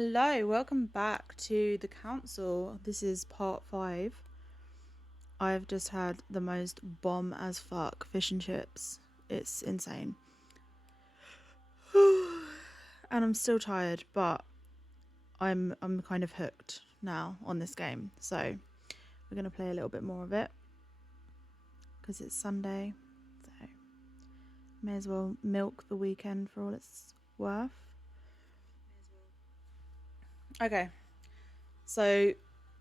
Hello, welcome back to the council. This is part 5. I've just had the most bomb as fuck fish and chips. It's insane. And I'm still tired, but I'm kind of hooked now on this game. So we're gonna play a little bit more of it because it's Sunday. So may as well milk the weekend for all it's worth. Okay. So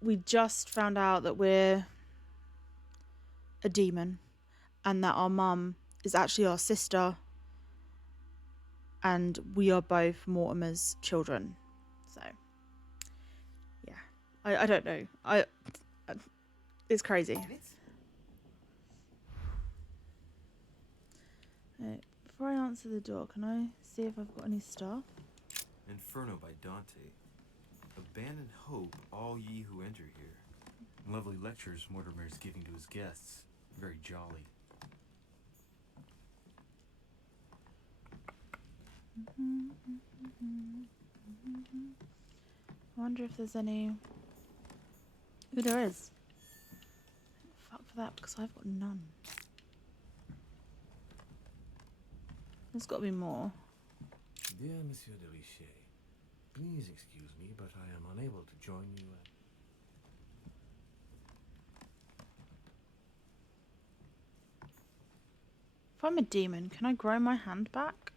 we just found out that we're a demon and that our mum is actually our sister and we are both Mortimer's children. So yeah, I don't know. It's crazy. Right, before I answer the door, can I see if I've got any stuff? Inferno by Dante. Abandon hope, all ye who enter here. Lovely lectures Mortimer is giving to his guests. Very jolly. I wonder if there's any... Ooh, there is. Fuck for that, because I've got none. There's got to be more. Dear Monsieur de Richet, please excuse me, but I am unable to join you at... If I'm a demon, can I grow my hand back?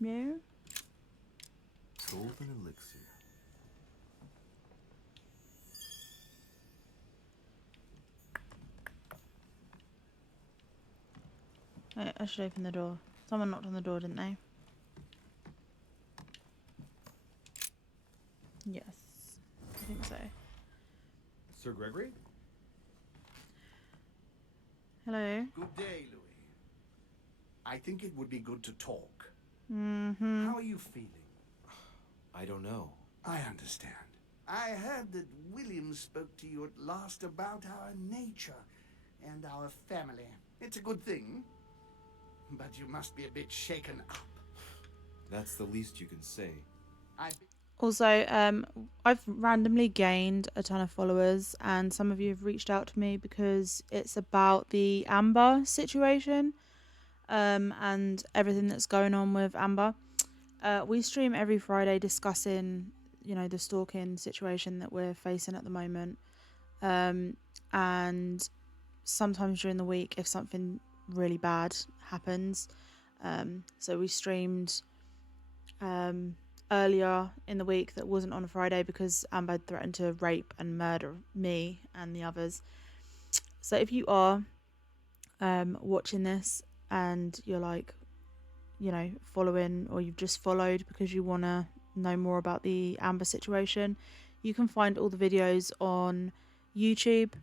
No? Golden elixir. Wait, I should open the door. Someone knocked on the door, didn't they? Yes. I think so. Sir Gregory? Hello? Good day, Louis. I think it would be good to talk. Mm-hmm. How are you feeling? I don't know. I understand. I heard that William spoke to you at last about our nature and our family. It's a good thing, but you must be a bit shaken up. That's the least you can say. Also, I've randomly gained a ton of followers, and some of you have reached out to me because it's about the Amber situation, and everything that's going on with Amber. We stream every Friday discussing, the stalking situation that we're facing at the moment, and sometimes during the week if something really bad happens. So we streamed earlier in the week that wasn't on a Friday because Amber threatened to rape and murder me and the others. So if you are watching this and you're like, following, or you've just followed because you want to know more about the Amber situation, you can find all the videos on YouTube.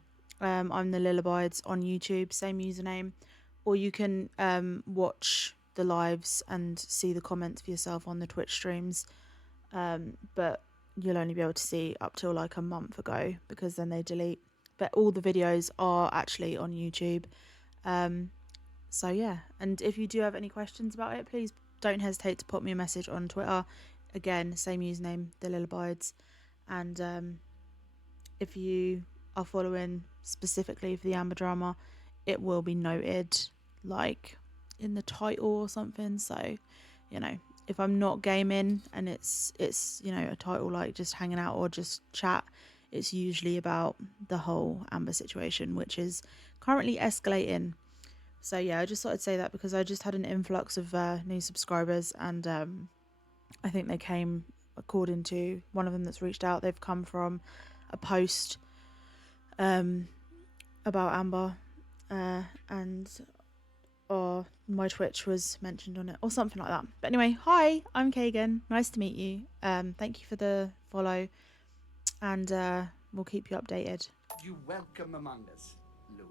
I'm the Lillabides on YouTube, same username, or you can watch the lives and see the comments for yourself on the Twitch streams, but you'll only be able to see up till like a month ago because then they delete. But all the videos are actually on YouTube. So yeah, and if you do have any questions about it, please don't hesitate to pop me a message on Twitter. Again, same username, the Lillabides. And if you are following specifically for the Amber drama, it will be noted like in the title or something. So, if I'm not gaming and it's a title like just hanging out or just chat, it's usually about the whole Amber situation, which is currently escalating. So yeah, I just thought I'd say that because I just had an influx of new subscribers, and I think they came, according to one of them that's reached out, they've come from a post about Amber, and or my Twitch was mentioned on it or something like that. But anyway, hi, I'm Kagan. Nice to meet you. Thank you for the follow, and we'll keep you updated. You welcome among us, Louis.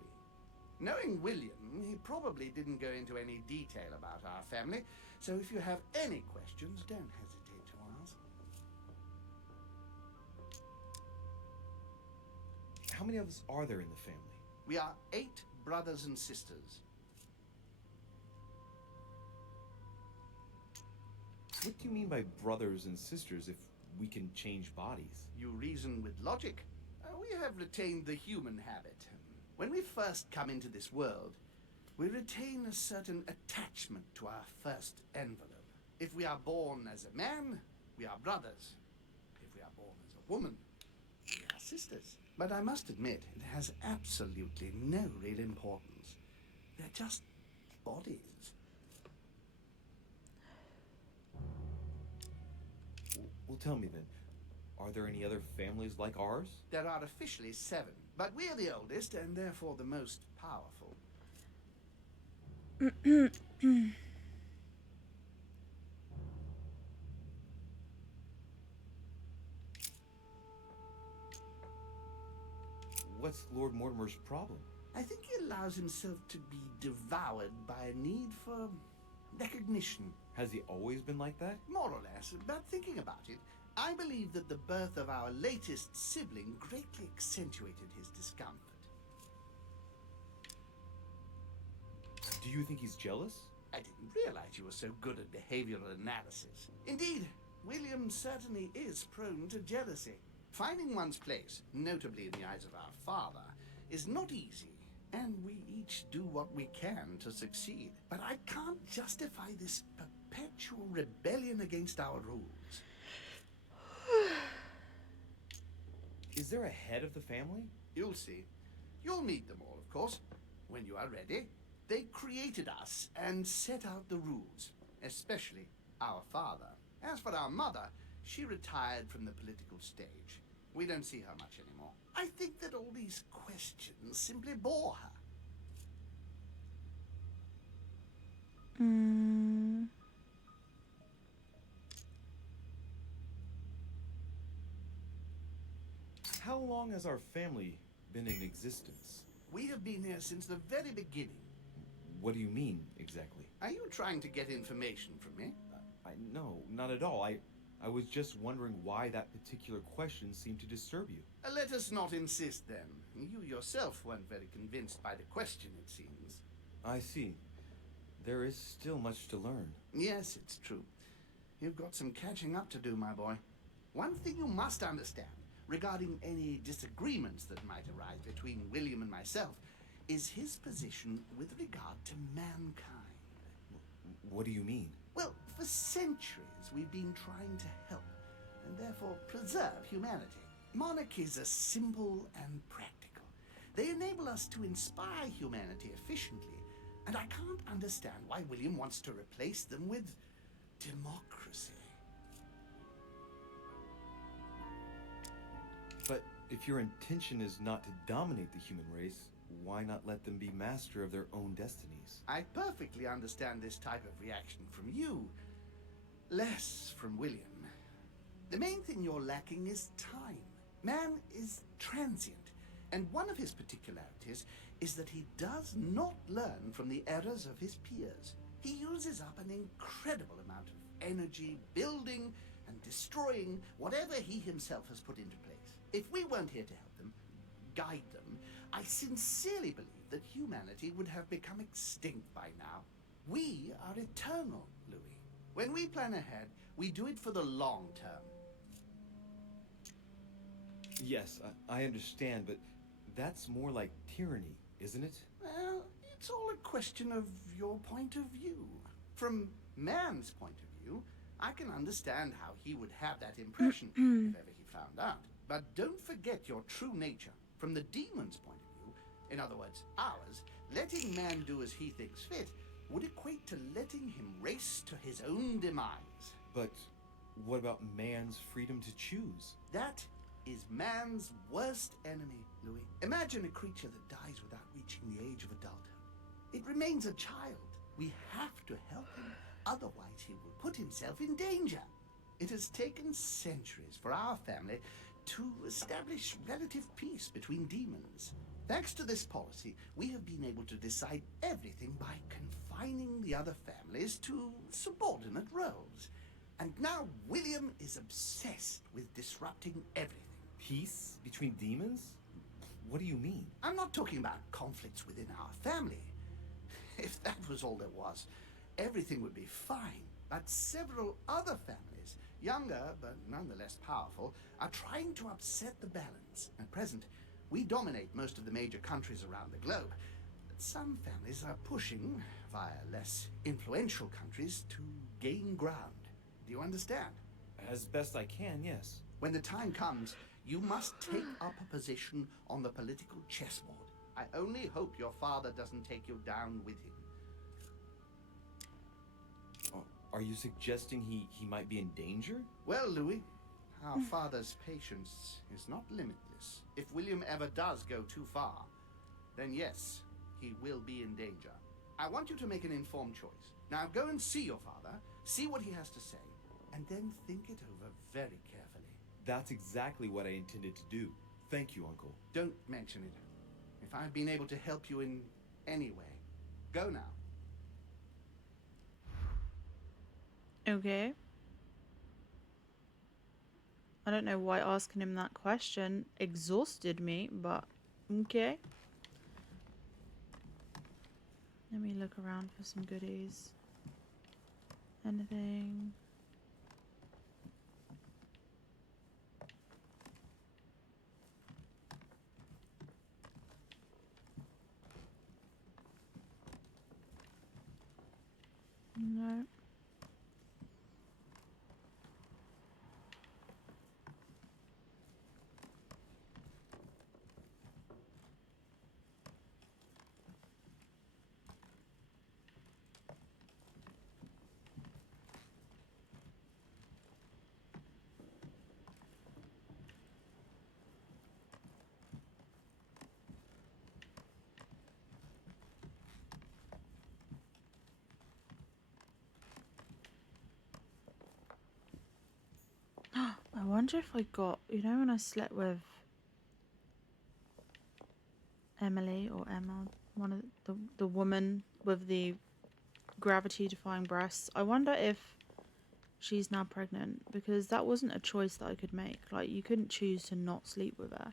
Knowing William, he probably didn't go into any detail about our family, so if you have any questions, don't hesitate to ask. How many of us are there in the family? We are 8 brothers and sisters. What do you mean by brothers and sisters if we can change bodies? You reason with logic. We have retained the human habit. When we first come into this world, we retain a certain attachment to our first envelope. If we are born as a man, we are brothers. If we are born as a woman, we are sisters. But I must admit, it has absolutely no real importance. They're just bodies. Well, tell me then, are there any other families like ours? There are officially 7, but we're the oldest and therefore the most powerful. What's Lord Mortimer's problem? I think he allows himself to be devoured by a need for recognition. Has he always been like that? More or less, but thinking about it, I believe that the birth of our latest sibling greatly accentuated his discomfort. Do you think he's jealous? I didn't realize you were so good at behavioral analysis. Indeed, William certainly is prone to jealousy. Finding one's place, notably in the eyes of our father, is not easy, and we each do what we can to succeed. But I can't justify this perpetual rebellion against our rules. Is there a head of the family? You'll see. You'll meet them all, of course, when you are ready. They created us and set out the rules, especially our father. As for our mother, she retired from the political stage. We don't see her much anymore. I think that all these questions simply bore her. How long has our family been in existence? We have been here since the very beginning. What do you mean, exactly? Are you trying to get information from me? No, not at all. I was just wondering why that particular question seemed to disturb you. Let us not insist then. You yourself weren't very convinced by the question, it seems. I see. There is still much to learn. Yes, it's true. You've got some catching up to do, my boy. One thing you must understand, regarding any disagreements that might arise between William and myself, is his position with regard to mankind. What do you mean? Well, for centuries we've been trying to help, and therefore preserve humanity. Monarchies are simple and practical. They enable us to inspire humanity efficiently, and I can't understand why William wants to replace them with democracy. But if your intention is not to dominate the human race, why not let them be master of their own destinies? I perfectly understand this type of reaction from you, less from William. The main thing you're lacking is time. Man is transient, and one of his particularities is that he does not learn from the errors of his peers. He uses up an incredible amount of energy building and destroying whatever he himself has put into place. If we weren't here to help them, guide them, I sincerely believe that humanity would have become extinct by now. We are eternal, Louis. When we plan ahead, we do it for the long term. Yes, I understand, but that's more like tyranny, isn't it? Well, it's all a question of your point of view. From man's point of view, I can understand how he would have that impression if ever he found out. But don't forget your true nature. From the demon's point of view, in other words, ours, letting man do as he thinks fit would equate to letting him race to his own demise. But what about man's freedom to choose? That is man's worst enemy, Louis. Imagine a creature that dies without reaching the age of adulthood. It remains a child. We have to help him, otherwise he will put himself in danger. It has taken centuries for our family to establish relative peace between demons. Thanks to this policy, we have been able to decide everything by confining the other families to subordinate roles. And now William is obsessed with disrupting everything. Peace between demons? What do you mean? I'm not talking about conflicts within our family. If that was all there was, everything would be fine. But several other families, younger but nonetheless powerful, are trying to upset the balance. At present, we dominate most of the major countries around the globe. But some families are pushing, via less influential countries, to gain ground. Do you understand? As best I can, yes. When the time comes, you must take up a position on the political chessboard. I only hope your father doesn't take you down with him. Oh, are you suggesting he might be in danger? Well, Louis, our father's patience is not limitless. If William ever does go too far, then yes, he will be in danger. I want you to make an informed choice. Now go and see your father, see what he has to say, and then think it over very carefully. That's exactly what I intended to do. Thank you, Uncle. Don't mention it. If I've been able to help you in any way, go now. Okay. I don't know why asking him that question exhausted me, but okay. Let me look around for some goodies. Anything? No. I wonder if I got, you know, when I slept with Emily or Emma, one of the woman with the gravity-defying breasts. I wonder if she's now pregnant, because that wasn't a choice that I could make. Like, you couldn't choose to not sleep with her.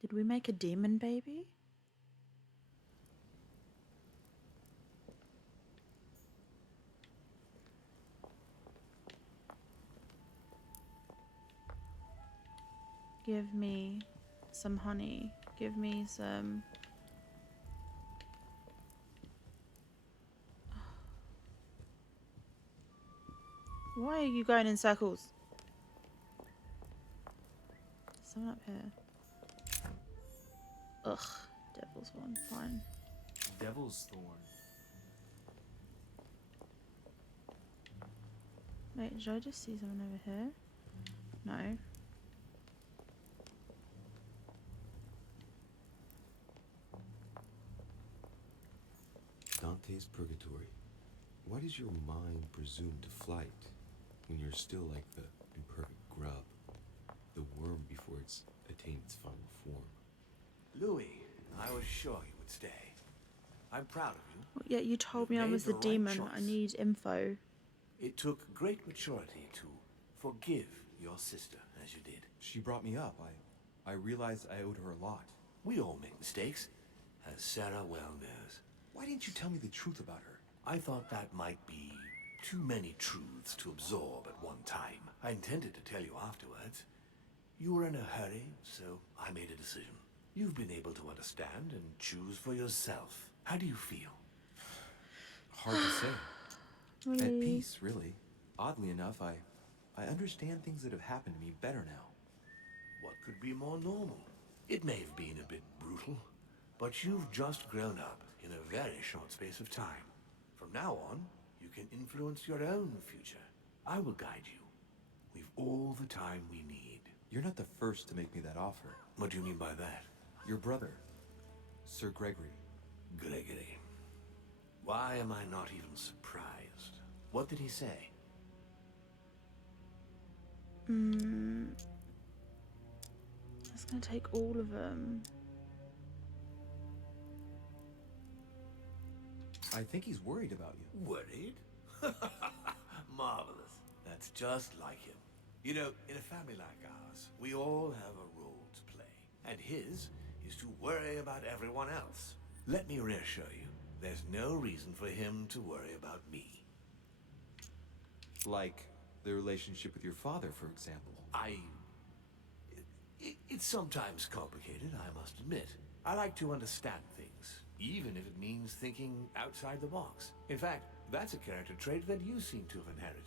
Did we make a demon baby? Give me some honey. Give me some... Why are you going in circles? There's someone up here. Ugh, devil's one. Fine. Devil's Thorn. Wait, should I just see someone over here? No. Dante's Purgatory. Why does your mind presume to flight when you're still like the imperfect grub, the worm before it's attained its final form? Louis, I was sure you would stay. I'm proud of you. Well, yeah, you told me I Made was the the right demon. I choice. need info. It took great maturity to forgive your sister as you did. She brought me up. I realized I owed her a lot. We all make mistakes, as Sarah well knows. Why didn't you tell me the truth about her? I thought that might be too many truths to absorb at one time. I intended to tell you afterwards. You were in a hurry, so I made a decision. You've been able to understand and choose for yourself. How do you feel? Hard to say. At Really? peace, really. Oddly enough, I understand things that have happened to me better now. What could be more normal? It may have been a bit brutal, but you've just grown up in a very short space of time. From now on, you can influence your own future. I will guide you. We've all the time we need. You're not the first to make me that offer. What do you mean by that? Your brother, Sir Gregory. Gregory. Why am I not even surprised? What did he say? It's gonna take all of them. I think he's worried about you. Worried? Marvelous. That's just like him. You know, in a family like ours, we all have a role to play. And his is to worry about everyone else. Let me reassure you, there's no reason for him to worry about me. Like the relationship with your father, for example. It's sometimes complicated, I must admit. I like to understand things, even if it means thinking outside the box. In fact, that's a character trait that you seem to have inherited.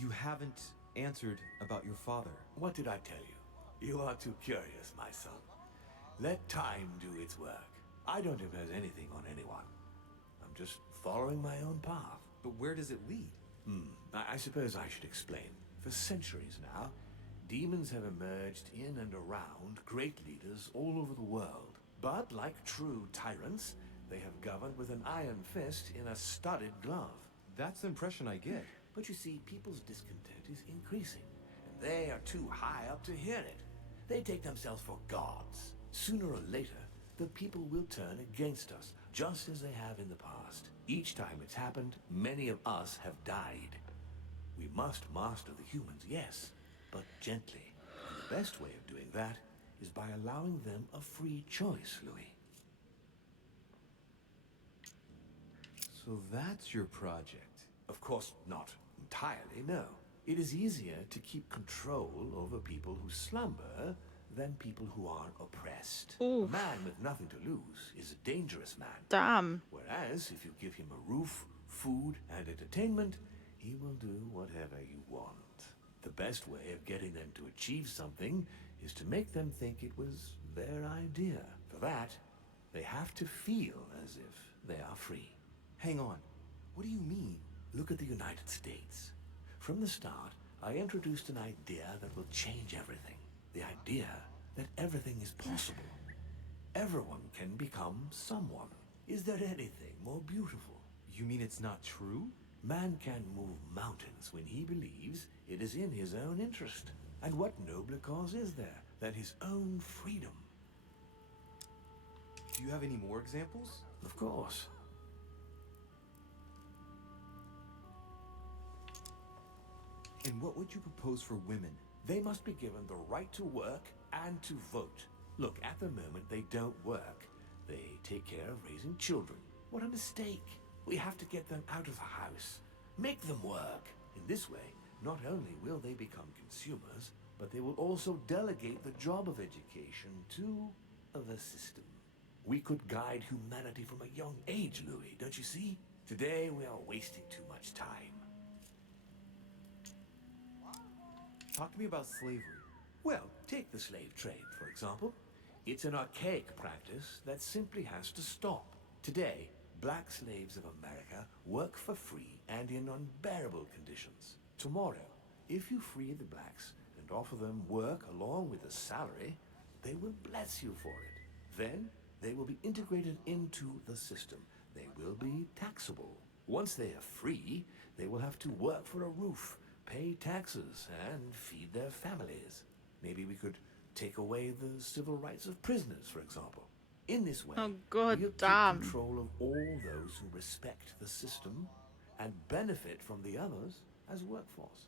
You haven't answered about your father. What did I tell you? You are too curious, my son. Let time do its work. I don't impose anything on anyone. I'm just following my own path. But where does it lead? I suppose I should explain. For centuries now, demons have emerged in and around great leaders all over the world. But like true tyrants, they have governed with an iron fist in a studded glove. That's the impression I get. But you see, people's discontent is increasing, and they are too high up to hear it. They take themselves for gods. Sooner or later, the people will turn against us, just as they have in the past. Each time it's happened, many of us have died. We must master the humans, yes, but gently. And the best way of doing that is by allowing them a free choice, Louis. So that's your project. Of course, not entirely, no. It is easier to keep control over people who slumber than people who are oppressed. Oof. A man with nothing to lose is a dangerous man. Damn. Whereas, if you give him a roof, food, and entertainment, he will do whatever you want. The best way of getting them to achieve something is to make them think it was their idea. For that, they have to feel as if they are free. Hang on. What do you mean? Look at the United States. From the start, I introduced an idea that will change everything. The idea that everything is possible. Everyone can become someone. Is there anything more beautiful? You mean it's not true? Man can move mountains when he believes it is in his own interest. And what nobler cause is there than his own freedom? Do you have any more examples? Of course. And what would you propose for women? They must be given the right to work and to vote. Look, at the moment they don't work. They take care of raising children. What a mistake. We have to get them out of the house. Make them work. In this way, not only will they become consumers, but they will also delegate the job of education to the system. We could guide humanity from a young age, Louis, don't you see? Today we are wasting too much time. Talk to me about slavery. Well, take the slave trade, for example. It's an archaic practice that simply has to stop. Today, black slaves of America work for free and in unbearable conditions. Tomorrow, if you free the blacks and offer them work along with a salary, they will bless you for it. Then, they will be integrated into the system. They will be taxable. Once they are free, they will have to work for a roof, pay taxes, and feed their families. Maybe we could take away the civil rights of prisoners, for example. In this way, Oh, God we'll keep damn. control of all those who respect the system and benefit from the others as workforce.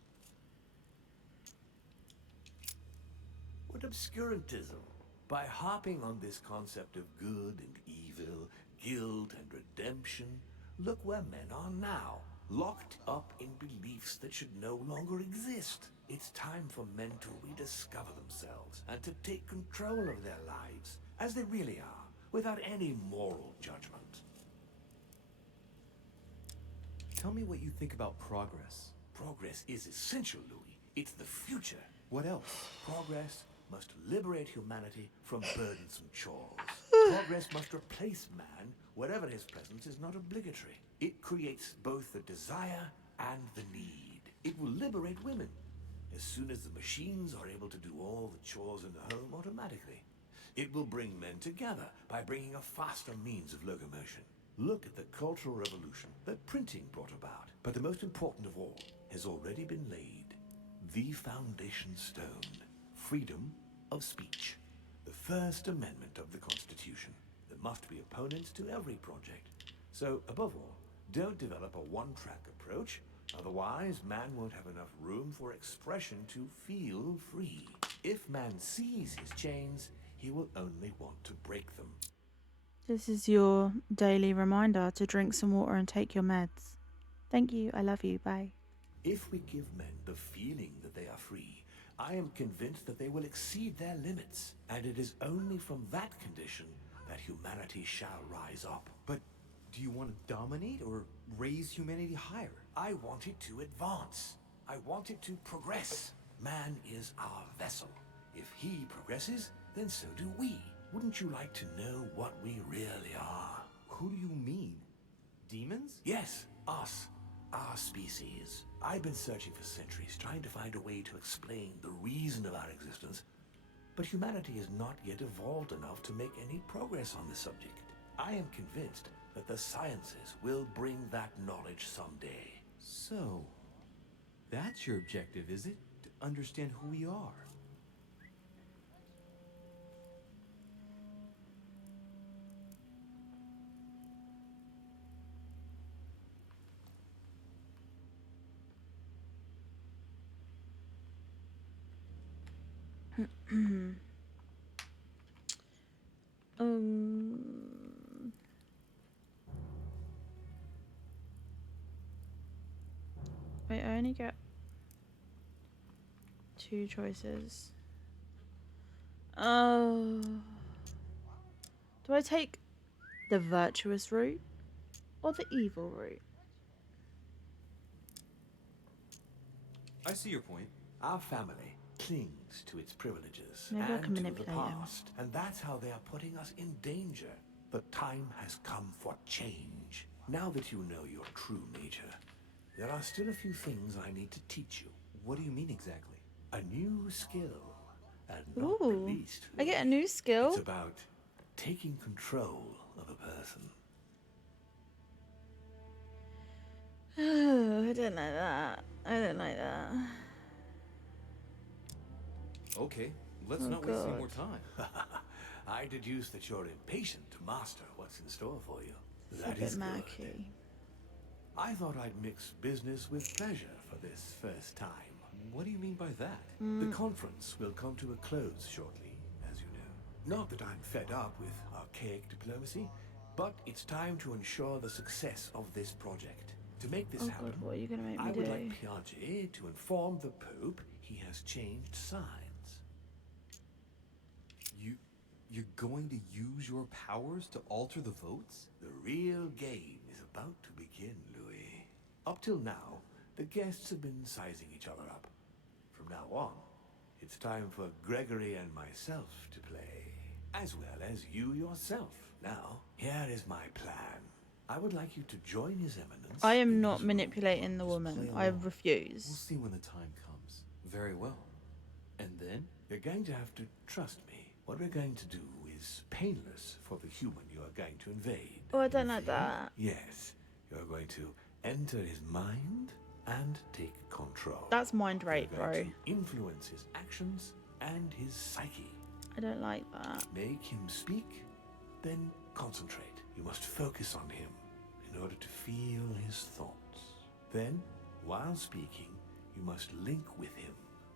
What obscurantism! By harping on this concept of good and evil, guilt and redemption, look where men are now, locked up in beliefs that should no longer exist. It's time for men to rediscover themselves and to take control of their lives as they really are, without any moral judgment. Tell me what you think about progress. Progress is essential, Louis. It's the future. What else? Progress must liberate humanity from burdensome chores. Progress must replace man wherever his presence is not obligatory. It creates both the desire and the need. It will liberate women as soon as the machines are able to do all the chores in the home automatically. It will bring men together by bringing a faster means of locomotion. Look at the cultural revolution that printing brought about. But the most important of all has already been laid. The foundation stone. Freedom of speech. The First Amendment of the Constitution. There must be opponents to every project. So, above all, don't develop a one-track approach. Otherwise, man won't have enough room for expression to feel free. If man sees his chains, he he will only want to break them. This is your daily reminder to drink some water and take your meds. Thank you. I love you. Bye. If we give men the feeling that they are free, I am convinced that they will exceed their limits, and it is only from that condition that humanity shall rise up. But do you want to dominate or raise humanity higher? I want it to advance. I want it to progress. Man is our vessel. If he progresses, then so do we. Wouldn't you like to know what we really are? Who do you mean? Demons? Yes, us. Our species. I've been searching for centuries, trying to find a way to explain the reason of our existence. But humanity has not yet evolved enough to make any progress on this subject. I am convinced that the sciences will bring that knowledge someday. So, that's your objective, is it? To understand who we are. Wait, I only get 2 choices. Oh. Do I take the virtuous route or the evil route? I see your point. Our family clings to its privileges Maybe I and can to the manipulate him. past, and that's how they are putting us in danger. The time has come for change. Now that you know your true nature, there are still a few things I need to teach you. What do you mean exactly? A new skill, and not the Ooh, least. I get a Louis. new skill. It's about taking control of a person. I don't like that. I don't like that. Okay, let's Oh, not waste any God. more time. I deduce that you're impatient to master what's in store for you. It's That a bit is good. murky. I thought I'd mix business with pleasure for this first time. What do you mean by that? The conference will come to a close shortly, as you know. Not that I'm fed up with archaic diplomacy, but it's time to ensure the success of this project. To make this Oh happen, God, what are you gonna make I me would do? like Piaget to inform the Pope he has changed sides. You're going to use your powers to alter the votes? The real game is about to begin, Louis. Up till now, the guests have been sizing each other up. From now on, it's time for Gregory and myself to play, as well as you yourself. Now, here is my plan. I would like you to join His Eminence. I am in not his room. manipulating the Just woman. play I along. We'll refuse. see when the time comes. Very well. And then? You're going to have to trust me. What we're going to do is painless for the human you are going to invade. Oh, I don't You like see? that. Yes, you're going to enter his mind and take control. That's mind You're rape, going bro. to influence his actions and his psyche. I don't like that. Make him speak, then concentrate. You must focus on him in order to feel his thoughts. Then, while speaking, you must link with him.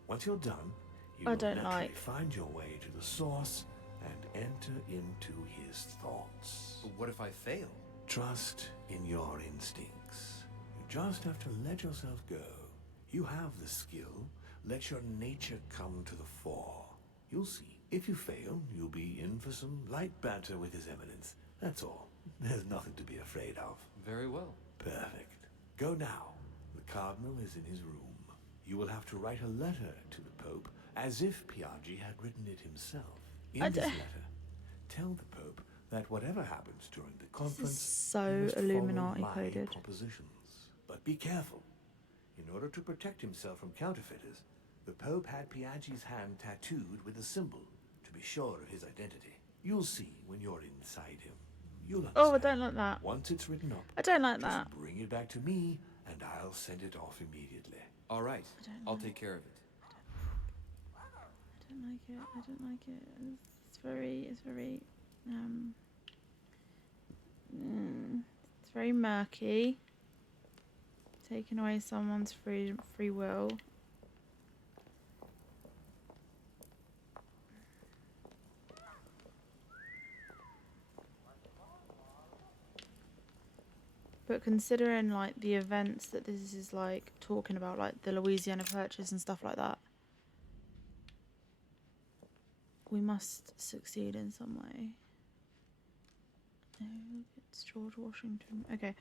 Once you're done, you I will don't naturally like- find your way to the source and enter into his thoughts. But what if I fail? Trust in your instincts. You just have to let yourself go. You have the skill. Let your nature come to the fore. You'll see. If you fail, you'll be in for some light banter with His Eminence. That's all. There's nothing to be afraid of. Very well. Perfect. Go now. The Cardinal is in his room. You will have to write a letter to the Pope as if Piaggi had written it himself. In I this d- letter, tell the Pope that whatever happens during the conference, so he must follow Illuminati my coded. propositions. But be careful. In order to protect himself from counterfeiters, the Pope had Piaggi's hand tattooed with a symbol to be sure of his identity. You'll see when you're inside him. You'll understand. Oh, I don't like that. Once it's written up, I don't like just that. bring it back to me, and I'll send it off immediately. All right. I don't I'll know. take care of it. I don't like it. I don't like it. It's very murky. Taking away someone's free will. But considering like the events that this is like talking about, like the Louisiana Purchase and stuff like that, we must succeed in some way. No, it's George Washington. Okay,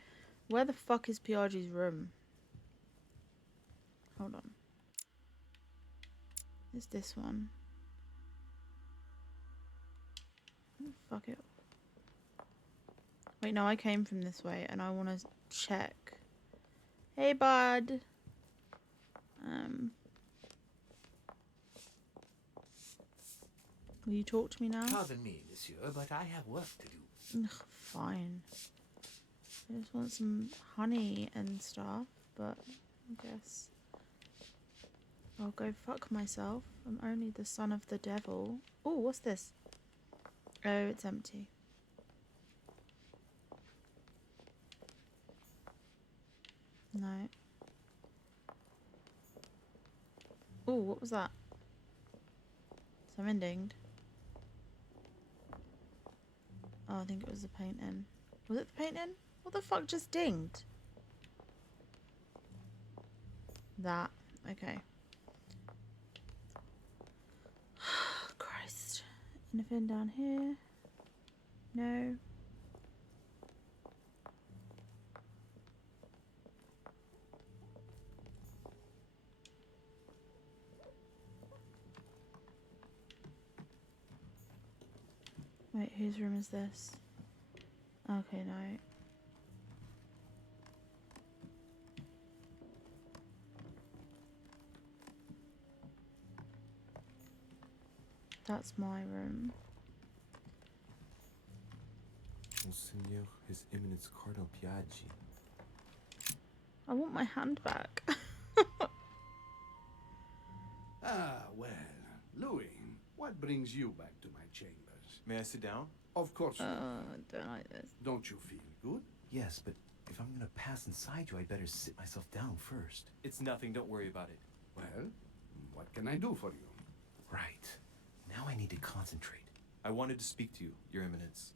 where the fuck is Piaggi's room? Hold on. It's this one. Fuck it. Wait, no, I came from this way and I want to check. Hey, bud. Will you talk to me now? Pardon me, monsieur, but I have work to do. Ugh, fine. I just want some honey and stuff, but I guess I'll go fuck myself. I'm only the son of the devil. Oh, what's this? Oh, it's empty. No. Oh, what was that? Something dinged. Oh, I think it was the painting. Was it the painting? What the fuck just dinged? That. Okay. Christ. Anything down here? No. Wait, whose room is this? Okay, no. That's my room. Monseigneur, His Eminence Cardinal Piaggi. I want my hand back. Ah, well, Louis, what brings you back to my chambers? May I sit down? Of course. I don't like this. Don't you feel good? Yes, but if I'm gonna pass inside you, I'd better sit myself down first. It's nothing, don't worry about it. Well, what can I do for you? Right. Now I need to concentrate. I wanted to speak to you, Your Eminence.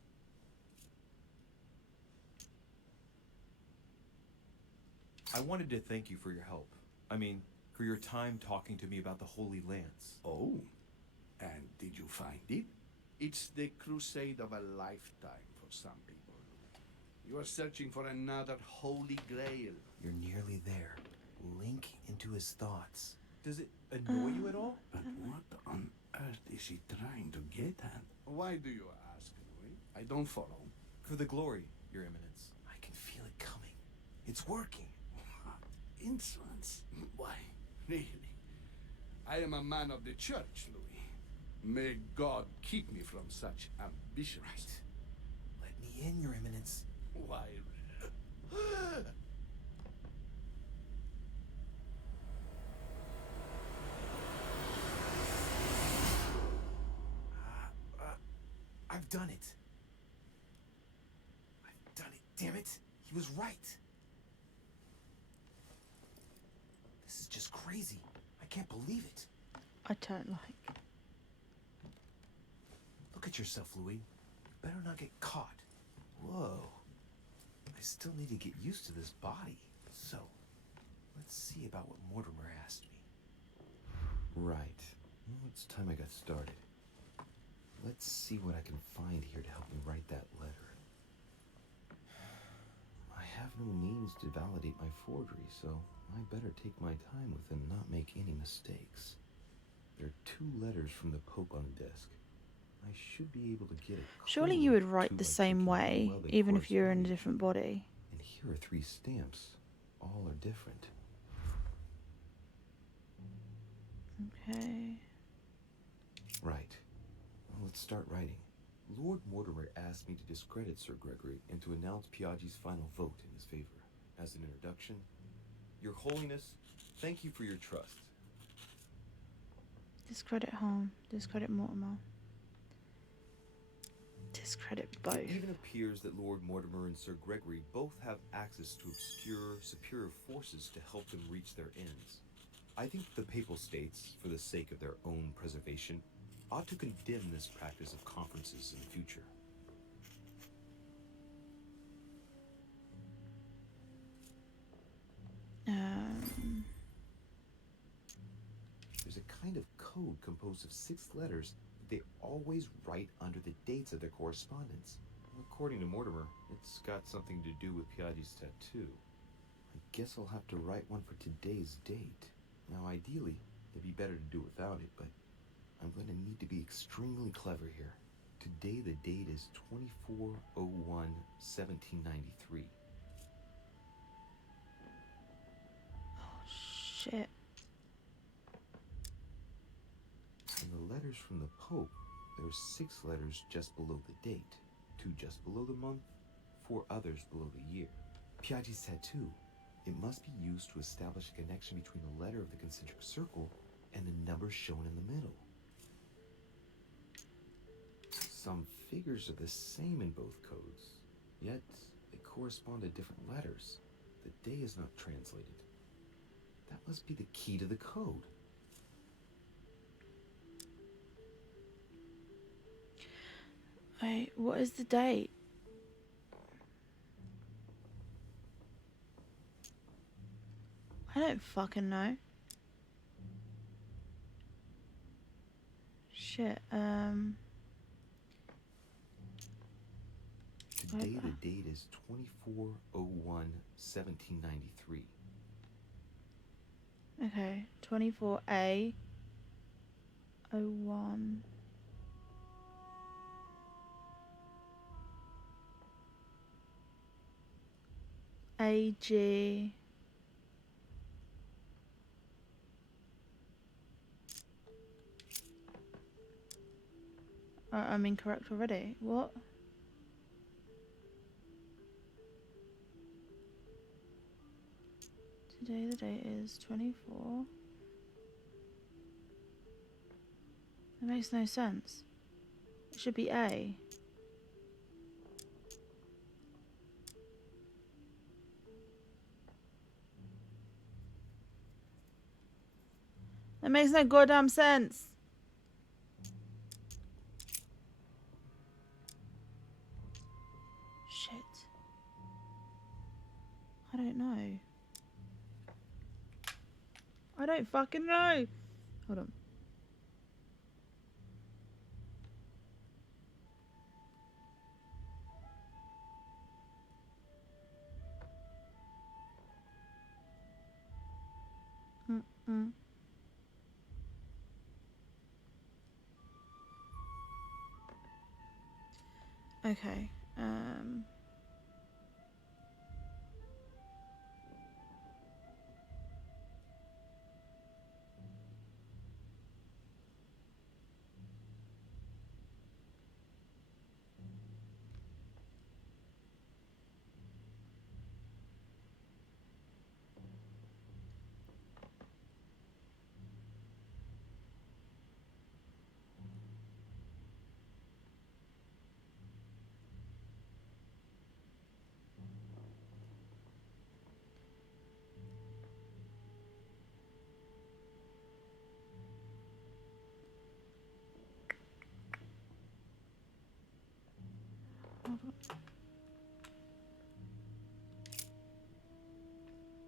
I wanted to thank you for your help. I mean, for your time talking to me about the Holy Lance. Oh, and did you find it? It's the crusade of a lifetime for some people. You are searching for another holy grail. You're nearly there. Link into his thoughts. Does it annoy you at all? But what on earth is he trying to get at? Why do you ask, Louis? I don't follow. For the glory, Your Eminence. I can feel it coming. It's working. What insolence? Why, really? I am a man of the church, Louis. May God keep me from such ambitions. Right. Let me in, Your Eminence. Why? I've done it. I've done it. Damn it. He was right. This is just crazy. I can't believe it. I don't like. Look at yourself, Louis. Better not get caught. Whoa. I still need to get used to this body. So, let's see about what Mortimer asked me. Right. Well, it's time I got started. Let's see what I can find here to help me write that letter. I have no means to validate my forgery, so I better take my time with it and not make any mistakes. There are 2 letters from the Pope on the desk. I should be able to get it. Surely you would write the same way, even if you're in a different body. And here are 3 stamps. All are different. Okay. Right. Well, let's start writing. Lord Mortimer asked me to discredit Sir Gregory and to announce Piaggi's final vote in his favor. As an introduction, Your Holiness, thank you for your trust. Discredit Home. Discredit Mortimer. Discredit both. It even appears that Lord Mortimer and Sir Gregory both have access to obscure, superior forces to help them reach their ends. I think the Papal States, for the sake of their own preservation, ought to condemn this practice of conferences in the future. code composed of 6 letters that they always write under the dates of their correspondence. According to Mortimer, it's got something to do with Piaggi's tattoo. I guess I'll have to write one for today's date. Now, ideally, it'd be better to do without it, but I'm going to need to be extremely clever here. Today, the date is 24/01/1793. Oh, shit. In the letters from the Pope, there are 6 letters just below the date, 2 just below the month, 4 others below the year. Piaggi's tattoo. It must be used to establish a connection between the letter of the concentric circle and the number shown in the middle. Some figures are the same in both codes, yet they correspond to different letters. The day is not translated. That must be the key to the code. Wait, what is the date? I don't fucking know. Shit, Today the date is 24/01/1793. Okay, 24A 01. AG. I'm incorrect already. What? Today the date is 24. That makes no sense. It should be A. That makes no goddamn sense. Shit. I don't know. I don't fucking know. Hold on. Mm-mm. Okay.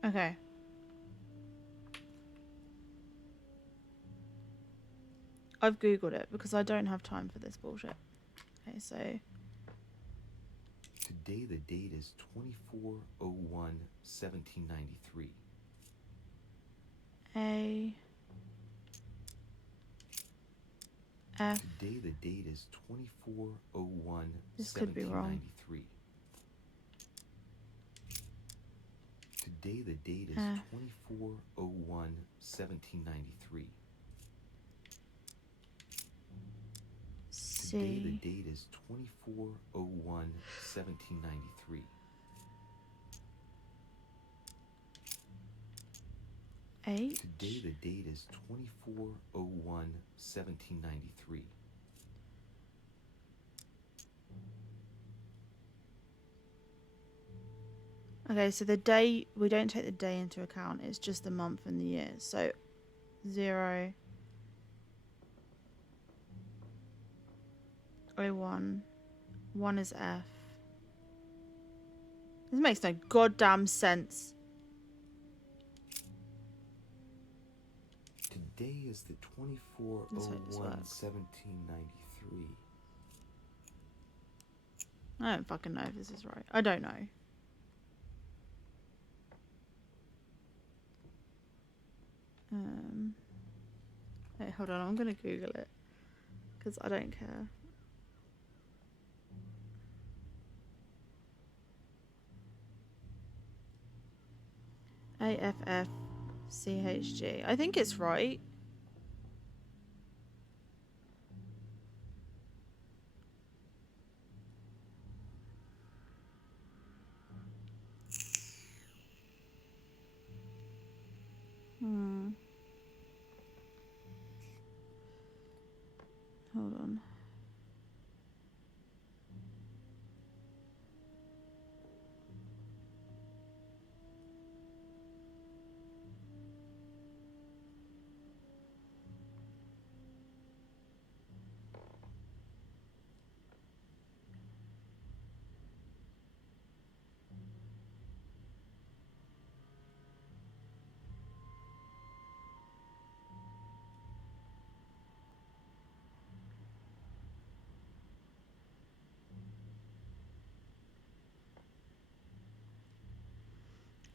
Okay. I've googled it because I don't have time for this bullshit. Okay, so Today the date is 24/01/1793. A F. Today the date is This could be wrong. 24/01/1793. Today the date is 24/01/1793. Today the C date is 24/01/1793. H Today the date is 24/01/1793. Okay, so the day, we don't take the day into account, it's just the month and the year. So 0 01 1 is F. This makes no goddamn sense. day is the Let's hope this 24/01/1793. works. I don't fucking know if this is right. I don't know. Wait, hold on. I'm gonna Google it because I don't care. AFFCHG. I think it's right. Hold on.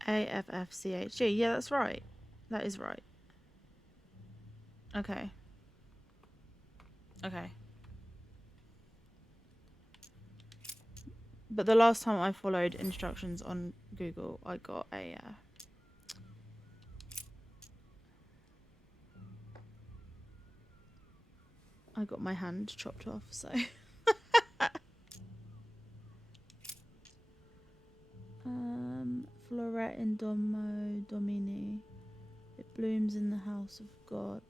AFFCHG. Yeah, that's right. That is right. Okay. Okay. But the last time I followed instructions on Google, I got a I got my hand chopped off, so Floret in Domo Domini. It blooms in the house of God.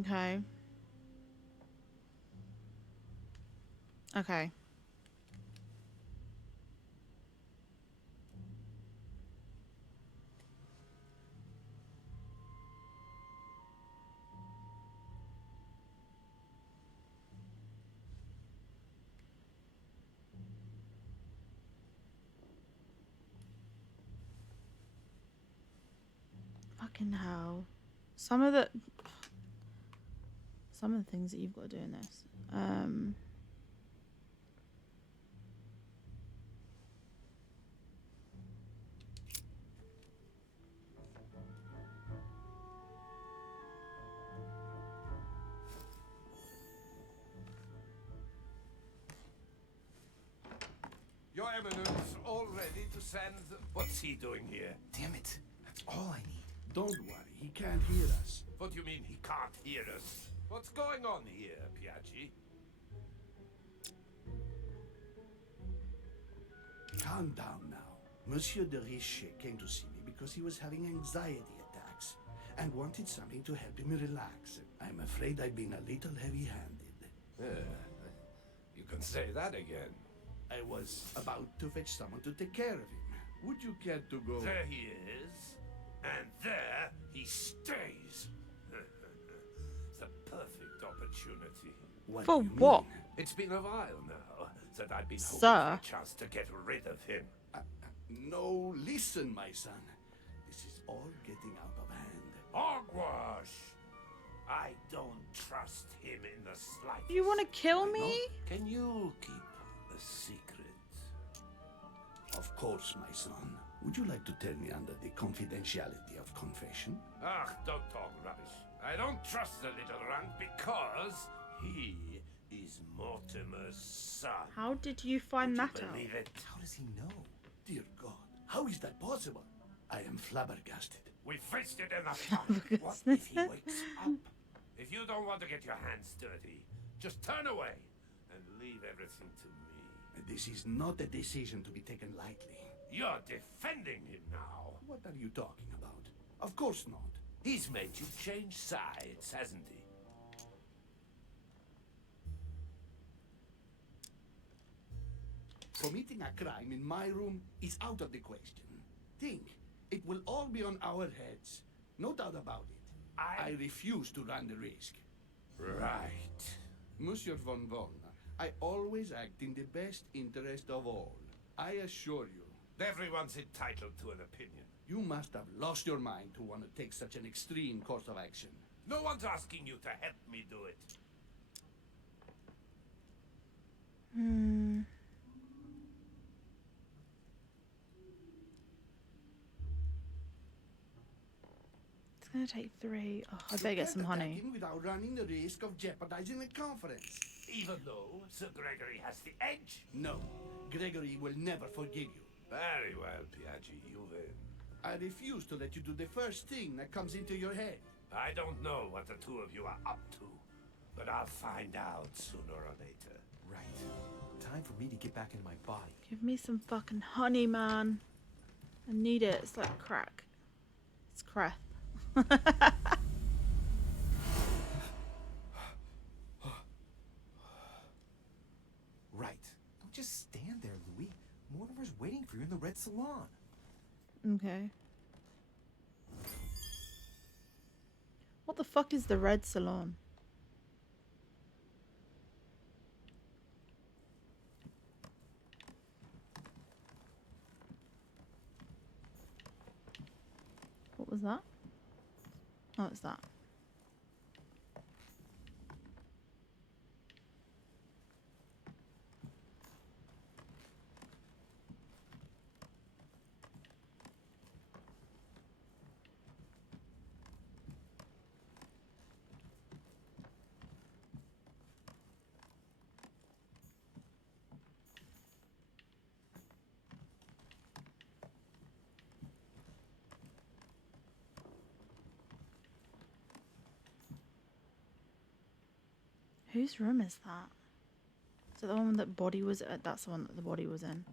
Okay. Okay. Fucking hell. Some of the things that you've got to do in this. Your Eminence, all ready to send... What's he doing here? Damn it. That's all I need. Don't worry, he can't hear us. What do you mean he can't hear us? What's going on here, Piaggi? Calm down now. Monsieur de Richet came to see me because he was having anxiety attacks and wanted something to help him relax. I'm afraid I've been a little heavy-handed. You can say that again. I was about to fetch someone to take care of him. Would you care to go? There he is, and there he stays. It's the perfect opportunity. What For do you what? mean? It's been a while now that I've been hoping Sir. for a chance to get rid of him. No, listen, my son. This is all getting out of hand. Hogwash! I don't trust him in the slightest. You want to kill No? me? Can you keep a secret? Of course, my son. Would you like to tell me under the confidentiality of confession? Ah, don't talk rubbish. I don't trust the little runt because he is Mortimer's son. How did you find Would that you out? believe it? How does he know? Dear God, how is that possible? I am flabbergasted. We've wasted enough time. What if he wakes up? If you don't want to get your hands dirty, just turn away and leave everything to me. This is not a decision to be taken lightly. You're defending him now. What are you talking about? Of course not. He's made you change sides, hasn't he? Committing a crime in my room is out of the question. Think, it will all be on our heads. No doubt about it. I refuse to run the risk. Right. Monsieur von Von, I always act in the best interest of all. I assure you, Everyone's entitled to an opinion. you must have lost your mind to want to take such an extreme course of action. No one's asking you to help me do it. Hmm. It's gonna take 3. Oh, I better get some You can't attack honey. him without running the risk of jeopardizing the conference. Even though Sir Gregory has the edge? No, Gregory will never forgive you. Very well, Piaggi, you win. I refuse to let you do the first thing that comes into your head. I don't know what the two of you are up to, but I'll find out sooner or later. Right. Time for me to get back into my body. Give me some fucking honey, man. I need it. It's like crack. It's crap. Right. Don't just stand there, Louis. Mortimer's waiting for you in the red salon. Okay. What the fuck is the red salon? What was that? Oh, it's that. Whose room is that? Is it the one that body was at? That's the one that the body was in.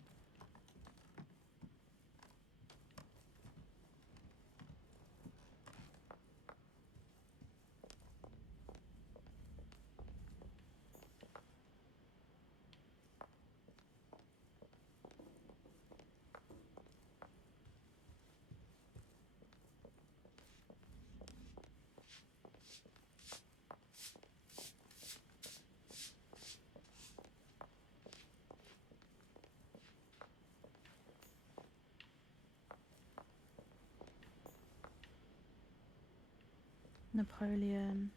Napoleon.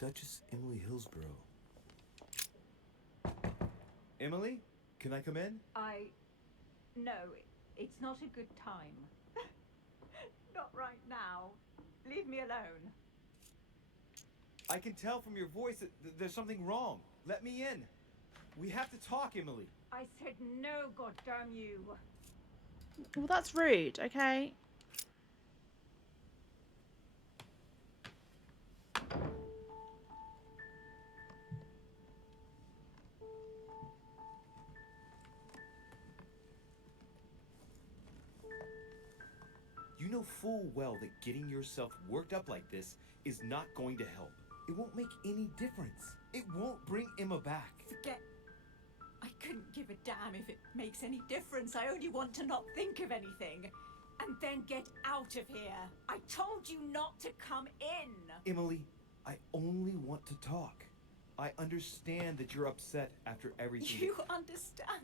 Duchess Emily Hillsborough. Emily, can I come in? No, it's not a good time. Not right now. Leave me alone. I can tell from your voice that there's something wrong. Let me in. We have to talk, Emily. I said no, goddamn you. Well, that's rude, okay? You know full well that getting yourself worked up like this is not going to help. It won't make any difference. It won't bring Emma back. Forget. I couldn't give a damn if it makes any difference. I only want to not think of anything. And then get out of here. I told you not to come in. Emily, I only want to talk. I understand that you're upset after everything. You understand.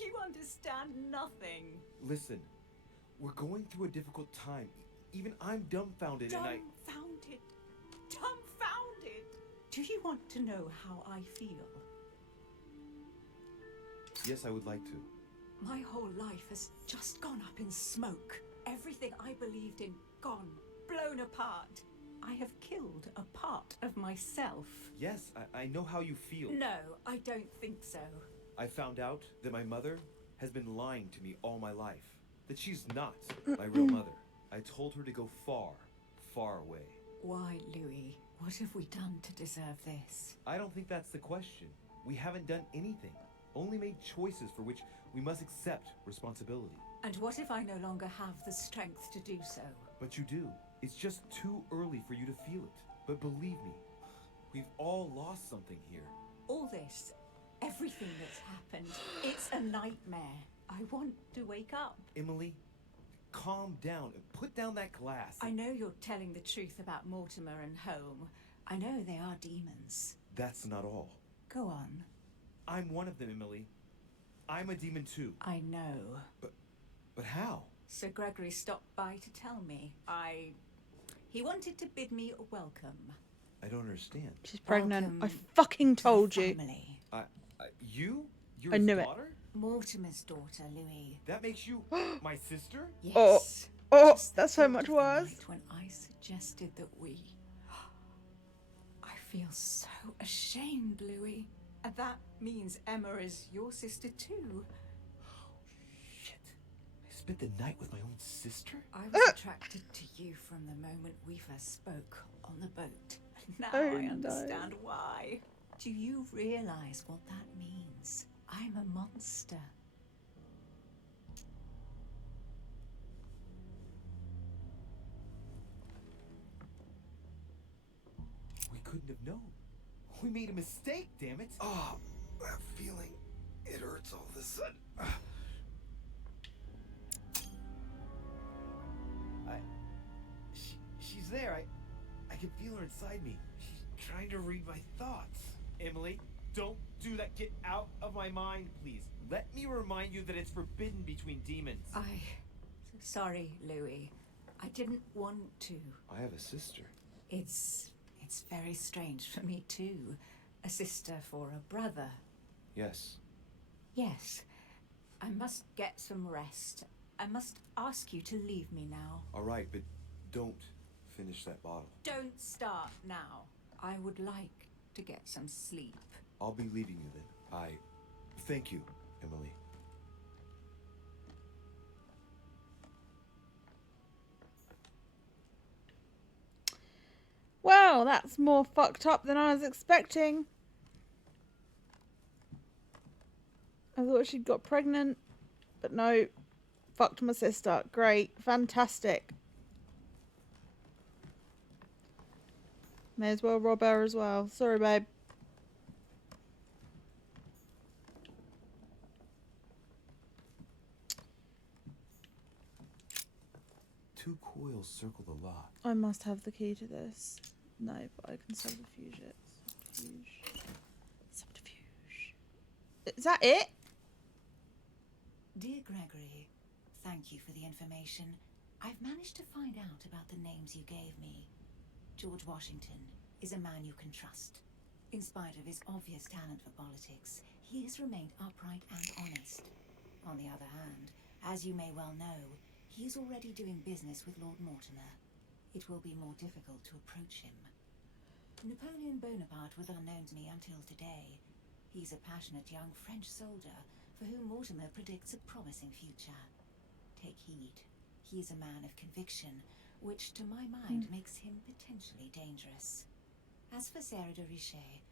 You understand nothing. Listen, we're going through a difficult time. Even I'm dumbfounded and I... Dumbfounded. Dumbfounded. Do you want to know how I feel? Yes, I would like to. My whole life has just gone up in smoke. Everything I believed in, gone, blown apart. I have killed a part of myself. Yes, I know how you feel. No, I don't think so. I found out that my mother has been lying to me all my life. That she's not my real mother. I told her to go far, far away. Why, Louis? What have we done to deserve this? I don't think that's the question. We haven't done anything. Only made choices for which we must accept responsibility. And what if I no longer have the strength to do so? But you do. It's just too early for you to feel it. But believe me, we've all lost something here. All this, everything that's happened, it's a nightmare. I want to wake up. Emily, calm down and put down that glass. I know you're telling the truth about Mortimer and home. I know they are demons. That's not all. Go on. I'm one of them, Emily. I'm a demon too. I know. But how? Sir Gregory stopped by to tell me. He wanted to bid me a welcome. I don't understand. She's pregnant. I Welcome fucking to the told you. family. You? You're I his knew it. daughter? Mortimer's daughter, Louis. That makes you my sister? Yes. Oh, Just that's so think much of the worse. night when I suggested that we. I feel so ashamed, Louis. And that means Emma is your sister too. Shit. I spent the night with my own sister? I was attracted to you from the moment we first spoke on the boat. Now Oh, I no. understand why. Do you realize what that means? I'm a monster. We couldn't have known. We made a mistake, damn it. Oh, that feeling. It hurts all of a sudden. She's there. I can feel her inside me. She's trying to read my thoughts. Emily, don't do that. Get out of my mind, please. Let me remind you that it's forbidden between demons. Sorry, Louis. I didn't want to. I have a sister. It's very strange for me too. A sister for a brother. Yes. Yes. I must get some rest. I must ask you to leave me now. All right, but don't finish that bottle. Don't start now. I would like to get some sleep. I'll be leaving you then. Thank you, Emily. Well, that's more fucked up than I was expecting. I thought she'd got pregnant, but no. Fucked my sister. Great. Fantastic. May as well rob her as well. Sorry, babe. Two coils circle the lock. I must have the key to this. No, but I can subterfuge it. Subterfuge. Is that it? Dear Gregory, thank you for the information. I've managed to find out about the names you gave me. George Washington is a man you can trust. In spite of his obvious talent for politics, he has remained upright and honest. On the other hand, as you may well know, he is already doing business with Lord Mortimer. It will be more difficult to approach him. Napoleon Bonaparte was unknown to me until today. He's a passionate young French soldier for whom Mortimer predicts a promising future. Take heed. He is a man of conviction, which to my mind makes him potentially dangerous. As for Sarah de Richet,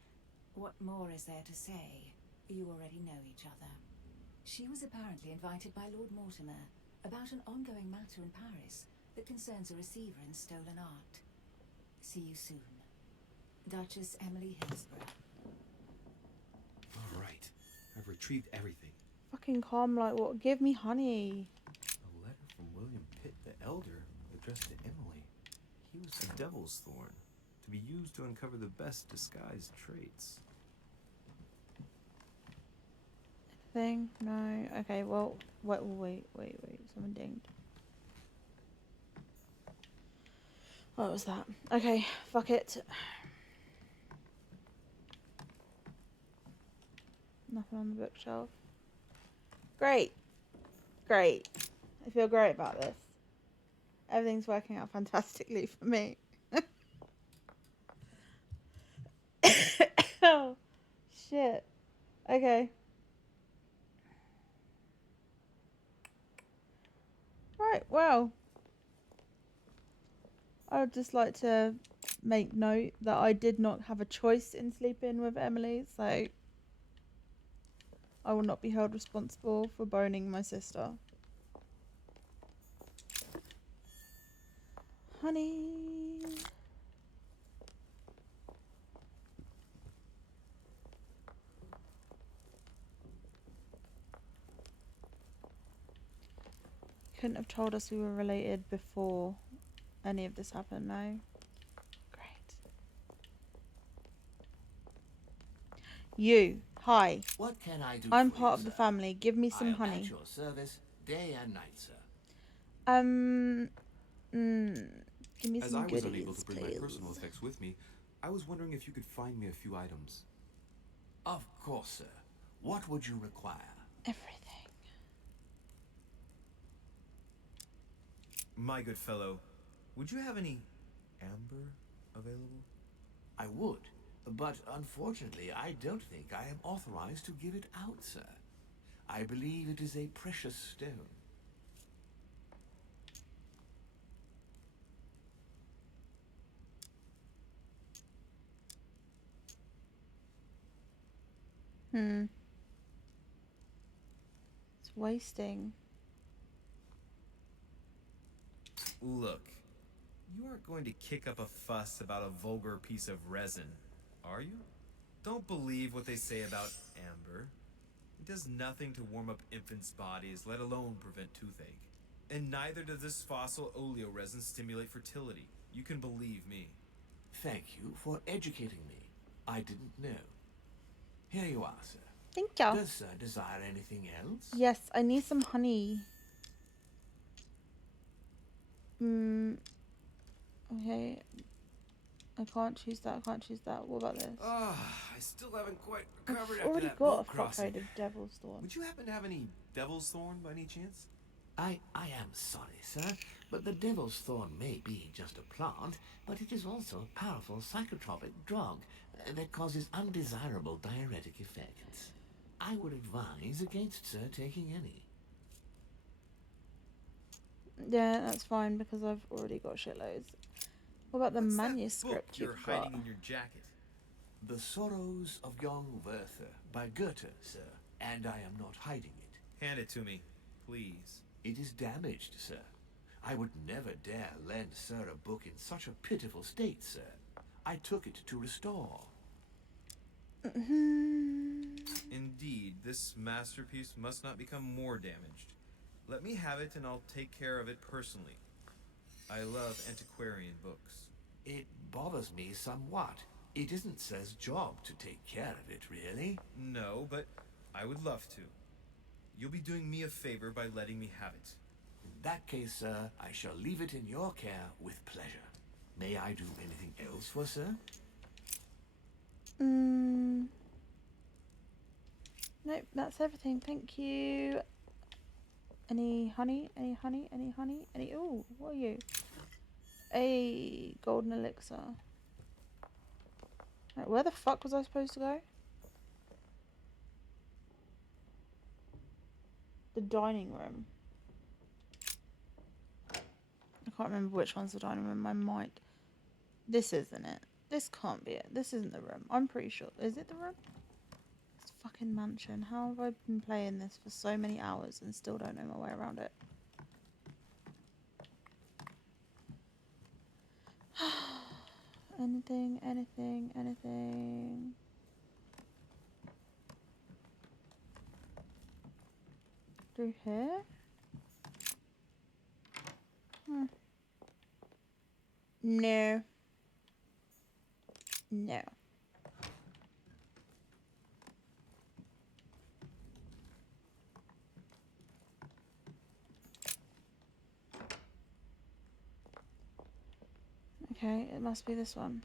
what more is there to say? You already know each other. She was apparently invited by Lord Mortimer about an ongoing matter in Paris that concerns a receiver in stolen art. See you soon. Duchess Emily Hillsborough. All right. I've retrieved everything. Fucking calm like what? Give me honey. A letter from William Pitt the Elder addressed to Emily. He was the Devil's Thorn, to be used to uncover the best disguised traits. Thing? No. Okay, well, wait. Someone dinged. What was that? Okay, fuck it. Nothing on the bookshelf. Great. I feel great about this. Everything's working out fantastically for me. Oh, shit. Okay. Right, well. I would just like to make note that I did not have a choice in sleeping with Emily, so I will not be held responsible for boning my sister. Honey. couldn't have told us we were related before any of this happened, no? Great. You, hi. What can I do I'm for part you, of the sir? family. Give me I some am honey. at your service day and night, sir. Mm, give me As some I was goodies, unable to bring my personal please. effects with me, I was wondering if you could find me a few items. Of course, sir. What would you require? Everything. My good fellow, would you have any amber available? I would, but unfortunately, I don't think I am authorized to give it out, sir. I believe it is a precious stone. It's wasting. Look, you aren't going to kick up a fuss about a vulgar piece of resin, are you? Don't believe what they say about amber. It does nothing to warm up infants' bodies, let alone prevent toothache. And neither does this fossil oleoresin stimulate fertility. You can believe me. Thank you for educating me. I didn't know. Here you are, sir. Thank you. Does sir desire anything else? Yes, I need some honey. Okay. I can't choose that. I can't choose that. What about this? I still haven't quite recovered I've after already that got a boat crossing. fuckload of Devil's Thorn. Would you happen to have any Devil's Thorn by any chance? I am sorry, sir, but the devil's thorn may be just a plant, but it is also a powerful psychotropic drug that causes undesirable diuretic effects. I would advise against sir taking any. Yeah, that's fine because I've already got shitloads. What about the What's that manuscript book you're you've got? hiding in your jacket? The Sorrows of Young Werther by Goethe, sir, and I am not hiding it. Hand it to me, please. It is damaged, sir. I would never dare lend sir a book in such a pitiful state, sir. I took it to restore. Indeed, this masterpiece must not become more damaged. Let me have it and I'll take care of it personally. I love antiquarian books. It bothers me somewhat. It isn't sir's job to take care of it, really. No, but I would love to. You'll be doing me a favor by letting me have it. In that case, sir, I shall leave it in your care with pleasure. May I do anything else for sir? Nope, that's everything. Thank you. Any honey? Any honey? Any honey? Any? Ooh, what are you? A golden elixir. Right, where the fuck was I supposed to go? The dining room. I can't remember which one's the dining room. I might. This isn't it. This can't be it. This isn't the room. I'm pretty sure. Is it the room? This fucking mansion. How have I been playing this for so many hours and still don't know my way around it? Anything, anything, anything. Through here? No. No. Okay, it must be this one.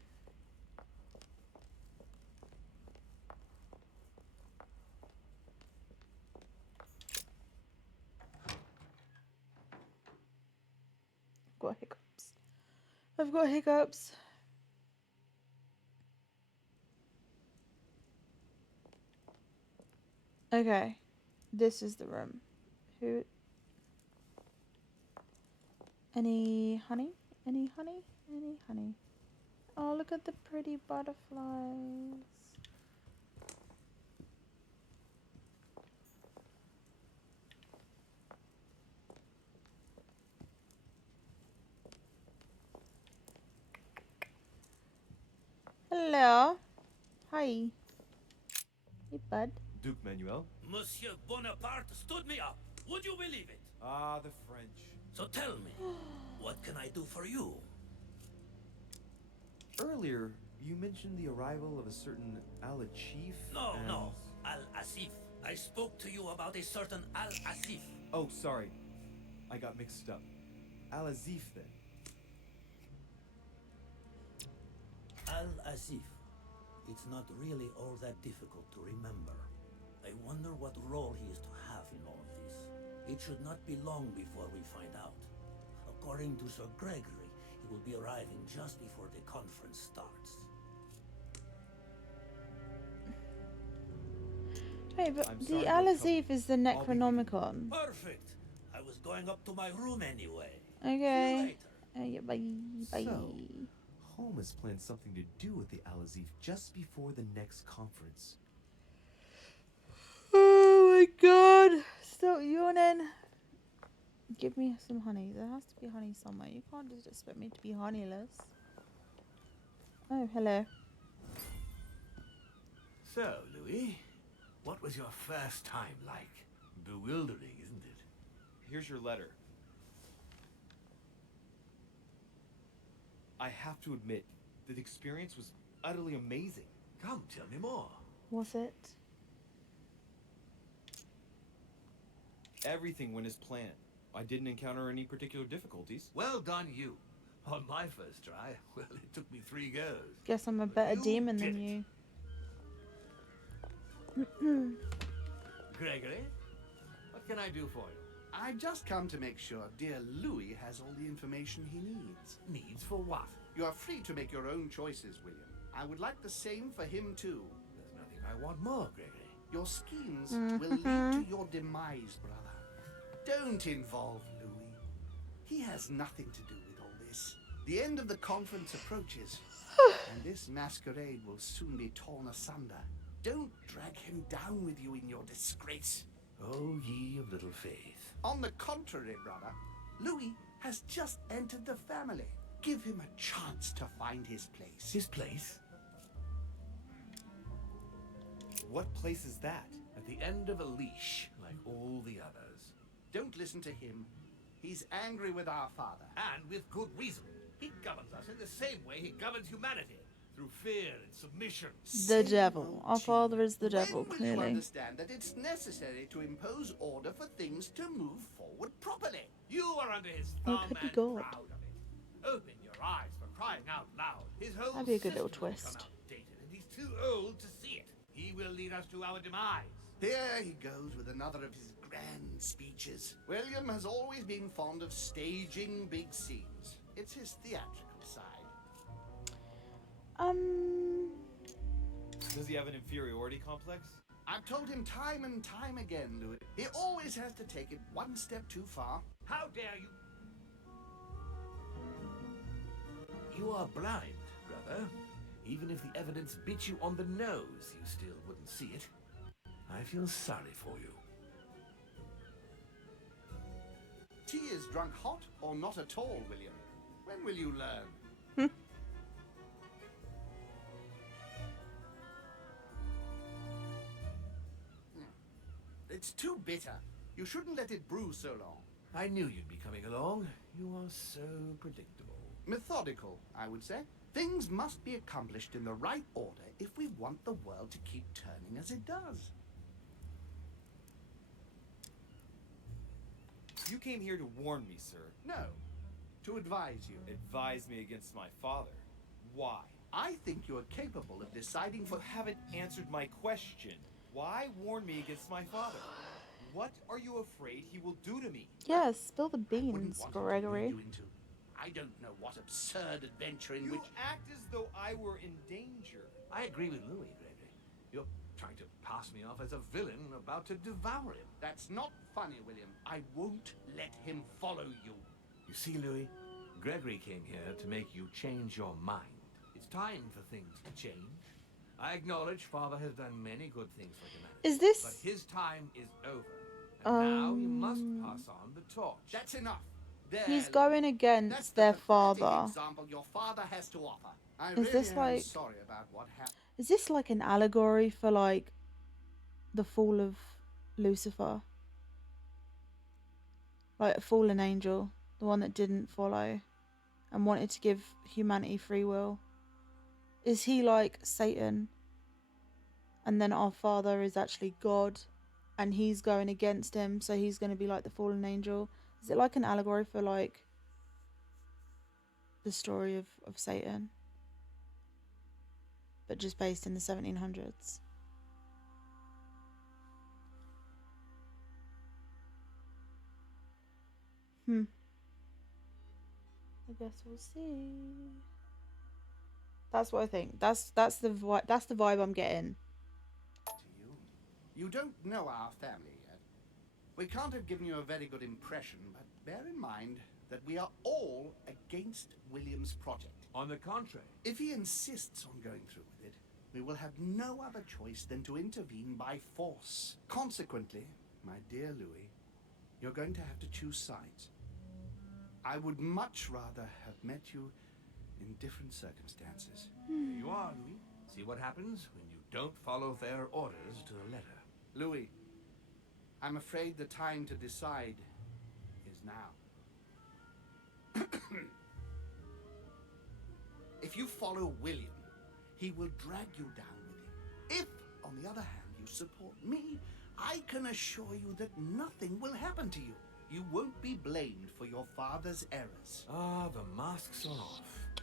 I've got hiccups. I've got hiccups. Okay, this is the room. Who? Any honey? Any honey? Any honey? Oh, look at the pretty butterflies. Hello. Hi. Hey, bud. Duke Manuel? Monsieur Bonaparte stood me up. Would you believe it? Ah, the French. So tell me, what can I do for you? Earlier, you mentioned the arrival of a certain Al-Chief. No, and... no. Al-Asif. I spoke to you about a certain Al-Asif. Oh, sorry. I got mixed up. Al-Azif, then. Al-Asif. It's not really all that difficult to remember. I wonder what role he is to have in all of this. It should not be long before we find out. According to Sir Gregory, he will be arriving just before the conference starts. Hey, but I'm the sorry to Al-Azif is the I'll be Necronomicon. Perfect. I was going up to my room anyway. Okay. See you later. Bye. Bye. So, Holmes planned something to do with the Al-Azif just before the next conference. Oh my god. Stop yawning. Give me some honey. There has to be honey somewhere. You can't just expect me to be honeyless. Oh, hello. So, Louis, what was your first time like? Bewildering, isn't it? Here's your letter. I have to admit that the experience was utterly amazing. Come, tell me more. Was it? Everything went as planned. I didn't encounter any particular difficulties. Well done, you. On my first try, well, it took me 3 goes. Guess I'm a But better you demon did than it. you. Gregory, what can I do for you? I've just come to make sure dear Louis has all the information he needs. Needs for what? You are free to make your own choices, William. I would like the same for him too. There's nothing I want more, Gregory. Your schemes will lead to your demise, brother. Don't involve Louis. He has nothing to do with all this. The end of the conference approaches, and this masquerade will soon be torn asunder. Don't drag him down with you in your disgrace. Oh, ye of little faith. On the contrary, brother, Louis has just entered the family. Give him a chance to find his place. His place? What place is that? At the end of a leash, like all the others. Don't listen to him. He's angry with our father. And with good reason. He governs us in the same way he governs humanity. Through fear and submission. The devil. Our father is the devil, When will you clearly. understand that it's necessary to impose order for things to move forward properly? You are under his Oh, thumb could be and God. proud of it. Open your eyes for crying out loud. His whole That'd be a good little system has twist. become outdated, and he's too old to see it. He will lead us to our demise. Here he goes with another of his grand speeches. William has always been fond of staging big scenes. It's his theatrical side. Does he have an inferiority complex? I've told him time and time again, Louis. He always has to take it one step too far. How dare you? You are blind, brother. Even if the evidence bit you on the nose, you still wouldn't see it. I feel sorry for you. Tea is drunk hot or not at all, William. When will you learn? It's too bitter. You shouldn't let it brew so long. I knew you'd be coming along. You are so predictable. Methodical, I would say. Things must be accomplished in the right order if we want the world to keep turning as it does. You came here to warn me, sir. No, to advise you. Advise me against my father. Why? I think you are capable of deciding You for... haven't answered my question. Why warn me against my father? What are you afraid he will do to me? Yes, spill the Wouldn't beans, want to lead Gregory. you into. I don't know what absurd adventure in You which... act as though I were in danger. I agree with Louis, Gregory. You're trying to pass me off as a villain about to devour him. That's not funny, William. I won't let him follow you. You see, Louis, Gregory came here to make you change your mind. It's time for things to change. I acknowledge Father has done many good things for humanity. Is this... But his time is over. And now he must pass on the torch. That's enough. There, He's Louis. going That's against the their pathetic father. example your father has to offer. I Is really this am like- sorry about what happened. Is this like an allegory for like the fall of Lucifer? like a fallen angel, the one that didn't follow and wanted to give humanity free will? Is he like Satan? And then our father is actually God and he's going against him, so he's going to be like the fallen angel? Is it like an allegory for like the story of Satan, but just based in the 1700s? I guess we'll see. That's what I think. That's the vibe I'm getting. To you. You don't know our family yet. We can't have given you a very good impression, but bear in mind that we are all against William's project. On the contrary, If he insists on going through with it, we will have no other choice than to intervene by force. Consequently, my dear Louis, you're going to have to choose sides. I would much rather have met you in different circumstances. here you are, Louis. See what happens when you don't follow their orders to the letter. Louis, I'm afraid the time to decide is now. If you follow William, he will drag you down with him. If, on the other hand, you support me, I can assure you that nothing will happen to you. You won't be blamed for your father's errors. Ah, the masks are off.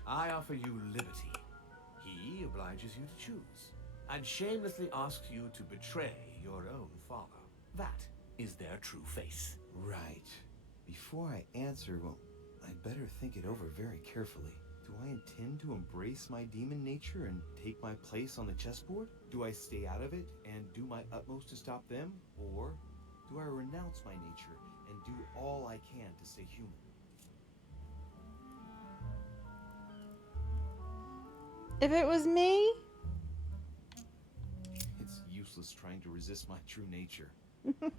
I offer you liberty. He obliges you to choose, and shamelessly asks you to betray your own father. That is their true face. Right. Before I answer, well, I'd better think it over very carefully. Do I intend to embrace my demon nature and take my place on the chessboard? Do I stay out of it and do my utmost to stop them? Or do I renounce my nature and do all I can to stay human? If it was me, It's useless trying to resist my true nature.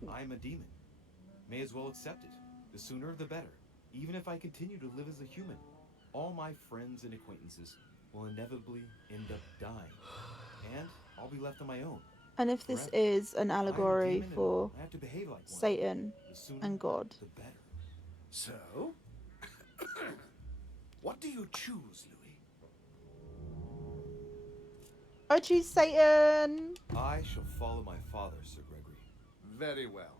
I'm a demon. May as well accept it. The sooner the better. Even if I continue to live as a human, all my friends and acquaintances will inevitably end up dying. And I'll be left on my own. and if this Forever. is an I'm a allegory demon and for I have to behave like one. Satan The sooner, and God, the better. So? What do you choose, Louis? I choose Satan. I shall follow my father, Sir Gregory. Very well.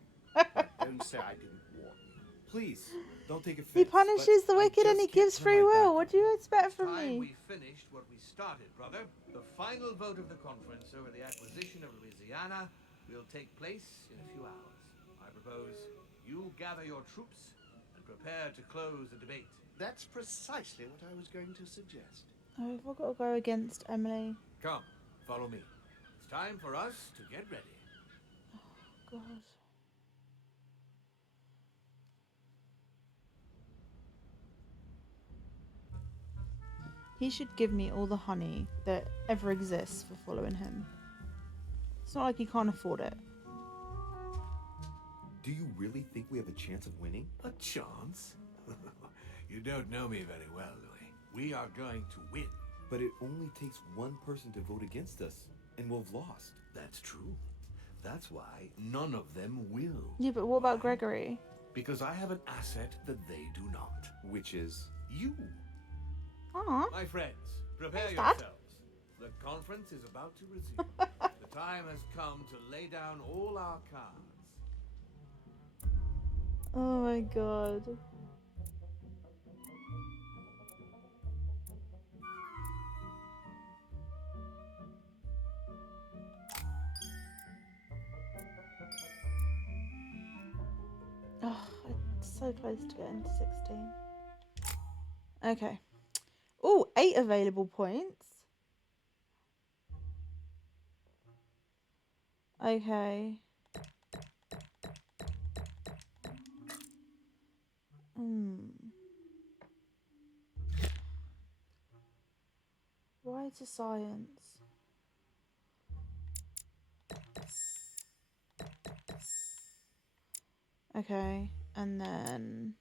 Don't say I didn't warn you. Please, don't take offense. He punishes the but I wicked and just he can't gives turn free my will. back What on do you expect It's from time me? we finished what we started, brother. The final vote of the conference over the acquisition of Louisiana will take place in a few hours. I propose you gather your troops and prepare to close the debate. That's precisely what I was going to suggest. Oh, have I got to go against Emily? Come, follow me. It's time for us to get ready. God. He should give me all the honey that ever exists for following him. It's not like he can't afford it. Do you really think we have a chance of winning? A chance? You don't know me very well, Louis. We are going to win. But it only takes one person to vote against us, and we'll have lost. That's true. That's why none of them will. Yeah, but what about Why? Gregory? Because I have an asset that they do not. Which is... You. Aw. My friends, prepare Thanks, Dad. yourselves. The conference is about to resume. The time has come to lay down all our cards. Oh my god. Oh, I'm so close to getting to 16. Okay. Oh, 8 available points. Okay. Why to science? Okay, and then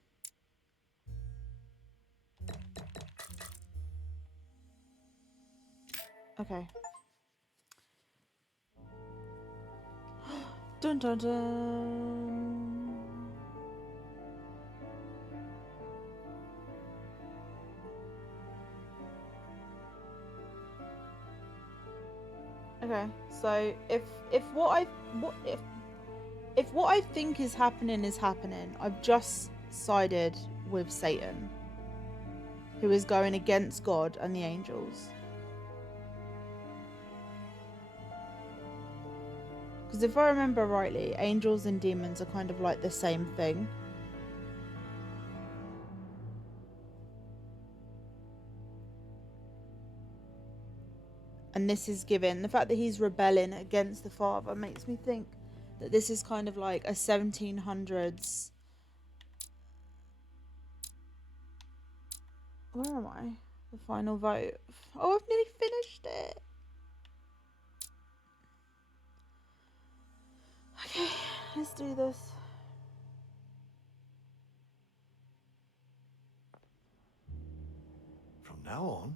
okay. Dun dun dun. Okay, so if what I think is happening, I've just sided with Satan, who is going against God and the angels. Because if I remember rightly, angels and demons are kind of like the same thing. And this is given, the fact that he's rebelling against the Father makes me think that this is kind of like a 1700s. Where am I? The final vote. Oh, I've nearly finished it. Okay, let's do this. From now on,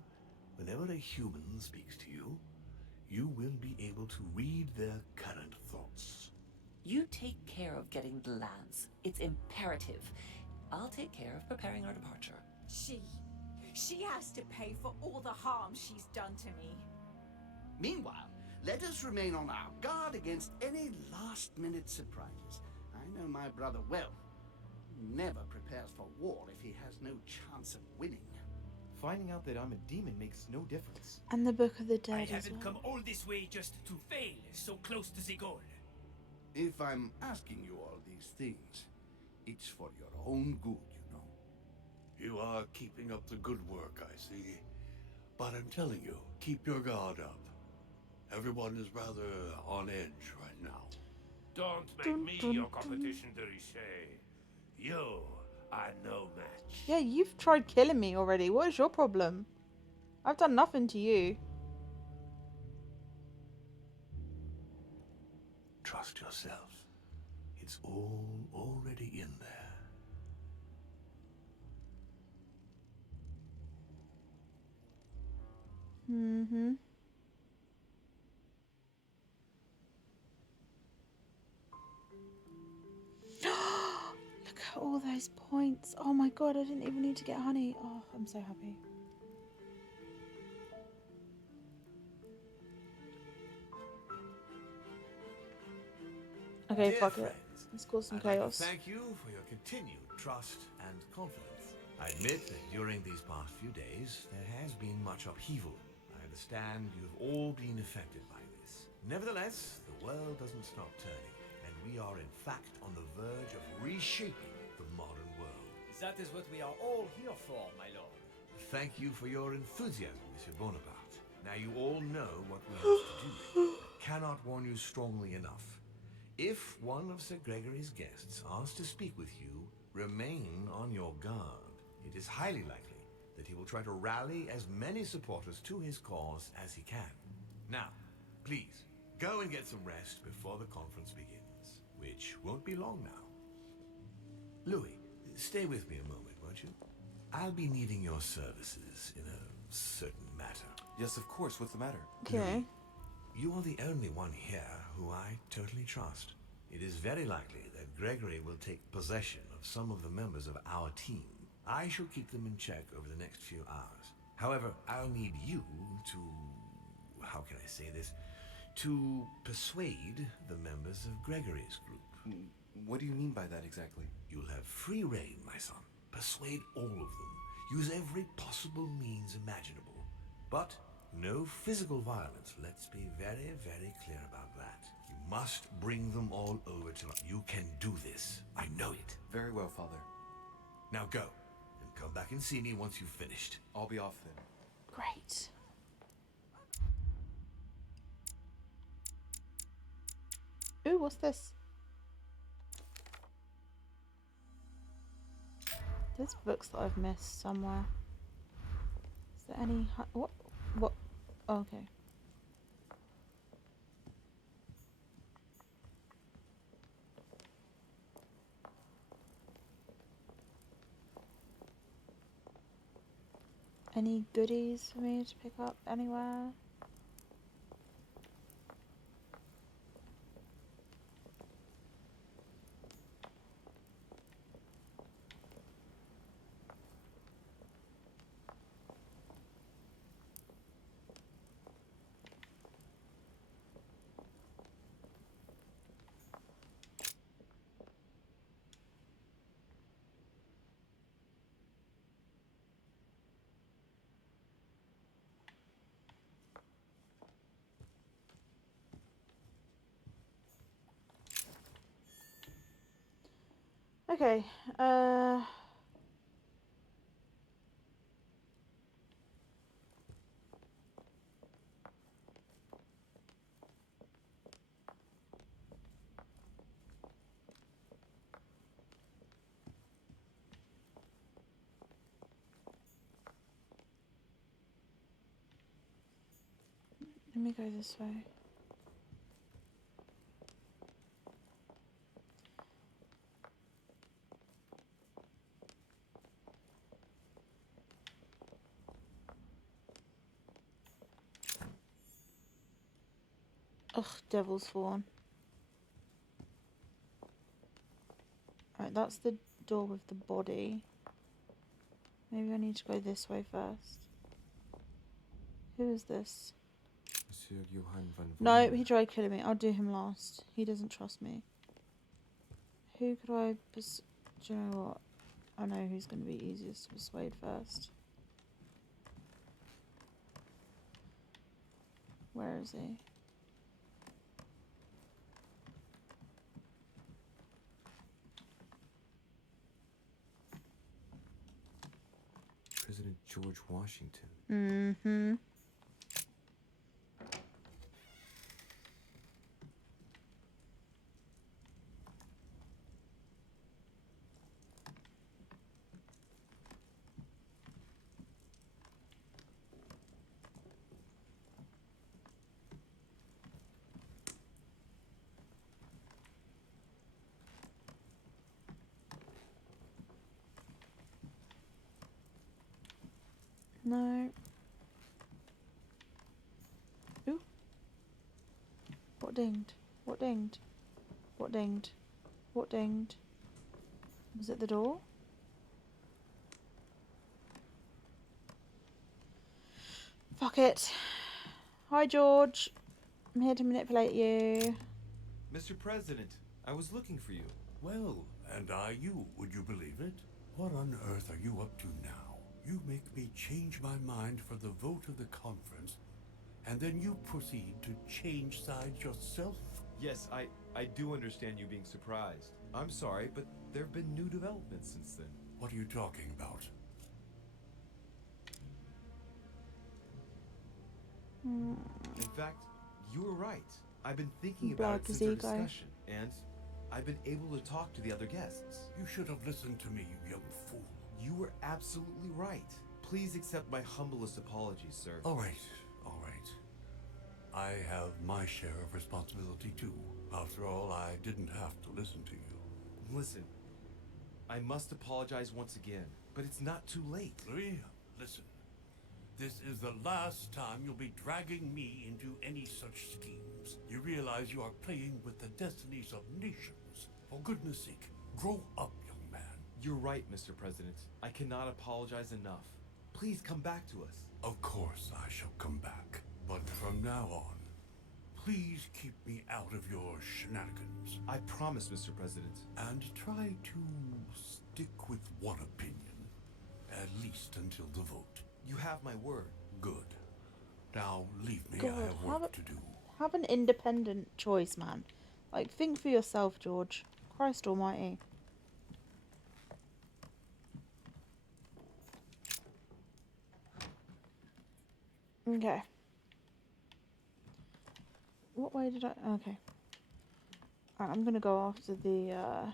whenever a human speaks to you, you will be able to read their current thoughts. You take care of getting the lands. It's imperative. I'll take care of preparing our departure. She has to pay for all the harm she's done to me. Meanwhile, let us remain on our guard against any last-minute surprises. I know my brother well. He never prepares for war if he has no chance of winning. Finding out that I'm a demon makes no difference. And the Book of the Dead I as haven't well. come all this way just to fail so close to the goal. If I'm asking you all these things, it's for your own good, you know. You are keeping up the good work, I see. But I'm telling you, keep your guard up. Everyone is rather on edge right now. Don't make me your competition, Richet. You are no match. Yeah, you've tried killing me already. What is your problem? I've done nothing to you. Trust yourself. It's all already in there. Mm-hmm. Look at all those points. Oh my god, I didn't even need to get honey. Oh, I'm so happy. Okay, Dear fuck it. friends, Let's cause some I'd like to chaos. thank you for your continued trust and confidence. I admit that during these past few days, there has been much upheaval. I understand you've all been affected by this. Nevertheless, the world doesn't stop turning, and we are in fact on the verge of reshaping the modern world. That is what we are all here for, my lord. Thank you for your enthusiasm, Monsieur Bonaparte. Now you all know what we have to do. Cannot warn you strongly enough. If one of Sir Gregory's guests asks to speak with you, remain on your guard. It is highly likely that he will try to rally as many supporters to his cause as he can. Now, please, go and get some rest before the conference begins, which won't be long now. Louis, stay with me a moment, won't you? I'll be needing your services in a certain matter. Yes, of course. What's the matter? Okay. You are the only one here who I totally trust. It is very likely that Gregory will take possession of some of the members of our team. I shall keep them in check over the next few hours. However, I'll need you to... how can I say this? To persuade the members of Gregory's group. What do you mean by that exactly? You'll have free rein, my son. Persuade all of them. Use every possible means imaginable. But no physical violence. Let's be very, very clear about that. You must bring them all over to... You can do this. I know it. Very well, Father. Now go, and come back and see me once you've finished. I'll be off then. Great. Ooh, what's this? There's books that I've missed somewhere. Is there any... What? What? Oh, okay. Any goodies for me to pick up anywhere? Okay. Let me go this way. Ugh, devil's spawn. Right, that's the door with the body. Maybe I need to go this way first. Who is this? Monsieur Johann van No, Volmer. he tried killing me. I'll do him last. He doesn't trust me. Who could I do you know what? I know who's going to be easiest to persuade first. Where is he? President George Washington. Mm-hmm. No. Ooh. What dinged? What dinged? What dinged? What dinged? Was it the door? Fuck it. Hi, George. I'm here to manipulate you. Mr. President, I was looking for you. Well, and I you, would you believe it? What on earth are you up to now? You make me change my mind for the vote of the conference, and then you proceed to change sides yourself? Yes, I do understand you being surprised. I'm sorry, but there have been new developments since then. What are you talking about? In fact, you were right. I've been thinking Blood about it since our ego. discussion, and I've been able to talk to the other guests. You should have listened to me, you young fool. You were absolutely right. Please accept my humblest apologies, sir. All right, all right. I have my share of responsibility too. After all, I didn't have to listen to you. Listen, I must apologize once again, but it's not too late. Louis, listen. This is the last time you'll be dragging me into any such schemes. You realize you are playing with the destinies of nations. For goodness sake, grow up, young man. You're right, Mr. President. I cannot apologize enough. Please come back to us. Of course I shall come back. But from now on, please keep me out of your shenanigans. I promise, Mr. President. And try to stick with one opinion. At least until the vote. You have my word. Good. Now leave me. God, I have work to do. Have an independent choice, man. Like, think for yourself, George. Christ almighty. Okay. What way did I... Okay. Alright, I'm gonna go after the,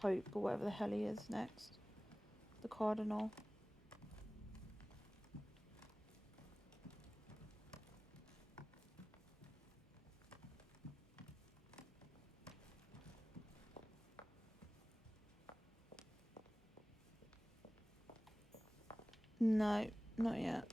Pope, or whatever the hell he is next. The Cardinal. No, not yet.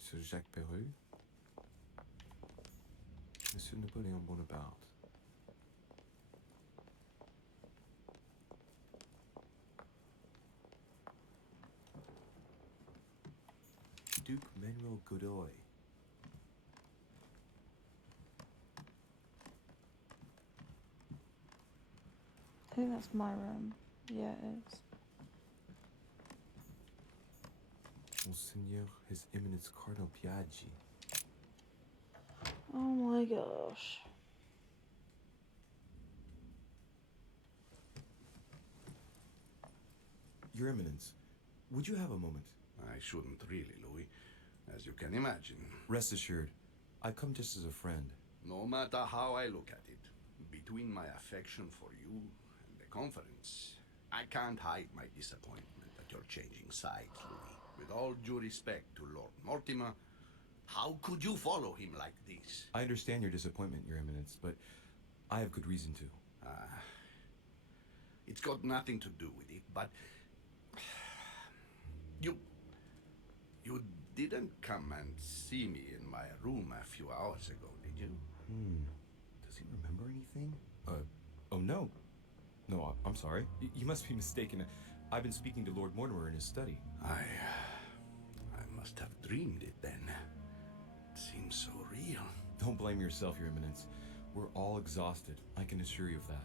Sir Jacques Perru. Monsieur Napoléon Bonaparte. Duke Manuel Godoy. I think that's my room. Yeah, it is. Monseigneur, His Eminence Cardinal Piaggi. Oh my gosh. Your Eminence, would you have a moment? I shouldn't really, Louis, as you can imagine. Rest assured, I come just as a friend. No matter how I look at it, between my affection for you and the conference, I can't hide my disappointment at your changing sides, Louis. With all due respect to Lord Mortimer, how could you follow him like this? I understand your disappointment, Your Eminence, but I have good reason to. It's got nothing to do with it, but you didn't come and see me in my room a few hours ago, did you? Does he remember anything? Oh no. No, I'm sorry. You must be mistaken. I've been speaking to Lord Mortimer in his study. I must have dreamed it then. It seems so real. Don't blame yourself, Your Eminence. We're all exhausted. I can assure you of that.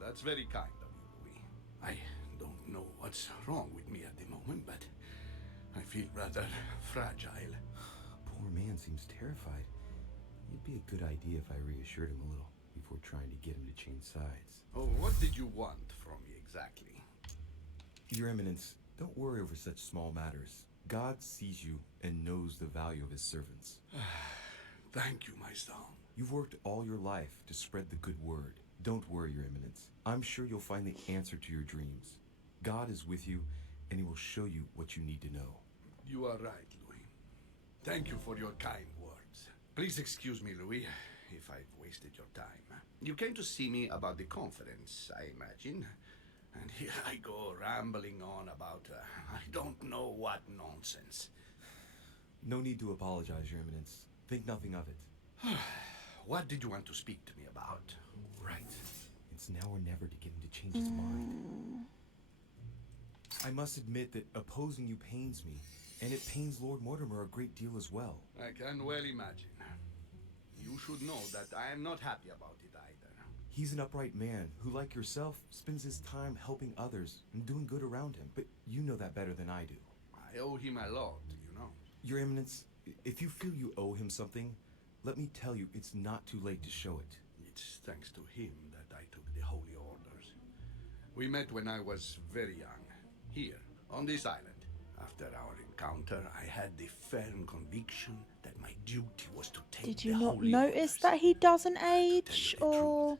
That's very kind of you, Louis. I don't know what's wrong with me at the moment, but I feel rather fragile. Poor man seems terrified. It'd be a good idea if I reassured him a little before trying to get him to change sides. Oh, what did you want from me exactly? Your Eminence, don't worry over such small matters. God sees you and knows the value of his servants. Thank you, my son. You've worked all your life to spread the good word. Don't worry, Your Eminence. I'm sure you'll find the answer to your dreams. God is with you, and he will show you what you need to know. You are right, Louis. Thank you for your kind words. Please excuse me, Louis, if I've wasted your time. You came to see me about the conference, I imagine. And here I go rambling on about I don't know what nonsense. No need to apologize, Your Eminence. Think nothing of it. What did you want to speak to me about? Right. It's now or never to get him to change his mind. I must admit that opposing you pains me, and it pains Lord Mortimer a great deal as well. I can well imagine. You should know that I am not happy about it either. He's an upright man who, like yourself, spends his time helping others and doing good around him, but you know that better than I do. I owe him a lot, you know. Your Eminence, if you feel you owe him something, let me tell you it's not too late to show it. It's thanks to him that I took the Holy Orders. We met when I was very young, here, on this island. After our encounter, I had the firm conviction that my duty was to take Did the you not Holy notice Orders. that he doesn't To tell you age, the or? truth,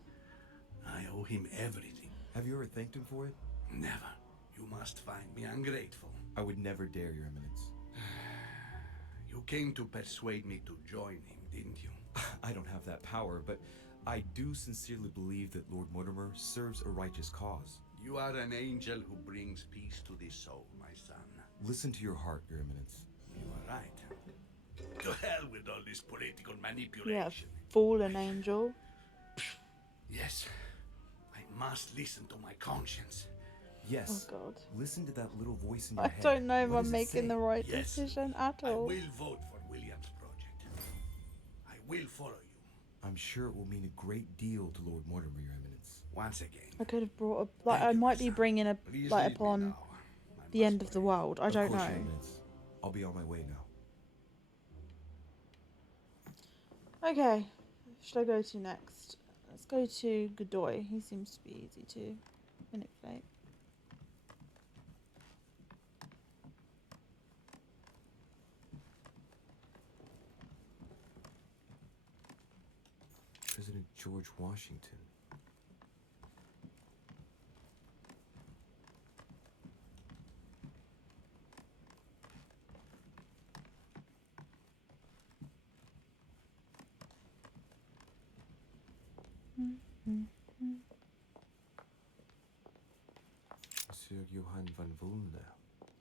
I owe him everything. Have you ever thanked him for it? Never. You must find me ungrateful. I would never dare, Your Eminence. You came to persuade me to join him, didn't you? I don't have that power, but I do sincerely believe that Lord Mortimer serves a righteous cause. You are an angel who brings peace to the soul, my son. Listen to your heart, Your Eminence. You are right. To hell with all this political Yeah, manipulation. fallen angel. Yes, I must listen to my conscience. Yes. Oh God. Listen to that little voice in your I head. don't know if What I'm does it making say? the right Yes, decision at I all. will vote for William's project. I will follow you. I'm sure it will mean a great deal to Lord Mortimer, Your Eminence. Once again. I could have brought up, like, Thank I you, might my be son. bringing a, Please like, leave me upon now. I the must end of the worry. world. I don't Of course, Your know. Eminence. I'll be on my way now. Okay, should I go to next? Let's go to Godoy. He seems to be easy to manipulate. President George Washington. Monsieur Johann van Vulner.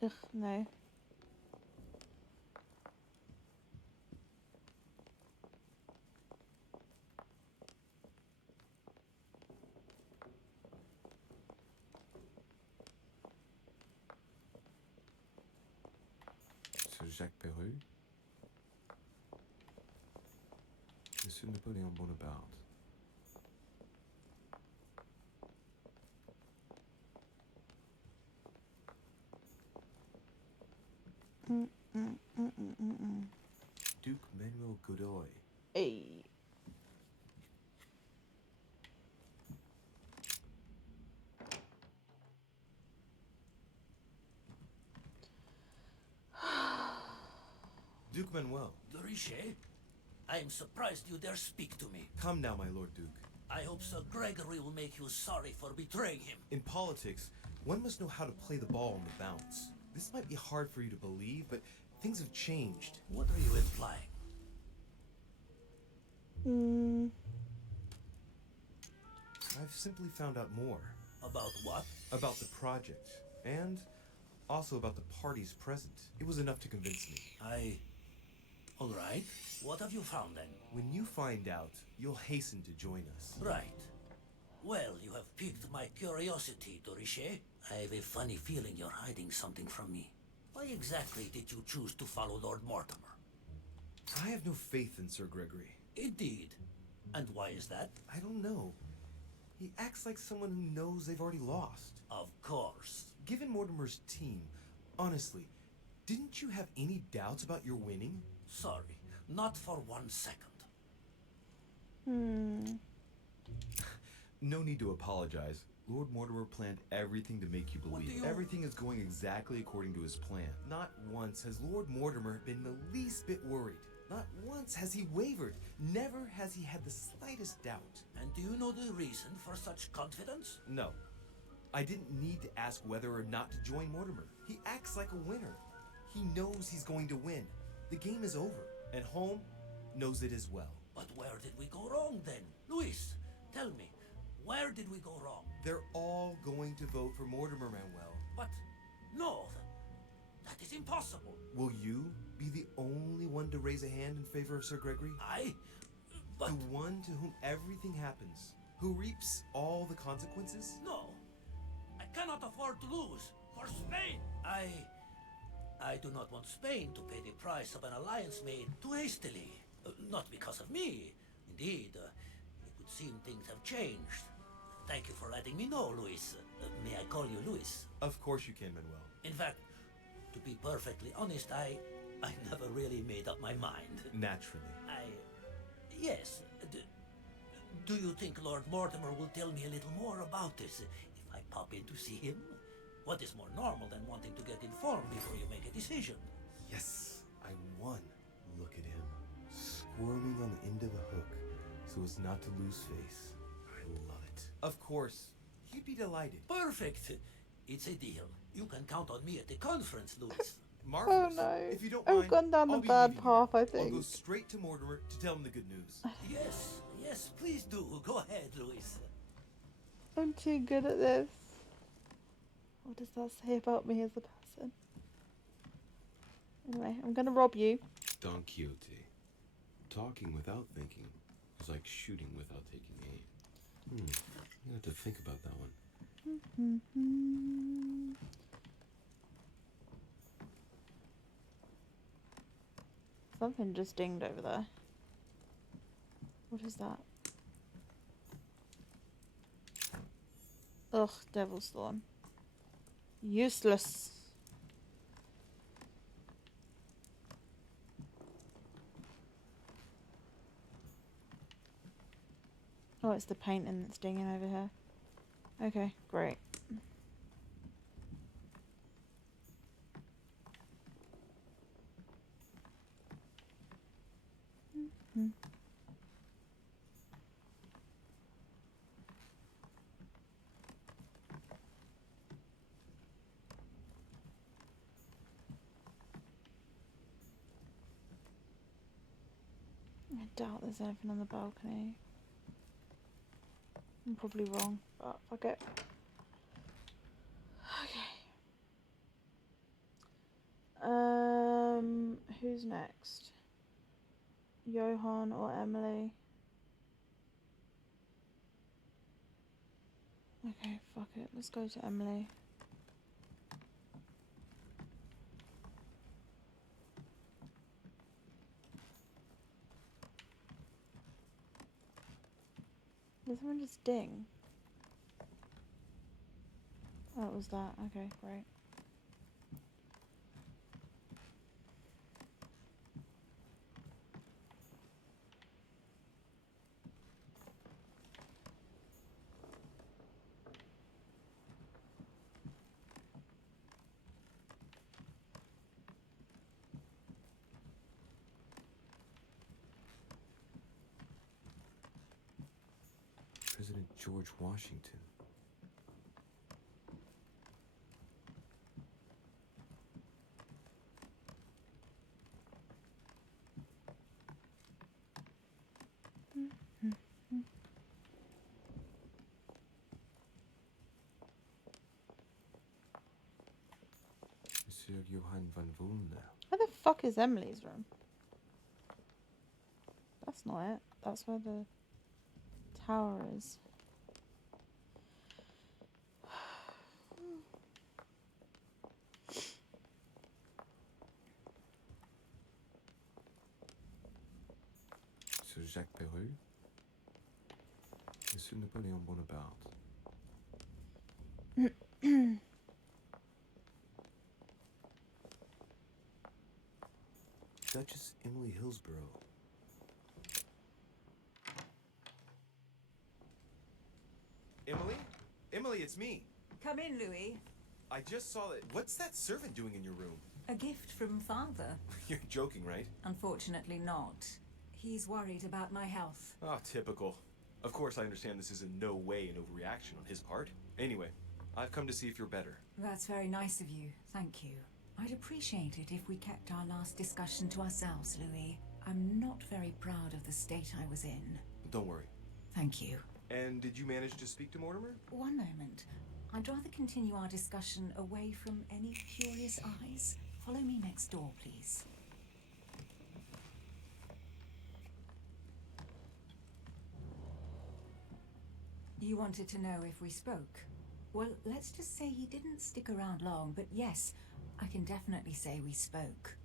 Ugh, no. Monsieur Jacques Perru. Monsieur Napoléon Bonaparte. Duke Manuel Godoy. Hey. Duke Manuel. De Richet? I am surprised you dare speak to me. Come now, my Lord Duke. I hope Sir Gregory will make you sorry for betraying him. In politics, one must know how to play the ball on the bounce. This might be hard for you to believe, but things have changed. What are you implying? I've simply found out more. About what? About the project, and also about the parties present. It was enough to convince me. All right. What have you found then? When you find out, you'll hasten to join us. Right. Well, you have piqued my curiosity, de Richet. I have a funny feeling you're hiding something from me. Why exactly did you choose to follow Lord Mortimer? I have no faith in Sir Gregory. Indeed. And why is that? I don't know. He acts like someone who knows they've already lost. Of course. Given Mortimer's team, honestly, didn't you have any doubts about your winning? Sorry, not for 1 second. No need to apologize. Lord Mortimer planned everything to make you believe. Everything is going exactly according to his plan. Not once has Lord Mortimer been the least bit worried. Not once has he wavered. Never has he had the slightest doubt. And do you know the reason for such confidence? No. I didn't need to ask whether or not to join Mortimer. He acts like a winner. He knows he's going to win. The game is over, and Holm knows it as well. But where did we go wrong then? Luis, tell me, where did we go wrong? They're all going to vote for Mortimer, Manuel. But, no, that is impossible. Will you be the only one to raise a hand in favor of Sir Gregory? But... The one to whom everything happens, who reaps all the consequences? No, I cannot afford to lose. For Spain, I do not want Spain to pay the price of an alliance made too hastily. Not because of me. Indeed, it would seem things have changed. Thank you for letting me know, Luis. May I call you Luis? Of course you can, Manuel. In fact, to be perfectly honest, I never really made up my mind. Naturally. Yes. Do you think Lord Mortimer will tell me a little more about this if I pop in to see him? What is more normal than wanting to get informed before you make a decision? Yes, I won. Look at him, squirming on the end of a hook so as not to lose face. I love it. Of course, he'd be delighted. Perfect. It's a deal. You can count on me at the conference, Luis. Marvelous. Oh no. If you don't I've mind, gone down the I'll be bad leaving path, you. I think. I'll go straight to Mortimer to tell him the good news. Yes, please do. Go ahead, Luis. I'm too good at this. What does that say about me as a person? Anyway, I'm gonna rob you. Don Quixote. Talking without thinking is like shooting without taking aim. I'm gonna have to think about that one. Something just dinged over there. What is that? Ugh, Devil's Thorn. Useless. Oh, it's the painting that's dinging over here. Okay, great. I doubt there's anything on the balcony. I'm probably wrong, but fuck it. Okay. Who's next? Johan or Emily? Okay, fuck it. Let's go to Emily. Did someone just ding? Oh, it was that. Okay, great. George Washington. Monsieur Johann van Vulner. Where the fuck is Emily's room? That's not it. That's where the tower is. Sir Jacques Perru. Monsieur Napoleon Bonaparte. Duchess Emily Hillsborough. Emily? Emily, it's me. Come in, Louis. I just saw that. What's that servant doing in your room? A gift from Father. You're joking, right? Unfortunately not. He's worried about my health. Oh, typical. Of course, I understand this is in no way an overreaction on his part. Anyway, I've come to see if you're better. That's very nice of you. Thank you. I'd appreciate it if we kept our last discussion to ourselves, Louis. I'm not very proud of the state I was in. Don't worry. Thank you. And did you manage to speak to Mortimer? One moment. I'd rather continue our discussion away from any curious eyes. Follow me next door, please. You wanted to know if we spoke? Well, let's just say he didn't stick around long, but yes, I can definitely say we spoke.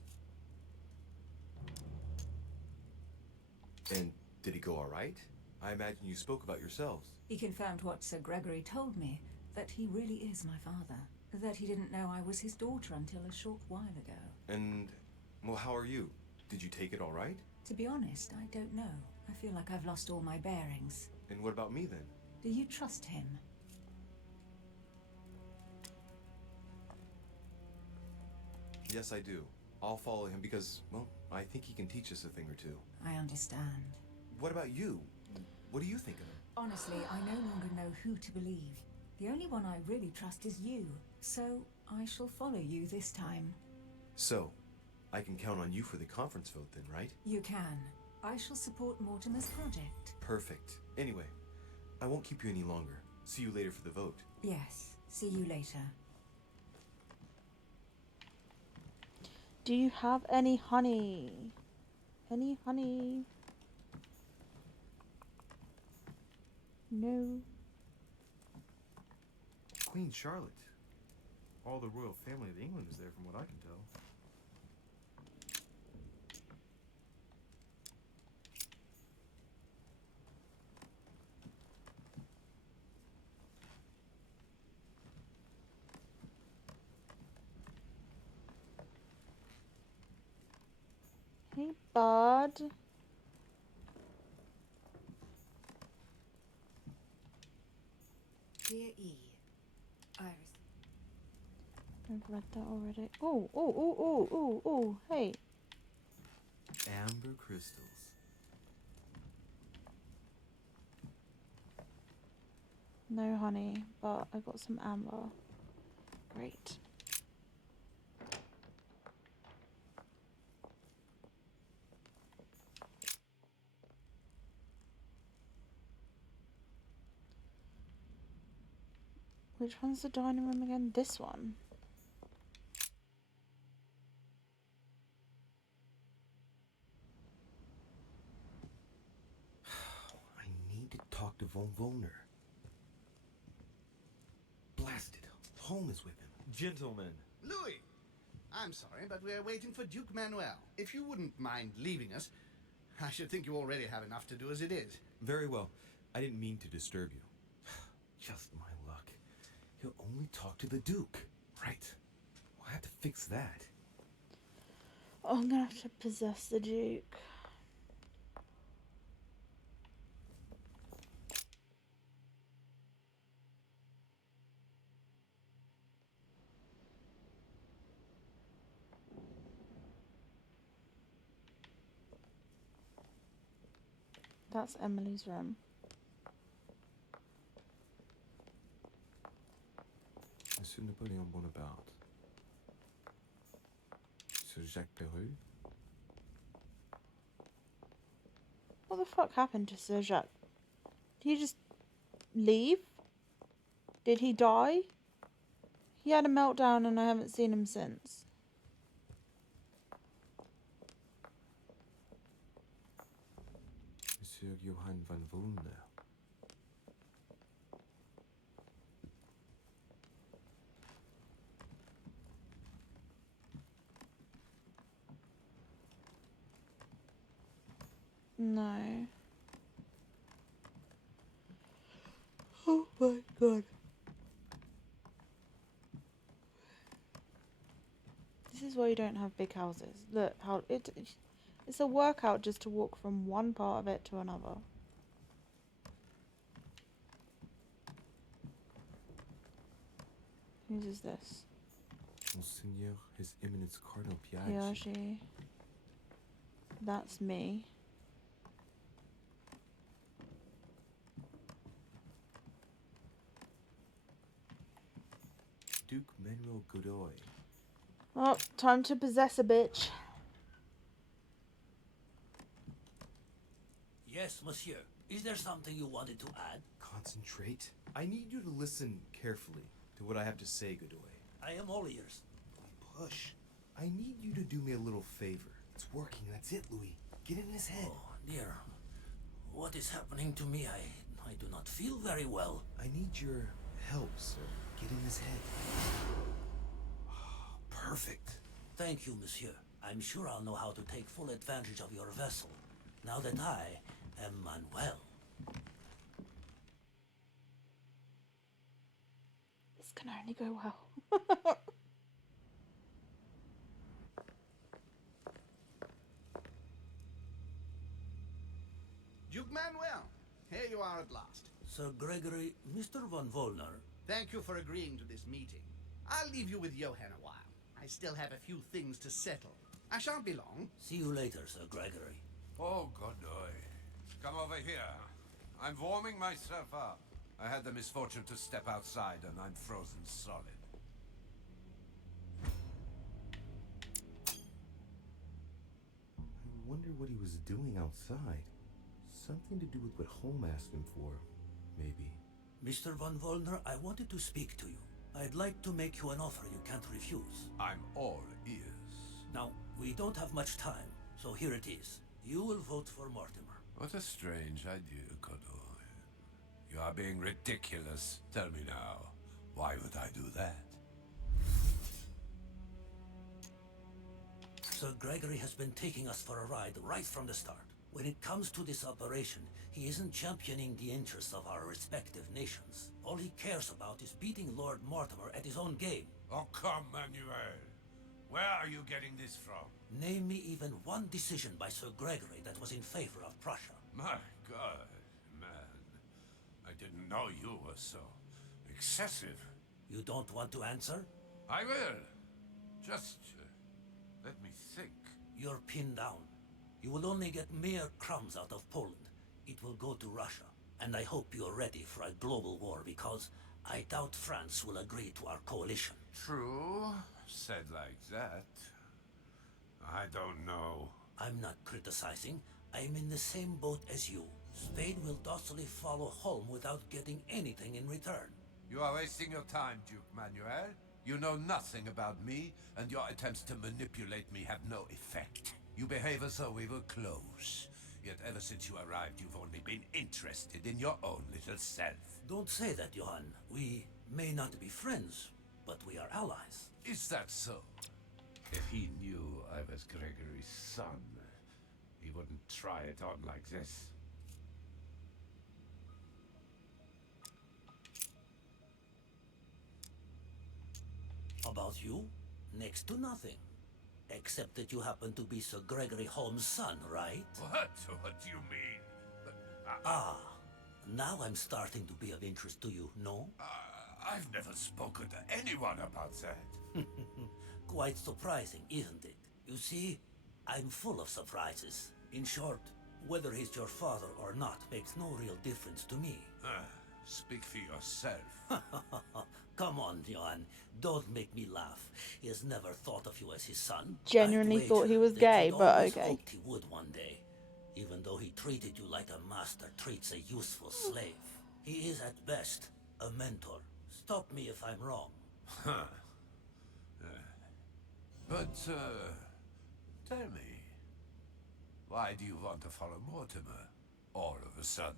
And did it go all right? I imagine you spoke about yourselves. He confirmed what Sir Gregory told me, that he really is my father. That he didn't know I was his daughter until a short while ago. And, well, how are you? Did you take it all right? To be honest, I don't know. I feel like I've lost all my bearings. And what about me then? Do you trust him? Yes, I do. I'll follow him because, well, I think he can teach us a thing or two. I understand. What about you? What do you think of him? Honestly, I no longer know who to believe. The only one I really trust is you. So, I shall follow you this time. So, I can count on you for the conference vote then, right? You can. I shall support Mortimer's project. Perfect. Anyway, I won't keep you any longer. See you later for the vote. Yes. See you later. Do you have any honey? Any honey? No. Queen Charlotte. All the royal family of England is there from what I can tell. Hey, bud. Dear E. Iris. I've read that already. Oh, oh, oh, oh, oh, oh, hey. Amber crystals. No honey, but I got some amber. Great. Which one's the dining room again? This one. I need to talk to Von Wohner. Blasted. Home is with him. Gentlemen. Louis! I'm sorry, but we're waiting for Duke Manuel. If you wouldn't mind leaving us, I should think you already have enough to do as it is. Very well. I didn't mean to disturb you. Just my luck. He'll only talk to the Duke. Right. We'll have to fix that. Oh, I'm gonna have to possess the Duke. That's Emily's room. Sir Napoleon Bonaparte. Sir Jacques Peru. What the fuck happened to Sir Jacques? Did he just leave? Did he die? He had a meltdown and I haven't seen him since. Monsieur Johann van Volner. No. Oh my god. This is why you don't have big houses. Look how it's a workout just to walk from one part of it to another. Whose is this? Monseigneur, His Eminence Cardinal Piaggi. That's me. Duke Manuel Godoy. Oh, time to possess a bitch. Yes, monsieur. Is there something you wanted to add? Concentrate. I need you to listen carefully to what I have to say, Godoy. I am all ears. Push. I need you to do me a little favor. It's working, that's it, Louis. Get in his head. Oh, dear. What is happening to me? I do not feel very well. I need your help, sir. Get in his head. Perfect. Thank you, monsieur. I'm sure I'll know how to take full advantage of your vessel, now that I am Manuel. This can only go well. Duke Manuel, here you are at last. Sir Gregory, Mr. von Volner. Thank you for agreeing to this meeting. I'll leave you with Johann a while. I still have a few things to settle. I shan't be long. See you later, Sir Gregory. Oh, Godoy. Come over here. I'm warming myself up. I had the misfortune to step outside and I'm frozen solid. I wonder what he was doing outside. Something to do with what Holm asked him for, maybe. Mr. von Volner, I wanted to speak to you. I'd like to make you an offer you can't refuse. I'm all ears. Now, we don't have much time, so here it is. You will vote for Mortimer. What a strange idea, Godoy. You are being ridiculous. Tell me now, why would I do that? Sir Gregory has been taking us for a ride right from the start. When it comes to this operation, he isn't championing the interests of our respective nations. All he cares about is beating Lord Mortimer at his own game. Oh, come, Manuel. Where are you getting this from? Name me even one decision by Sir Gregory that was in favor of Prussia. My God, man. I didn't know you were so excessive. You don't want to answer? I will. Just let me think. You're pinned down. You will only get mere crumbs out of Poland. It will go to Russia. And I hope you're ready for a global war because I doubt France will agree to our coalition. True. Said like that. I don't know. I'm not criticizing. I'm in the same boat as you. Spain will docilely follow Holm without getting anything in return. You are wasting your time, Duke Manuel. You know nothing about me, and your attempts to manipulate me have no effect. You behave as though we were close. Yet ever since you arrived, you've only been interested in your own little self. Don't say that, Johann. We may not be friends, but we are allies. Is that so? If he knew I was Gregory's son, he wouldn't try it on like this. About you? Next to nothing. Except that you happen to be Sir Gregory Holmes' son, right? What? What do you mean? Ah, now I'm starting to be of interest to you, no? I've never spoken to anyone about that. Quite surprising, isn't it? You see, I'm full of surprises. In short, whether he's your father or not makes no real difference to me. Speak for yourself. Come on, Johan. Don't make me laugh. He has never thought of you as his son. Genuinely I'd thought he wager was that gay, he'd but always okay. hoped he would one day. Even though he treated you like a master treats a useful slave. He is at best a mentor. Stop me if I'm wrong. But, tell me, why do you want to follow Mortimer all of a sudden?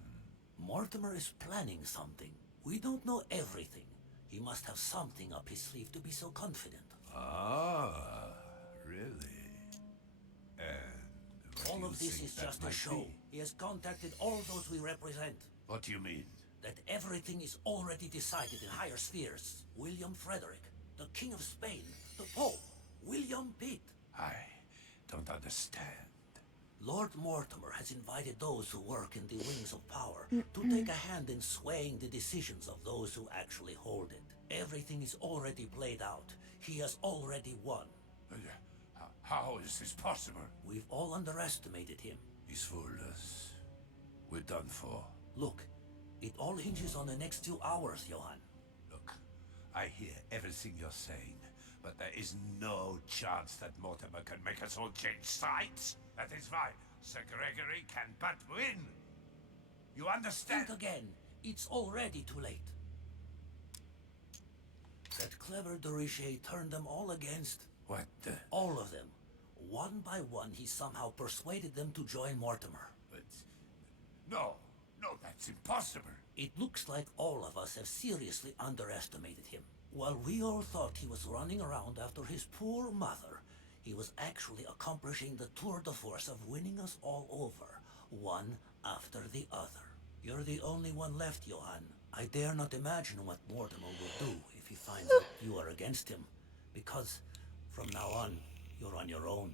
Mortimer is planning something. We don't know everything. He must have something up his sleeve to be so confident. Ah, really? And what All do of you this think is that just a might show. be? He has contacted all those we represent. What do you mean? That everything is already decided in higher spheres. William Frederick, the King of Spain, the Pope, William Pitt. I don't understand. Lord Mortimer has invited those who work in the wings of power to take a hand in swaying the decisions of those who actually hold it. Everything is already played out. He has already won. How is this possible? We've all underestimated him. He's fooled us. We're done for. Look, it all hinges on the next 2 hours, Johan. Look, I hear everything you're saying, but there is no chance that Mortimer can make us all change sides. That is why Sir Gregory can but win. You understand? Think again. It's already too late. That clever de Richet turned them all against... What the... All of them. One by one, he somehow persuaded them to join Mortimer. But... No, that's impossible. It looks like all of us have seriously underestimated him. While we all thought he was running around after his poor mother, he was actually accomplishing the tour de force of winning us all over, one after the other. You're the only one left, Johan. I dare not imagine what Mortimer will do if he finds out you are against him. Because, from now on, you're on your own.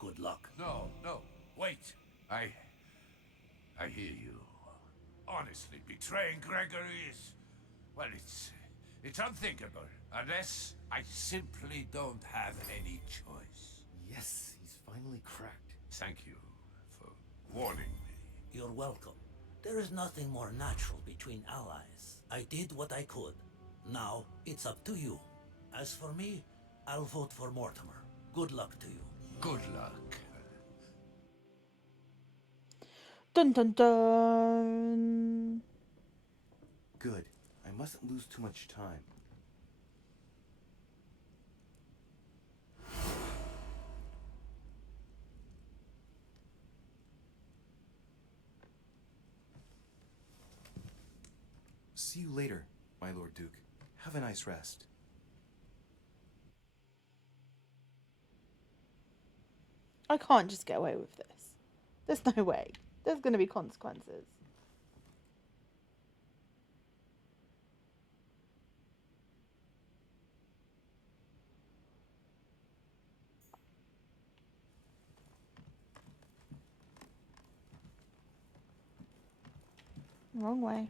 Good luck. No, wait. I hear you. Honestly, betraying Gregory is... Well, it's unthinkable. Unless I simply don't have any choice. Yes, he's finally cracked. Thank you for warning me. You're welcome. There is nothing more natural between allies. I did what I could. Now, it's up to you. As for me, I'll vote for Mortimer. Good luck to you. Good luck. Dun dun dun. Good. I mustn't lose too much time. See you later, my Lord Duke. Have a nice rest. I can't just get away with this. There's no way. There's going to be consequences. Wrong way.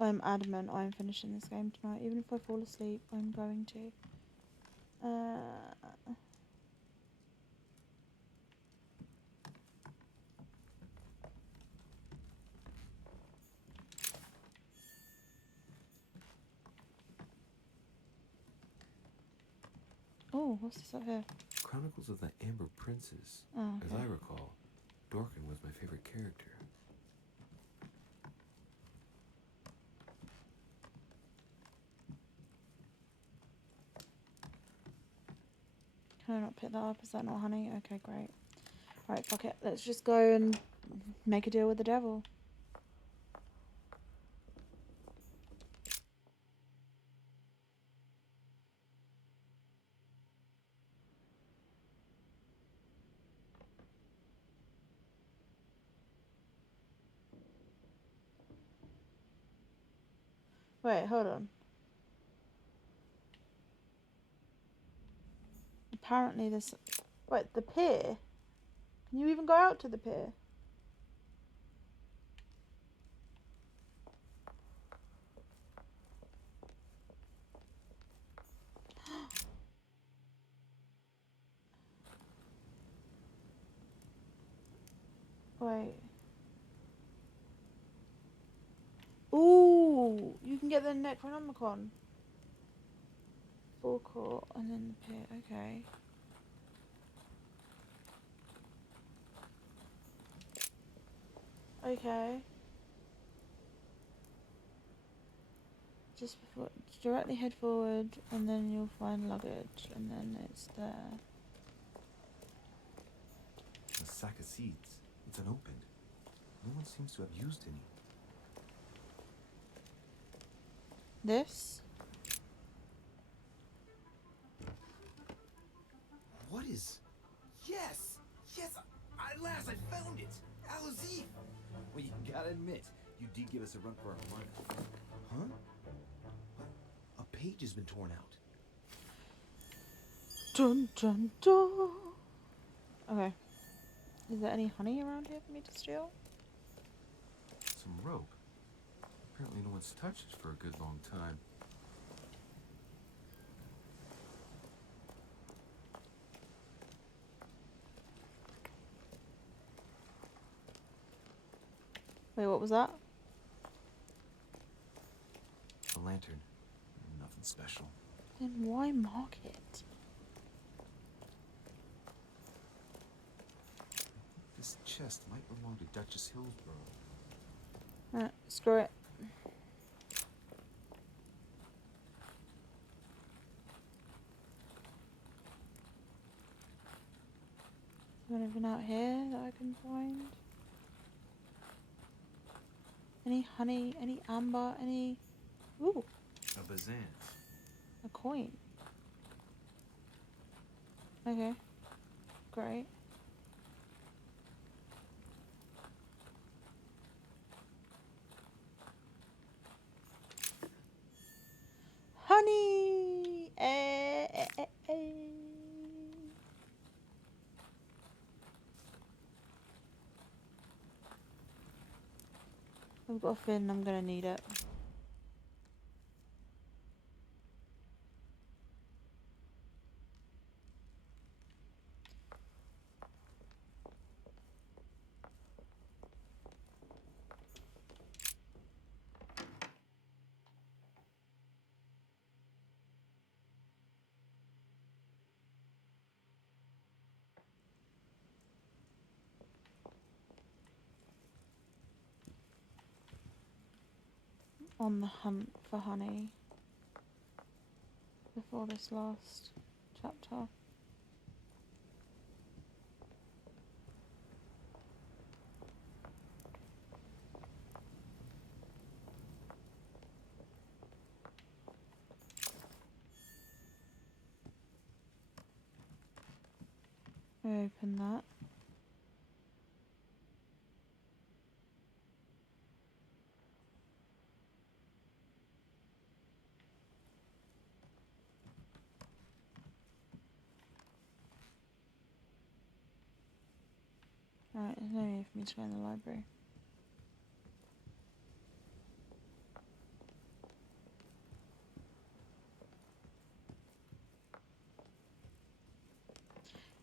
I'm adamant I'm finishing this game tonight. Even if I fall asleep, I'm going to. Oh, what's this up here? Chronicles of the Amber Princess. Oh, As okay. I recall, Dorkin was my favorite character. Can I not pick that up? Is that not honey? Okay, great. Right, fuck it. Let's just go and make a deal with the devil. Wait, hold on. Apparently this... Wait, the pier? Can you even go out to the pier? Wait. Ooh! You can get the Necronomicon. Forecourt and then the pier. Okay. Okay. Just before, directly head forward, and then you'll find luggage, and then it's there. A sack of seeds. It's unopened. No one seems to have used any. This? What is... Yes! Yes! At last I found it! Al-Azif! Well, you gotta admit, you did give us a run for our money. Huh? A page has been torn out. Dun dun dun! Okay. Is there any honey around here for me to steal? Some rope. Apparently no one's touched it for a good long time. Wait, what was that? A lantern. Nothing special. Then why mark it? This chest might belong to Duchess Hillsborough. Screw it. Anything out here that I can find? Any honey, any amber, any... Ooh, A Bazant. a coin. Okay, great. Honey! I've got a feeling I'm gonna need it. On the hunt for honey before this last chapter. Open that. Alright, there's no need for me to go in the library.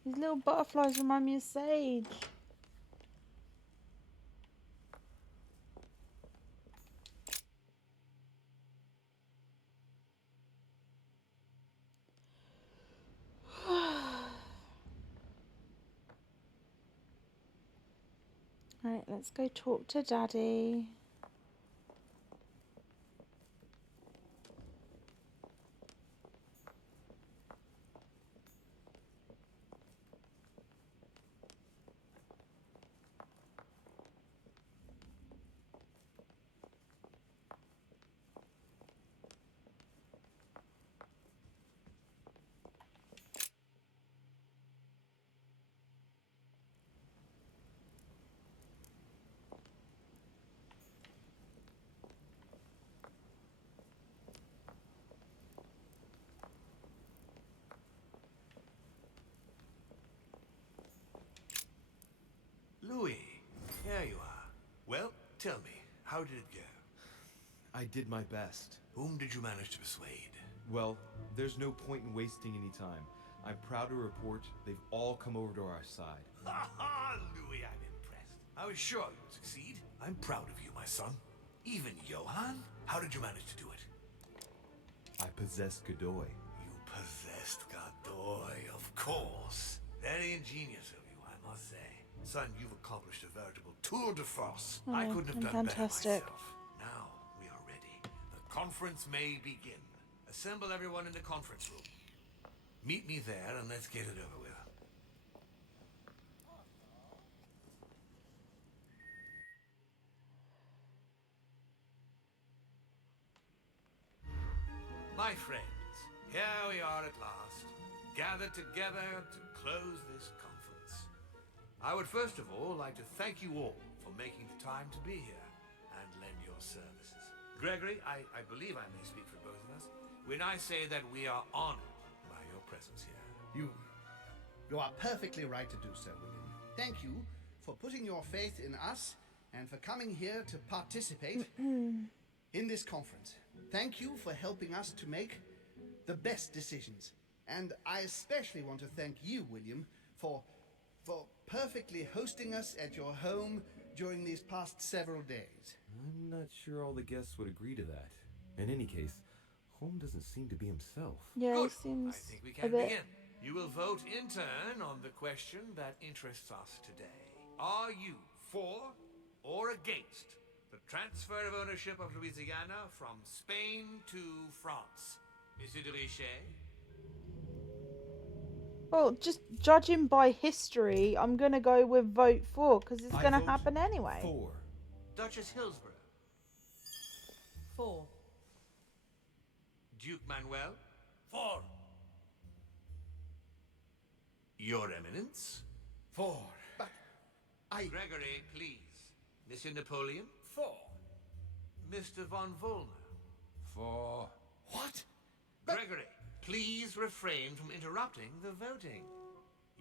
These little butterflies remind me of Sage. Alright, let's go talk to Daddy. tell me, how did it go? I did my best. Whom did you manage to persuade? Well, there's no point in wasting any time. I'm proud to report they've all come over to our side. Ha ha, Louis, I'm impressed. I was sure you'd succeed. I'm proud of you, my son. Even Johann? How did you manage to do it? I possess Godoy. You possessed Godoy, of course. Very ingenious of you, I must say. Son, you've accomplished a veritable tour de force. I couldn't have done fantastic. better myself. Now, we are ready. The conference may begin. Assemble everyone in the conference room. Meet me there and let's get it over with. My friends, here we are at last, gathered together to close this conference. I would first of all like to thank you all for making the time to be here and lend your services. Gregory, I believe I may speak for both of us when I say that we are honored by your presence here. You are perfectly right to do so, William. Thank you for putting your faith in us and for coming here to participate in this conference. Thank you for helping us to make the best decisions. And I especially want to thank you, William, for perfectly hosting us at your home during these past several days. I'm not sure all the guests would agree to that. In any case, Holm doesn't seem to be himself. Yeah, Good. he seems I think we a can bit. begin. You will vote in turn on the question that interests us today. Are you for or against the transfer of ownership of Louisiana from Spain to France? Monsieur de Richet? Well, just judging by history, I'm gonna go with vote for because it's I gonna vote happen anyway. 4. Duchess Hillsborough? 4. Duke Manuel? 4. Your Eminence? 4. But I... Gregory, please. Monsieur Napoleon? 4. Mr. von Volner? 4. What? Gregory, please refrain from interrupting the voting.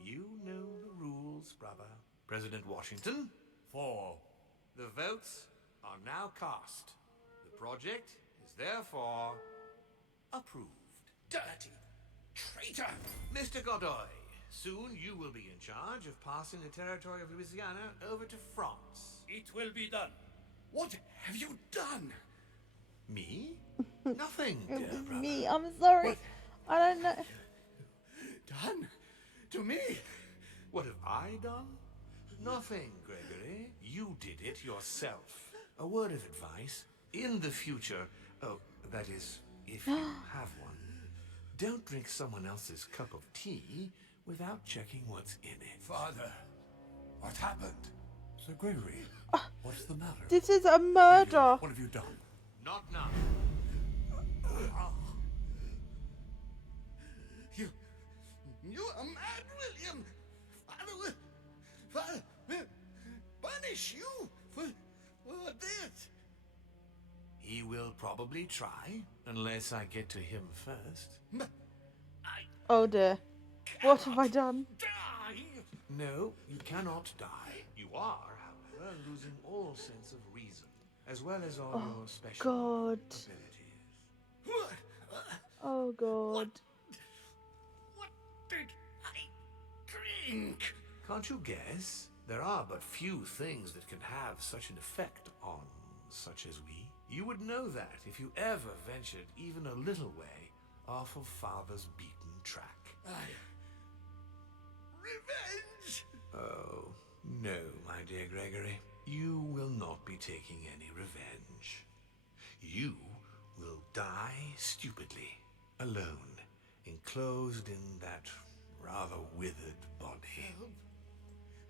You know the rules, brother. President Washington? 4. The votes are now cast. The project is therefore approved. Dirty traitor! Mr. Godoy, soon you will be in charge of passing the territory of Louisiana over to France. It will be done. What have you done? Me? Nothing, It dear was brother. me. I'm sorry. I don't know. Done? To me? What have I done? Nothing, Gregory. You did it yourself. A word of advice. In the future, oh, that is, if you have one, don't drink someone else's cup of tea without checking what's in it. Father, what happened? Sir Gregory, what's the matter? This is a murder. What have you done? Not now. You are mad, William! Father will punish you for this. He will probably try, unless I get to him first. But Oh dear. What have I done? die! No, you cannot die. You are, however, losing all sense of reason, as well as all your special God. abilities. What? Oh god. What did I drink? Can't you guess? There are but few things that can have such an effect on such as we. You would know that if you ever ventured even a little way off of Father's beaten track. Revenge! Oh, no, my dear Gregory. You will not be taking any revenge. You will die stupidly, alone, enclosed in that rather withered body.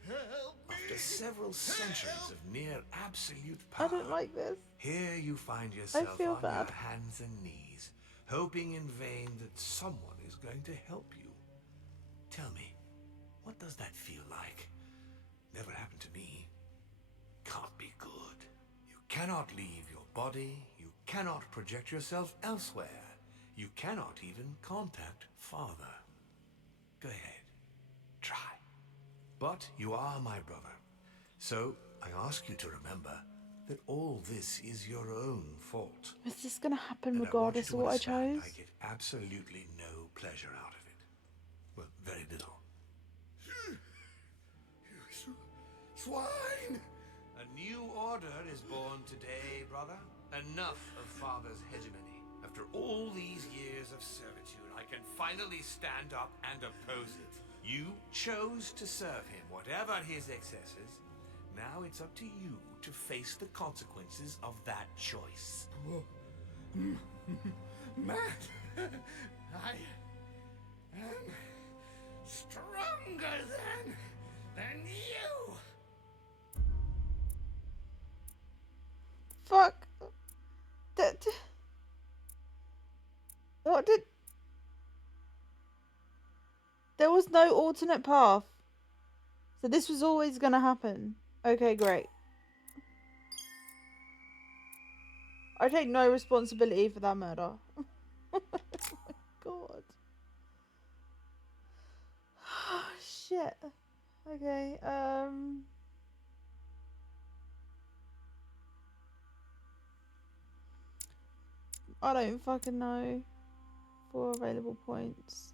Help me! After several centuries of near absolute power, I don't like this. here you find yourself feel on bad. your hands and knees, hoping in vain that someone is going to help you. Tell me, what does that feel like? Never happened to me. Can't be good. You cannot leave your body. You cannot project yourself elsewhere. You cannot even contact Father. Go ahead. Try. But you are my brother. So I ask you to remember that all this is your own fault. Is this gonna happen And regardless I of want you what to I understand chose? I get absolutely no pleasure out of it. Well, very little. Swine! A new order is born today, brother. Enough of Father's hegemony. After all these years of servitude, I can finally stand up and oppose it. You chose to serve him, whatever his excesses. Now it's up to you to face the consequences of that choice. Matt, I am stronger than you. Fuck. What did... There was no alternate path. So this was always gonna happen. Okay, great. I take no responsibility for that murder. Oh my god. Shit. Okay, I don't fucking know. 4 available points.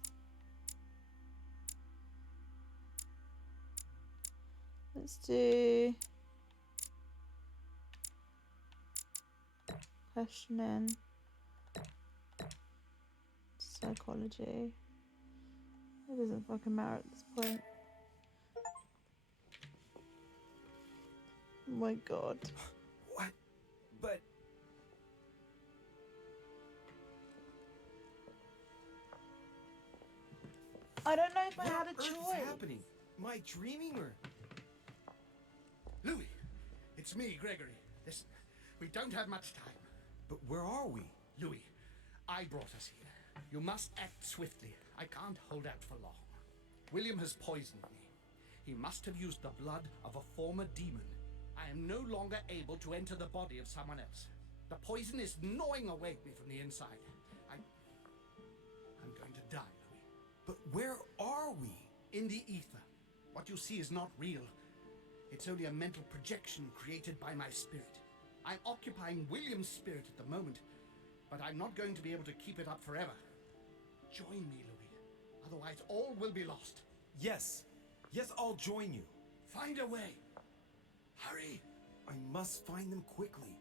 Let's do questioning, psychology. It doesn't fucking matter at this point. Oh my god. What? But I don't know if I what had a on earth choice. is happening? Am I dreaming or? Louis, it's me, Gregory. Listen, we don't have much time. But where are we? Louis, I brought us here. You must act swiftly. I can't hold out for long. William has poisoned me. He must have used the blood of a former demon. I am no longer able to enter the body of someone else. The poison is gnawing away at me from the inside. I'm going to die, Louis. But where are we? In the ether. What you see is not real. It's only a mental projection created by my spirit. I'm occupying William's spirit at the moment, but I'm not going to be able to keep it up forever. Join me, Louis. Otherwise, all will be lost. Yes. Yes, I'll join you. Find a way. Hurry. I must find them quickly.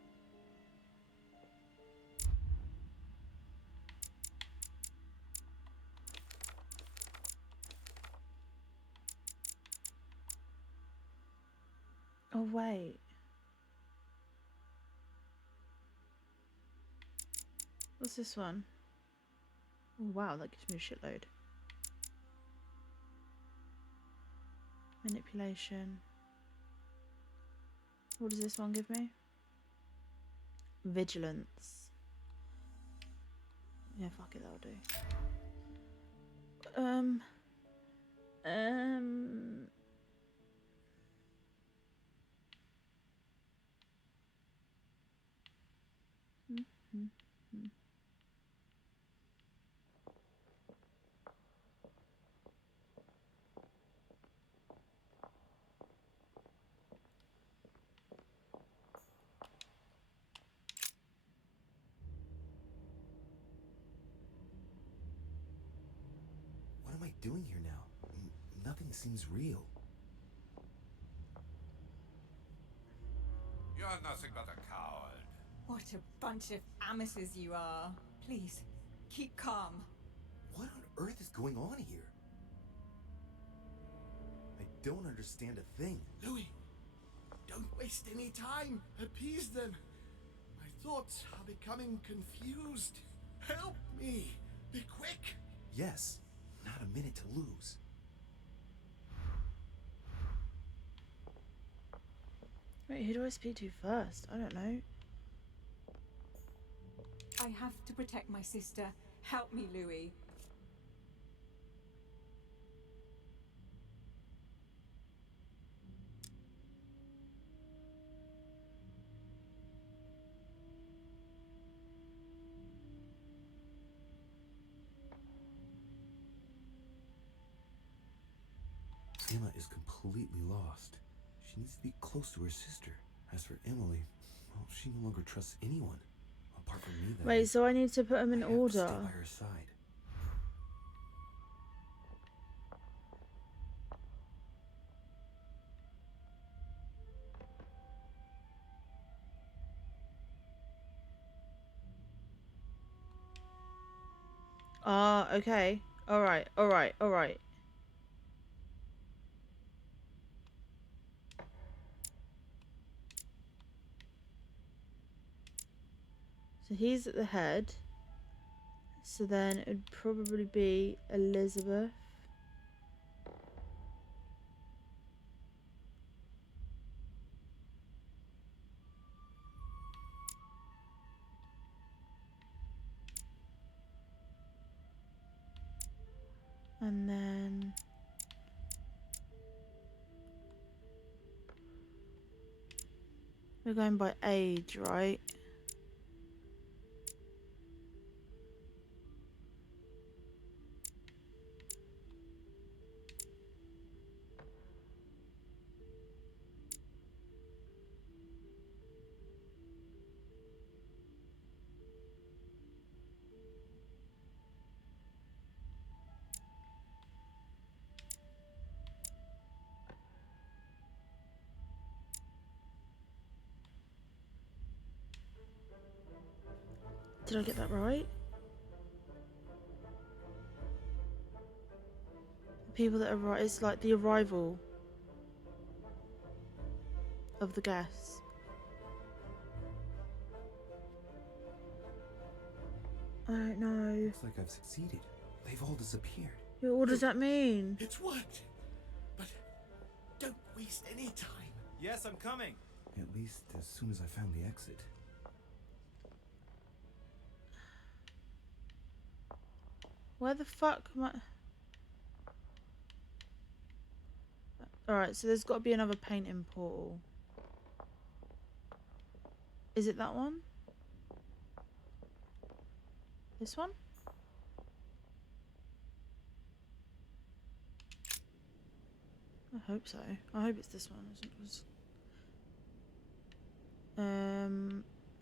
Oh wait. What's this one? Oh wow, that gives me a shitload. Manipulation. What does this one give me? Vigilance. Yeah, fuck it, that'll do. What am I doing here now? Nothing seems real. You're nothing but a coward. What a bunch of amateurs you are. Please, keep calm. What on earth is going on here? I don't understand a thing. Louis, don't waste any time. Appease them. My thoughts are becoming confused. Help me. Be quick. Yes, not a minute to lose. Wait, who do I speak to first? I don't know. I have to protect my sister. Help me, Louis. Emma is completely lost. She needs to be close to her sister. As for Emily, Well, she no longer trusts anyone apart from me. That Wait, is. so I need to put them in I have to stay order. by her side. Ah, okay. Alright, alright, alright. So he's at the head. So then it would probably be Elizabeth. And then we're going by age, right? Did I get that right? People that arrive, it's like the arrival of the guests. I don't know. Looks like I've succeeded. They've all disappeared. Yeah, what does that mean? It's worked. But don't waste any time. Yes, I'm coming. At least as soon as I found the exit. Where the fuck am I? Alright, so there's got to be another painting portal. Is it that one? This one? I hope so. I hope it's this one.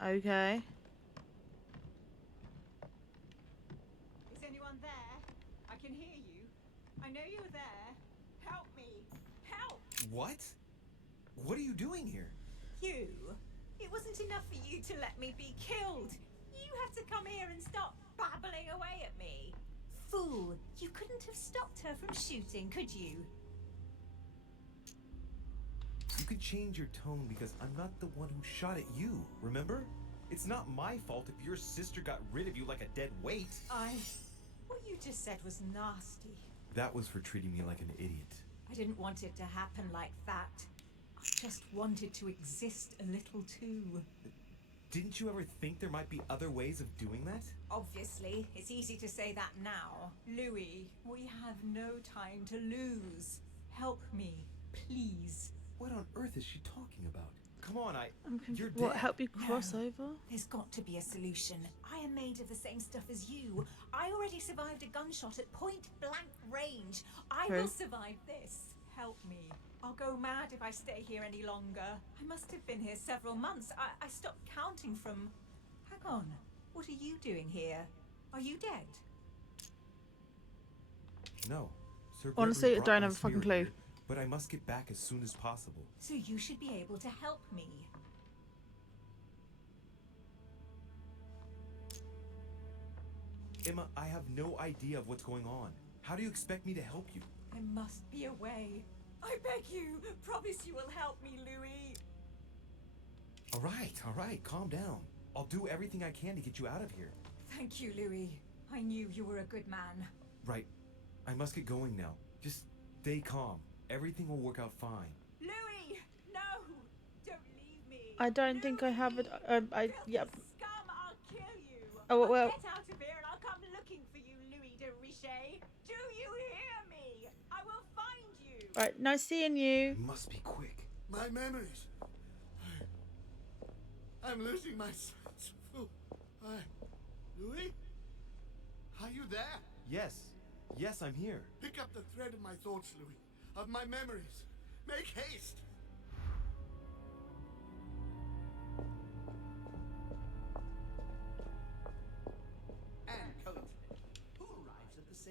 Okay. Is anyone there? I can hear you. I know you're there. Help me. Help! What? What are you doing here? You? It wasn't enough for you to let me be killed. You had to come here and start babbling away at me. Fool! You couldn't have stopped her from shooting, could you? You could change your tone because I'm not the one who shot at you, remember? It's not my fault if your sister got rid of you like a dead weight. What you just said was nasty. That was for treating me like an idiot. I didn't want it to happen like that. I just wanted to exist a little too. Didn't you ever think there might be other ways of doing that? Obviously, it's easy to say that now. Louis, we have no time to lose. Help me, please. What on earth is she talking about? Come on, I'm you're confused. What, dead. help you cross over? There's got to be a solution. I am made of the same stuff as you. I already survived a gunshot at point-blank range. I True. will survive this. Help me. I'll go mad if I stay here any longer. I must have been here several months. I stopped counting from... Hang on. What are you doing here? Are you dead? No. Sir Honestly, Gregory I brought don't my have a fucking spirit clue. here, but I must get back as soon as possible. So you should be able to help me. Emma, I have no idea of what's going on. How do you expect me to help you? There must be a way. I beg you. Promise you will help me, Louis. All right, calm down. I'll do everything I can to get you out of here. Thank you, Louis. I knew you were a good man. Right. I must get going now. Just stay calm. Everything will work out fine. Louis! No! Don't leave me! I don't think I have it. Yep. Scum, I'll kill you! Oh, well. Get out of here and I'll come looking for you, Louis de Richet! Do you hear me? I will find you! Right, nice seeing you. It must be quick. My memories. I'm losing my sense of... Louis? Are you there? Yes, I'm here. Pick up the thread of my thoughts, Louis. Of my memories. Make haste!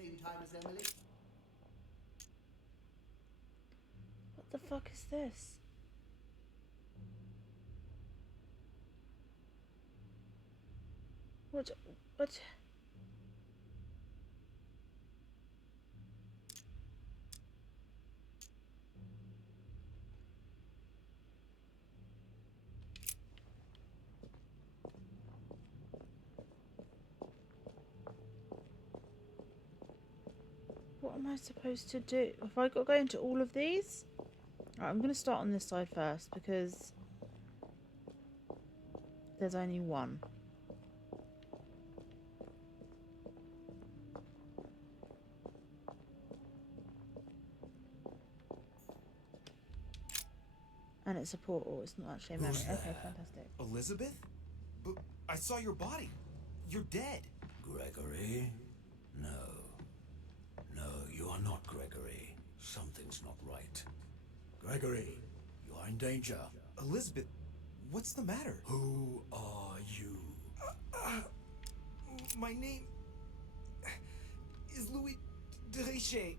same time as Emily? What the fuck is this? What? What? What am I supposed to do? Have I got to go into all of these? Alright, I'm going to start on this side first because there's only one. And it's a portal, it's not actually a memory. Who's Okay, there? fantastic. Elizabeth? But I saw your body. You're dead. Gregory? No. No, you are not Gregory. Something's not right. Gregory, you are in danger. Elizabeth, what's the matter? Who are you? My name is Louis de Richer.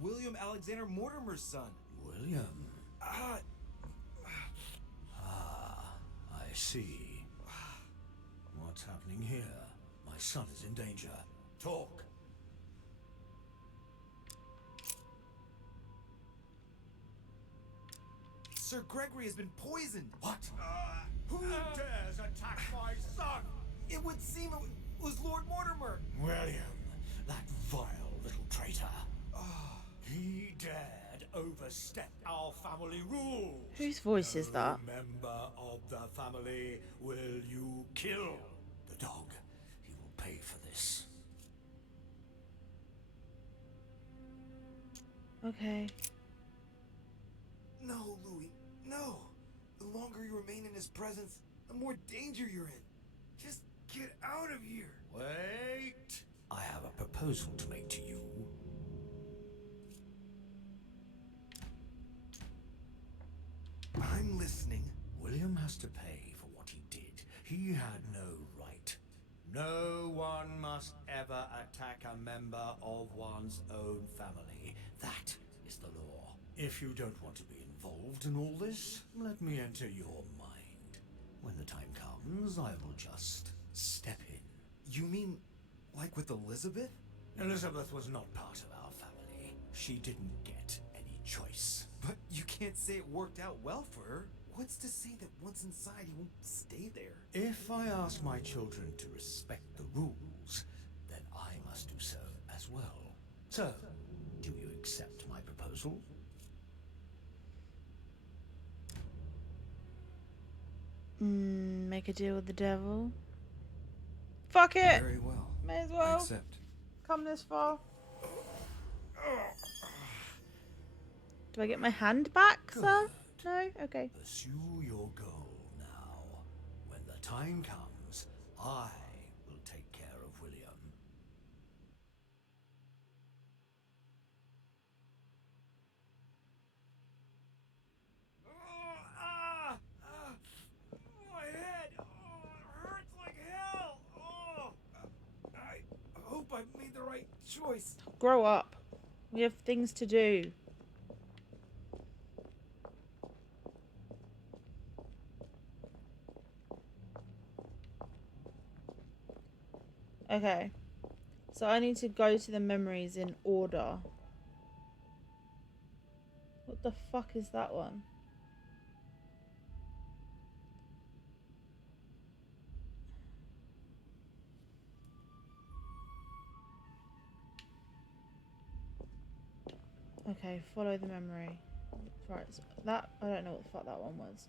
William Alexander Mortimer's son. William? Ah, I see. What's happening here? My son is in danger. Talk. Sir Gregory has been poisoned. What? Who dares attack my son? It would seem it was Lord Mortimer. William, that vile little traitor. He dared overstep our family rules. Whose voice is that? No member of the family will you kill. The dog, he will pay for this. Okay. No, Louis, no. The longer you remain in his presence, the more danger you're in. Just get out of here. Wait! I have a proposal to make to you. I'm listening. William has to pay for what he did. He had no right. No one must ever attack a member of one's own family. That is the law. If you don't want to be involved in all this, let me enter your mind. When the time comes, I will just step in. You mean like with Elizabeth? Elizabeth was not part of our family. She didn't get any choice. But you can't say it worked out well for her. What's to say that once inside he won't stay there? If I ask my children to respect the rules, then I must do so as well. So, do you accept my proposal? Make a deal with the devil. Fuck it! Very well. May as I well. accept. Come this far. Do I get my hand back, sir? No? Okay. Pursue your goal now. When the time comes, I will take care of William. My head! Oh, it hurts like hell! Oh! I hope I made the right choice. Grow up. We have things to do. Okay. So I need to go to the memories in order. What the fuck is that one? Okay, follow the memory. Right, so that, I don't know what the fuck that one was.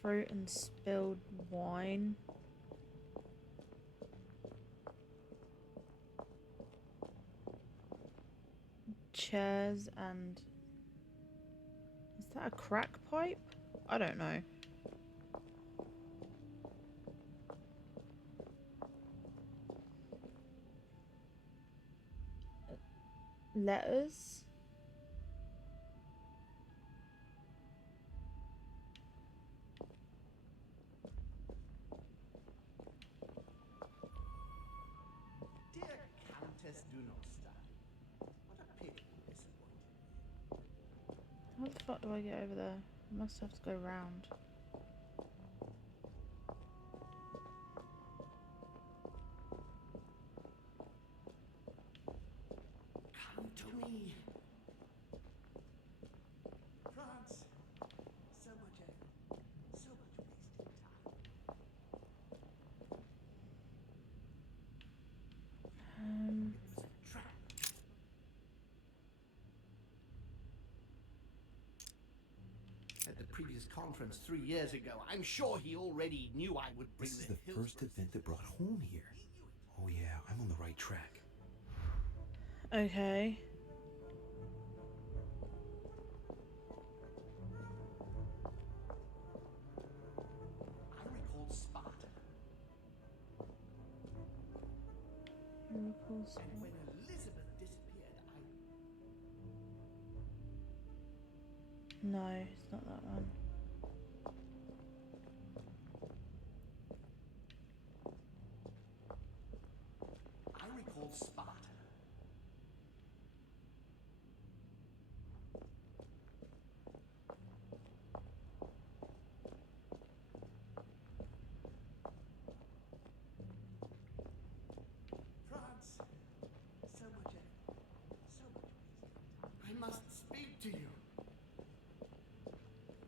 Fruit and spilled wine. Chairs and... Is that a crack pipe? I don't know. Letters. process do not start. What a pity, disappointing. How the fuck do I get over there? I must have to go round. Come to me. France. So much effort. So much wasted time. It was a trap. At the previous conference 3 years ago, I'm sure he already knew I would bring This is the first event that brought home here. Oh yeah, I'm on the right track. Okay. I recall Sparta. Miracles. And when Elizabeth disappeared, No, it's not that one. I recall Sparta. France, so much effort, so much wasted. I must speak to you.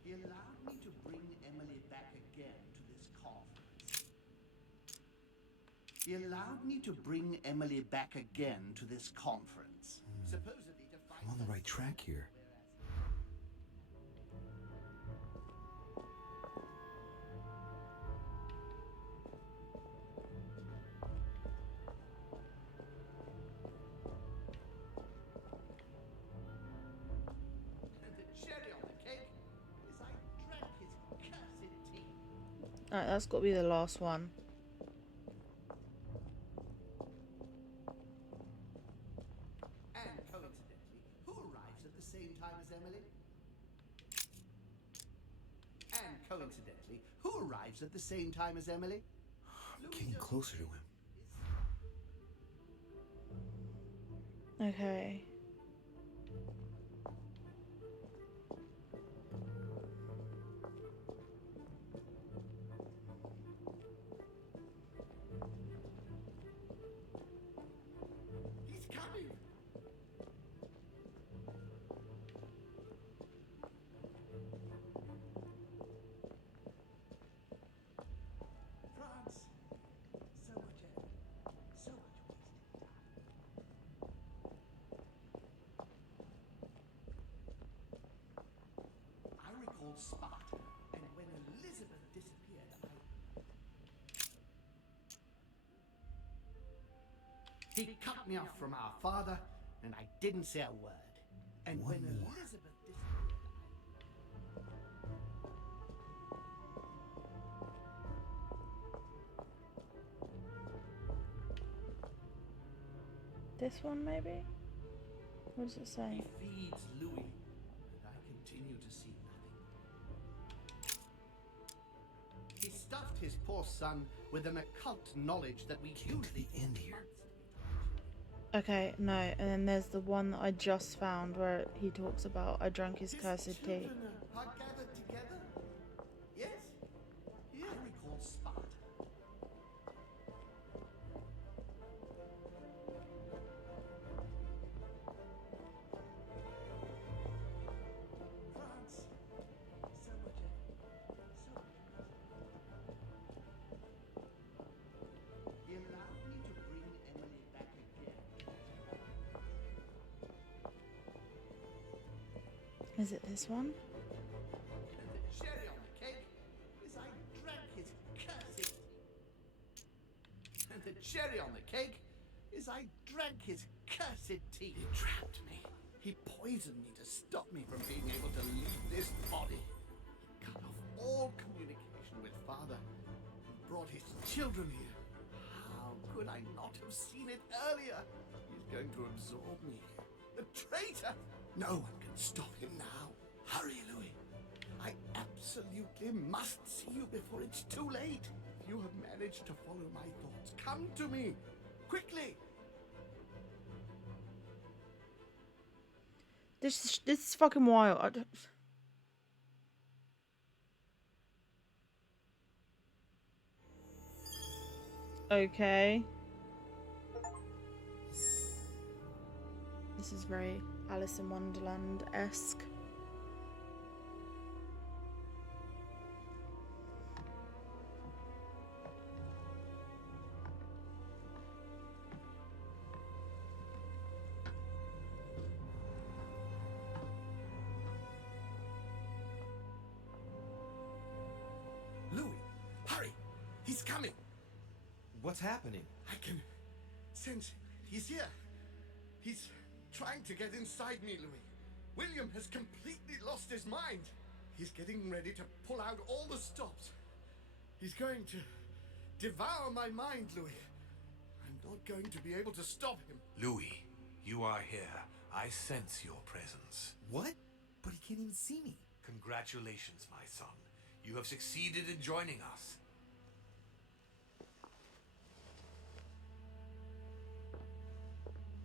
He allowed me to bring Emily back again to this conference. He allowed me to bring Emily back again to this conference. Supposedly to find I'm on the right track here. And the cherry on the cake is I drank his cursed tea. Alright, that's got to be the last one. And coincidentally, who arrives at the same time as Emily? And coincidentally, who arrives at the same time as Emily? I'm getting closer to him. Okay. He's coming! France, so much effort, so much wasted time. I recall Sparta, and when Elizabeth disappeared, He cut me off from our father, and I didn't say a word. And One when more. Elizabeth disappeared, This one, maybe? What does it say? he feeds Louis, and I continue to see nothing. He stuffed his poor son with an occult knowledge that we usually the end here. Okay, no, and then there's the one that I just found where he talks about I drank his cursed tea. Children are gathered together. Yes, yeah. I recall Sparta. France, so much effort, so much. He allowed me to bring Emily back again. Is it this one? And the cherry on the cake is I drank his cursed tea. And the cherry on the cake is I drank his cursed tea. He trapped me. He poisoned me to stop me from being able to leave this body. He cut off all communication with father and brought his children here. How could I not have seen it earlier? He's going to absorb me. The traitor! No one can stop him now. Hurry, Louis. I absolutely must see you before it's too late. If you have managed to follow my thoughts, come to me. Quickly. This is fucking wild. Okay. This is very Alice in Wonderland-esque. Louis, hurry! He's coming! What's happening? I can sense him. He's here. He's trying to get inside me, Louis. William has completely lost his mind. He's getting ready to pull out all the stops. He's going to devour my mind, Louis. I'm not going to be able to stop him. Louis, you are here. I sense your presence. What? But he can't even see me. Congratulations, my son. You have succeeded in joining us.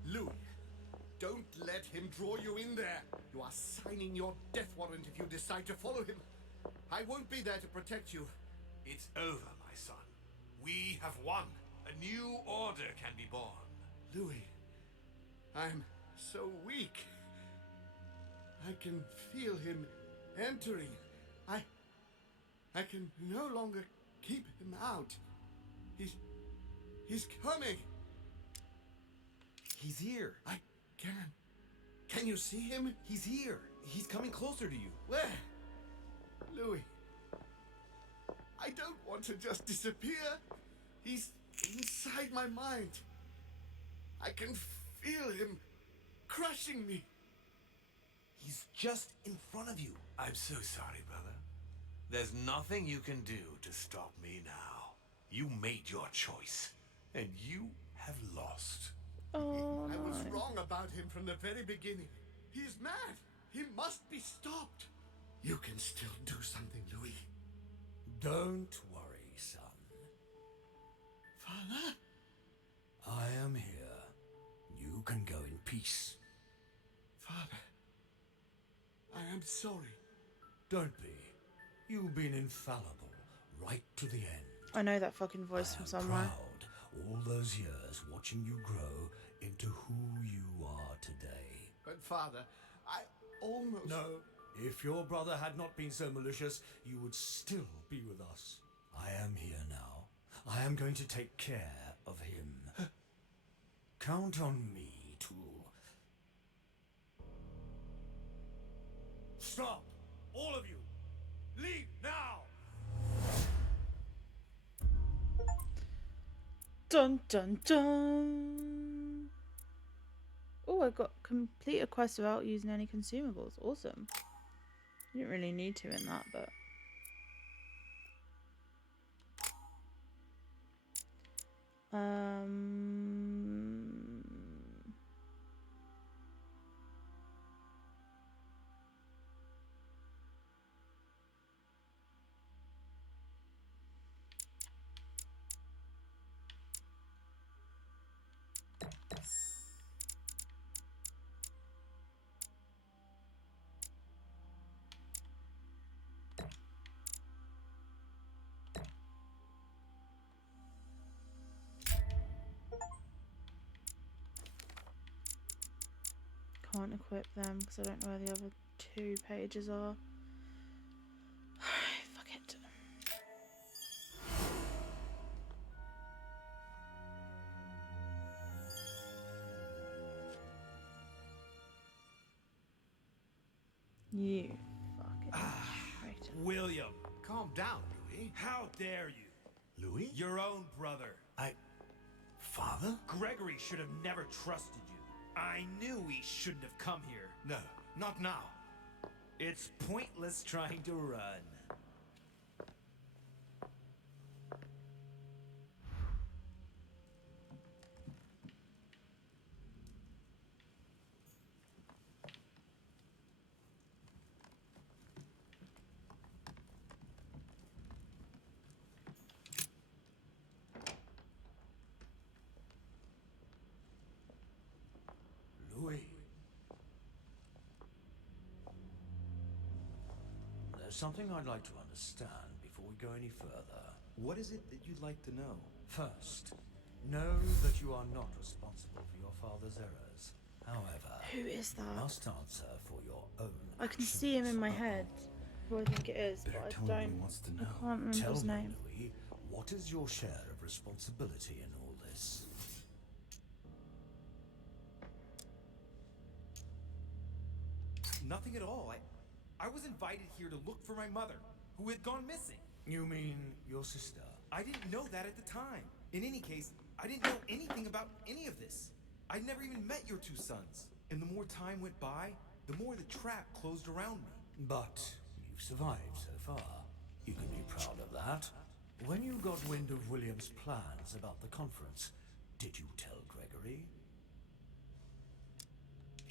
Louis, don't let him draw you in there. You are signing your death warrant if you decide to follow him. I won't be there to protect you. It's over, my son. We have won. A new order can be born. Louis, I'm so weak. I can feel him entering. I can no longer keep him out. He's coming. He's here. I can. Can you see him? He's here. He's coming closer to you. Where? Louis. I don't want to just disappear. He's inside my mind. I can feel him crushing me. He's just in front of you. I'm so sorry, brother. There's nothing you can do to stop me now. You made your choice, and you have lost. Oh, I was no. wrong about him from the very beginning. He's mad. He must be stopped. You can still do something, Louis. Don't worry, son. Father? I am here. You can go in peace. Father, I am sorry. Don't be. You've been infallible, right to the end. I know that fucking voice from somewhere. Proud, all those years watching you grow into who you are today. But Father, I almost... No, if your brother had not been so malicious, you would still be with us. I am here now. I am going to take care of him. Count on me to... Stop! All of you! Leave now! Dun dun dun. Oh, I got complete a quest without using any consumables. Awesome. You didn't really need to in that, but can't equip them because I don't know where the other 2 pages are. Fuck it. You fucking traitor. William, Calm down, Louis. how dare you? Louis? Your own brother. Father? Gregory should have never trusted you. I knew he shouldn't have come here. No. Not now. It's pointless trying to run. Louis. something I'd like to understand before we go any further. What is it that you'd like to know? First, know that you are not responsible for your father's errors. However, Who is you that? must answer for your own I can see him in my actions. head. Who I think it is, Better but tell I him what he don't. wants to I know. can't remember Tell his me, name. Louis, what is your share of responsibility in all this? Nothing at all. I was invited here to look for my mother, who had gone missing. You mean your sister? I didn't know that at the time. In any case, I didn't know anything about any of this. I'd never even met your two sons. And the more time went by, the more the trap closed around me. But you've survived so far. You can be proud of that. When you got wind of William's plans about the conference, did you tell Gregory?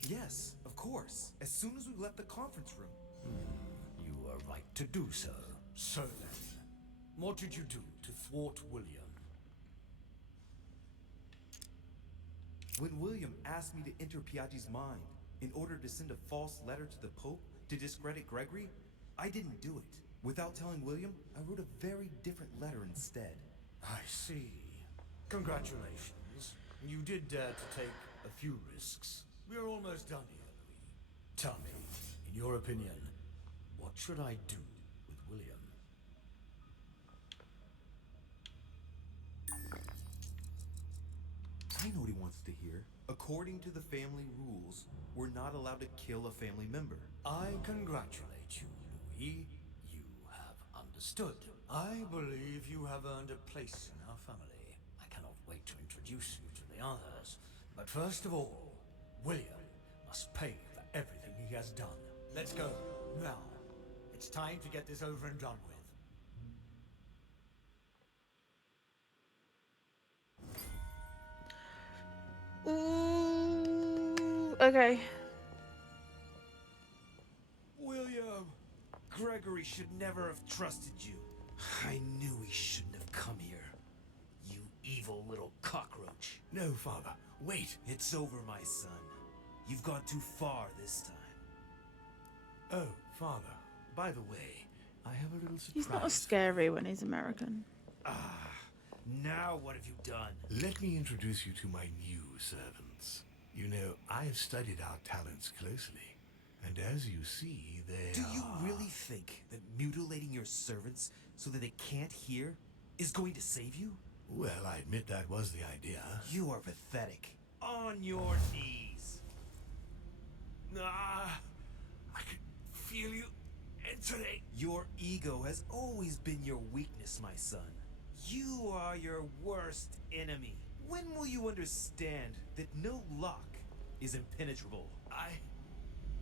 Yes, of course. As soon as we left the conference room. You were right to do so. So then, what did you do to thwart William? When William asked me to enter Piaggi's mind in order to send a false letter to the Pope to discredit Gregory, I didn't do it. Without telling William, I wrote a very different letter instead. I see. Congratulations. You did dare to take a few risks. We're almost done here, Louis. Tell me, in your opinion, what should I do with William? I know what he wants to hear. According to the family rules, we're not allowed to kill a family member. I congratulate you, Louis. You have understood. I believe you have earned a place in our family. I cannot wait to introduce you to the others. But first of all, William must pay for everything he has done. Let's go, now. It's time to get this over and done with. Ooh. Okay. William! Gregory should never have trusted you. I knew he shouldn't have come here. You evil little cockroach. No, Father. Wait. It's over, my son. You've gone too far this time. Oh, Father. By the way, I have a little surprise. He's not as scary when he's American. Now what have you done? Let me introduce you to my new servants. You know, I have studied our talents closely. And as you see, they Do you are... really think that mutilating your servants so that they can't hear is going to save you? Well, I admit that was the idea. You are pathetic. On your knees. Ah, I can feel you entering. Your ego has always been your weakness, my son. You are your worst enemy. When will you understand that no lock is impenetrable?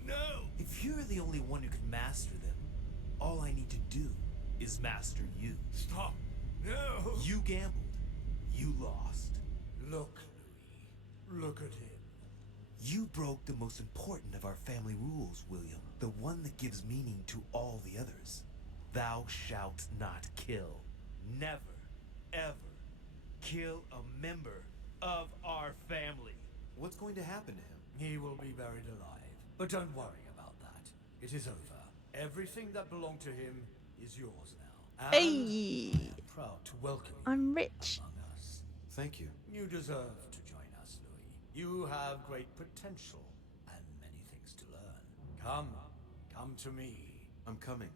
No! If you're the only one who can master them, all I need to do is master you. Stop! No! You gambled. You lost. Look, Louis. Look at him. You broke the most important of our family rules, William. The one that gives meaning to all the others. Thou shalt not kill. Never, ever kill a member of our family. What's going to happen to him? He will be buried alive. But don't worry about that. It is over. Everything that belonged to him is yours now. And Hey! I am proud to welcome you I'm rich. among us. Thank you. You deserve to join us, Louis. You have great potential and many things to learn. Come to me. I'm coming.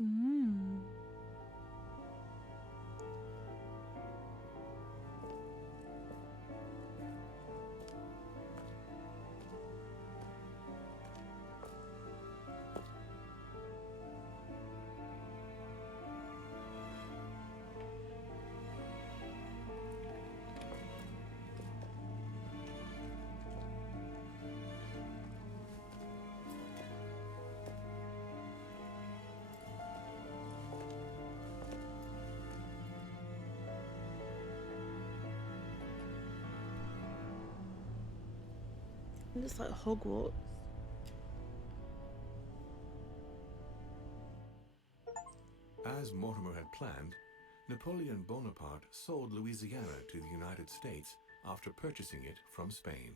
Mm. It looks like Hogwarts. As Mortimer had planned, Napoleon Bonaparte sold Louisiana to the United States after purchasing it from Spain.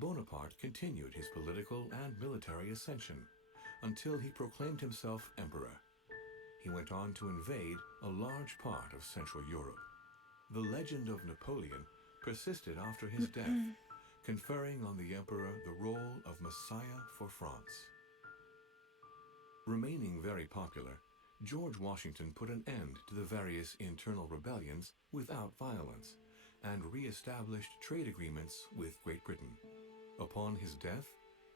Bonaparte continued his political and military ascension until he proclaimed himself emperor. He went on to invade a large part of Central Europe. The legend of Napoleon persisted after his death, conferring on the emperor the role of Messiah for France. Remaining very popular, George Washington put an end to the various internal rebellions without violence and re-established trade agreements with Great Britain. Upon his death,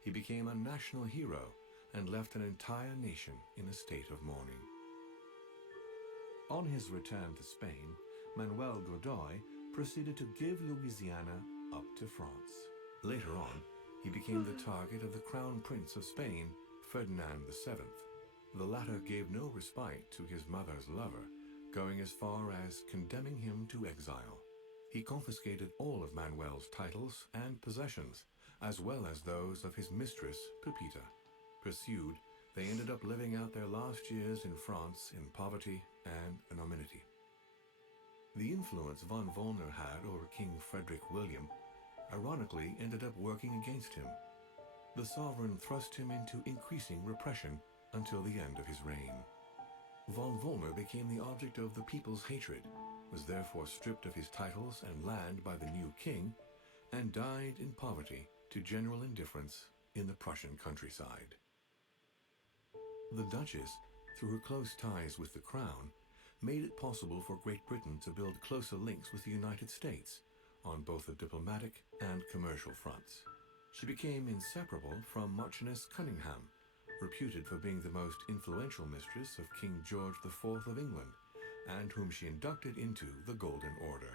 he became a national hero and left an entire nation in a state of mourning. On his return to Spain, Manuel Godoy proceeded to give Louisiana up to France. Later on, he became the target of the Crown Prince of Spain, Ferdinand VII. The latter gave no respite to his mother's lover, going as far as condemning him to exile. He confiscated all of Manuel's titles and possessions, as well as those of his mistress, Pepita. Pursued, they ended up living out their last years in France in poverty and anonymity. The influence von Wollner had over King Frederick William ironically ended up working against him. The sovereign thrust him into increasing repression until the end of his reign. Von Wollner became the object of the people's hatred, was therefore stripped of his titles and land by the new king, and died in poverty to general indifference in the Prussian countryside. The Duchess, through her close ties with the crown, made it possible for Great Britain to build closer links with the United States on both the diplomatic and commercial fronts. She became inseparable from Marchioness Cunningham, reputed for being the most influential mistress of King George IV of England, and whom she inducted into the Golden Order.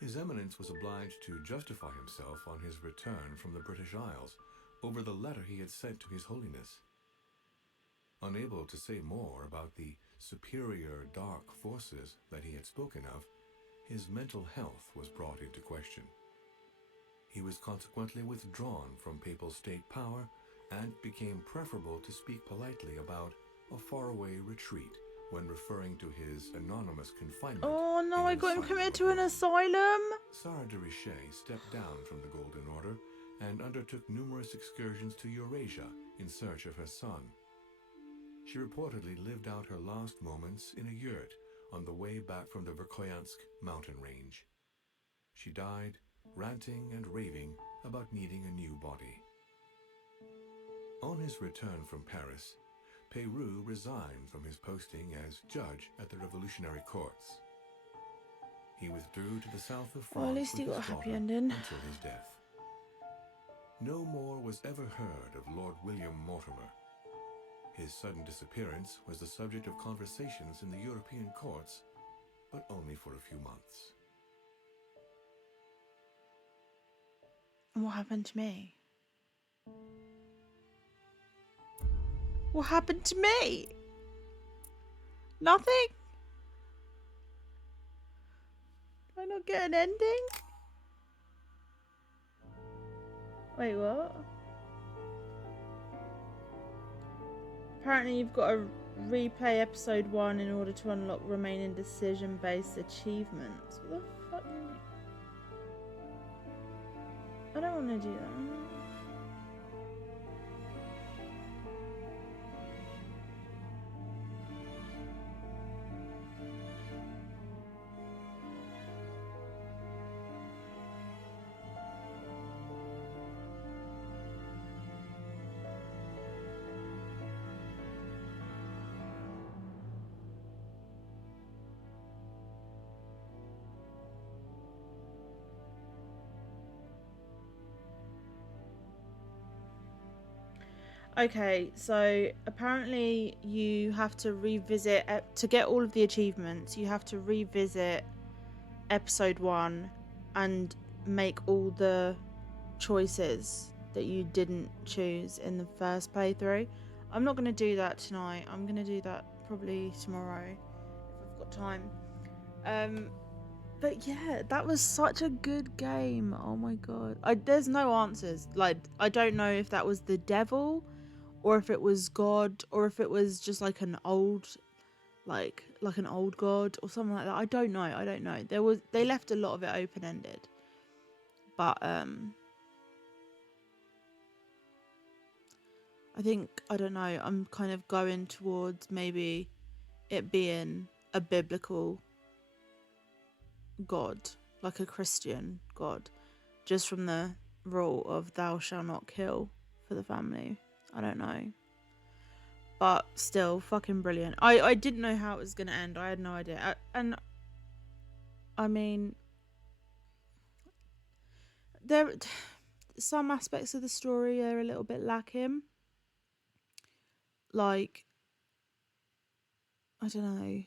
His Eminence was obliged to justify himself on his return from the British Isles over the letter he had sent to His Holiness. Unable to say more about the superior dark forces that he had spoken of, his mental health was brought into question. He was consequently withdrawn from papal state power and became preferable to speak politely about a faraway retreat when referring to his anonymous confinement. Oh no, in I an got him asylum committed to abroad. an asylum. Sarah de Richet stepped down from the Golden Order and undertook numerous excursions to Eurasia in search of her son. She reportedly lived out her last moments in a yurt on the way back from the Verkhoyansk mountain range. She died ranting and raving about needing a new body. On his return from Paris, Peyroux resigned from his posting as judge at the revolutionary courts. He withdrew to the south of France Well, at least he with got a his happy daughter ending. until his death. No more was ever heard of Lord William Mortimer. His sudden disappearance was the subject of conversations in the European courts, but only for a few months. And what happened to me? What happened to me? Nothing? Do I not get an ending? Wait, what? Apparently you've got to replay episode 1 in order to unlock remaining decision-based achievements. What the fuck? I don't want to do that. Okay, so apparently you have to revisit to get all of the achievements. You have to revisit episode 1 and make all the choices that you didn't choose in the first playthrough. I'm not going to do that tonight. I'm going to do that probably tomorrow if I've got time. But yeah, that was such a good game. Oh my god. There's no answers. Like, I don't know if that was the devil, or if it was God, or if it was just like an old, like an old god or something like that. I don't know. They left a lot of it open ended, but I think, I don't know, I'm kind of going towards maybe it being a biblical God, like a Christian God, just from the rule of thou shalt not kill for the family. I don't know. But still, fucking brilliant. I didn't know how it was going to end. I had no idea. I mean, there some aspects of the story are a little bit lacking. Like, I don't know.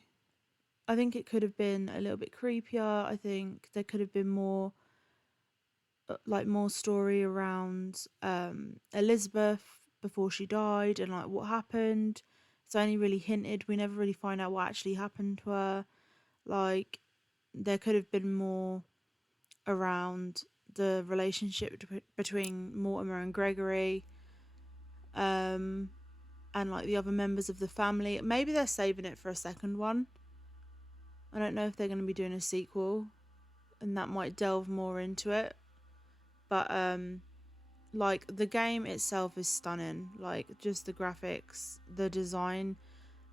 I think it could have been a little bit creepier. I think there could have been more, more story around Elizabeth before she died and like what happened. It's only really hinted. We never really find out what actually happened to her. Like, there could have been more around the relationship between Mortimer and Gregory, and like the other members of the family. Maybe they're saving it for a second one. I don't know if they're going to be doing a sequel, and that might delve more into it. But like, the game itself is stunning. Like, just the graphics, the design,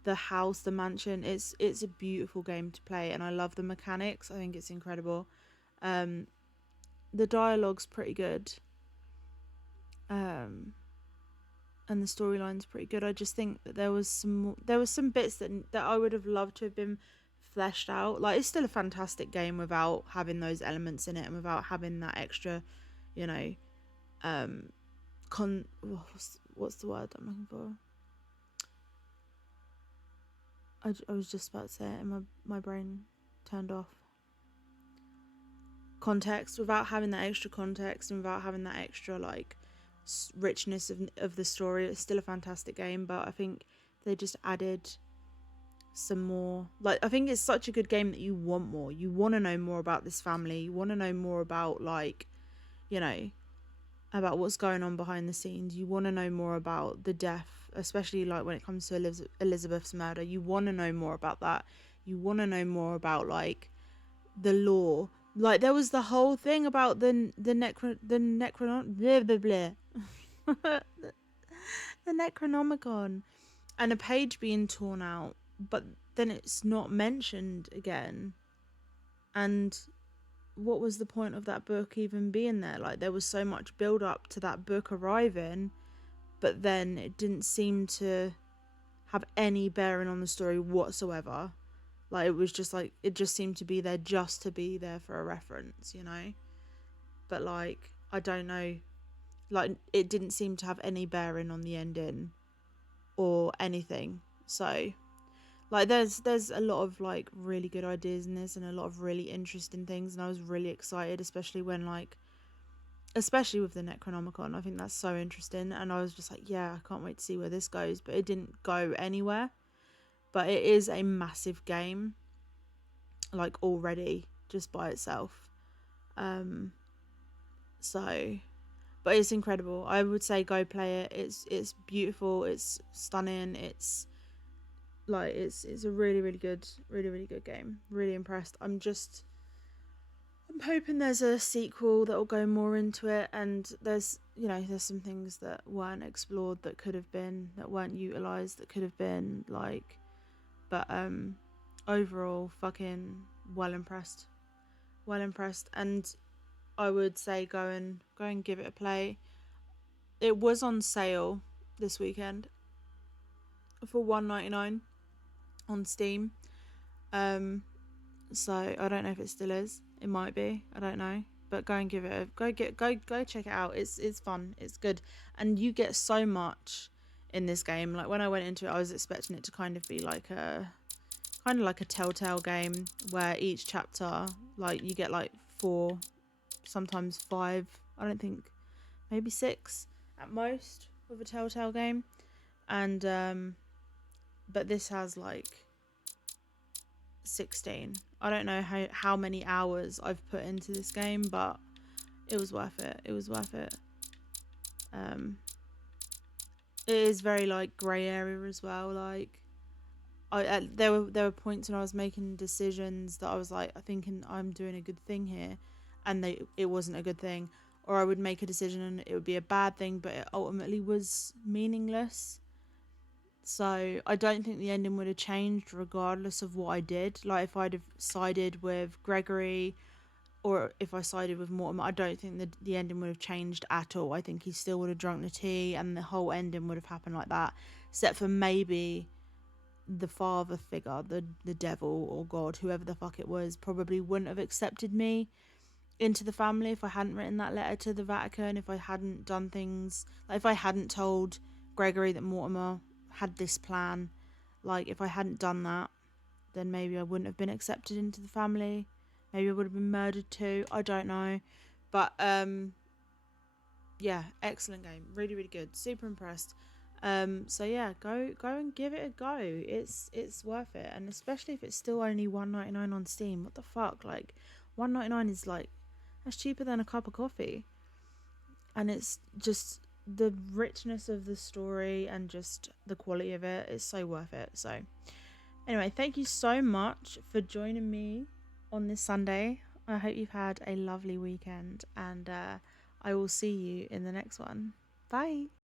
the house, the mansion. It's a beautiful game to play, and I love the mechanics. I think it's incredible. The dialogue's pretty good. And the storyline's pretty good. I just think that there was some bits that I would have loved to have been fleshed out. Like, it's still a fantastic game without having those elements in it and without having that extra, you know, what's the word I'm looking for? I was just about to say it and my brain turned off. Context. Without having that extra context and without having that extra like richness of the story, it's still a fantastic game, but I think they just added some more. Like, I think it's such a good game that you want more. You want to know more about this family. You want to know more about, like, you know, about what's going on behind the scenes. You want to know more about the death, especially like when it comes to Elizabeth's murder. You want to know more about that. You want to know more about like the law. Like, there was the whole thing about the Necronomicon and a page being torn out, but then it's not mentioned again. And what was the point of that book even being there? Like, there was so much build up to that book arriving, but then it didn't seem to have any bearing on the story whatsoever. Like, it was just like, it just seemed to be there just to be there for a reference, you know? But like, I don't know, like, it didn't seem to have any bearing on the ending or anything. So like, there's a lot of like really good ideas in this and a lot of really interesting things, and I was really excited, especially with the Necronomicon. I think that's so interesting, and I was just like, yeah, I can't wait to see where this goes. But it didn't go anywhere. But it is a massive game, like, already just by itself. So, but it's incredible. I would say go play it. It's beautiful. It's stunning. It's like, it's a really, really good game. Really impressed. I'm hoping there's a sequel that will go more into it, and there's some things that weren't explored that weren't utilized, that could have been like, but overall, fucking well impressed, and I would say go and give it a play. It was on sale this weekend for $1.99 on Steam. So I don't know if it still is. It might be. I don't know. But go and give it go check it out. It's fun. It's good, and you get so much in this game. Like, when I went into it, I was expecting it to kind of be like a Telltale game where each chapter, like, you get like 4, sometimes 5. I don't think, maybe 6 at most with a Telltale game, and but this has like 16. I don't know how many hours I've put into this game, but it was worth it. It is very like grey area as well. Like, there were points when I was making decisions that I was like, I think I'm doing a good thing here, and it wasn't a good thing. or I would make a decision and it would be a bad thing, but it ultimately was meaningless. So I don't think the ending would have changed regardless of what I did. Like if I'd have sided with Gregory or if I sided with Mortimer, I don't think the ending would have changed at all. I think he still would have drunk the tea and the whole ending would have happened like that. Except for maybe the father figure, the devil or God, whoever the fuck it was, probably wouldn't have accepted me into the family if I hadn't written that letter to the Vatican, if I hadn't done things, like if I hadn't told Gregory that Mortimer had this plan, like if I hadn't done that, then maybe I wouldn't have been accepted into the family. Maybe I would have been murdered too. I don't know. But yeah, excellent game. Really, really good. Super impressed. So yeah, go and give it a go. It's worth it, and especially if it's still only $1.99 on Steam. What the fuck? Like $1.99 is like, that's cheaper than a cup of coffee. And it's just the richness of the story and just the quality of it is so worth it. So anyway, thank you so much for joining me on this Sunday. I hope you've had a lovely weekend, and I will see you in the next one. Bye.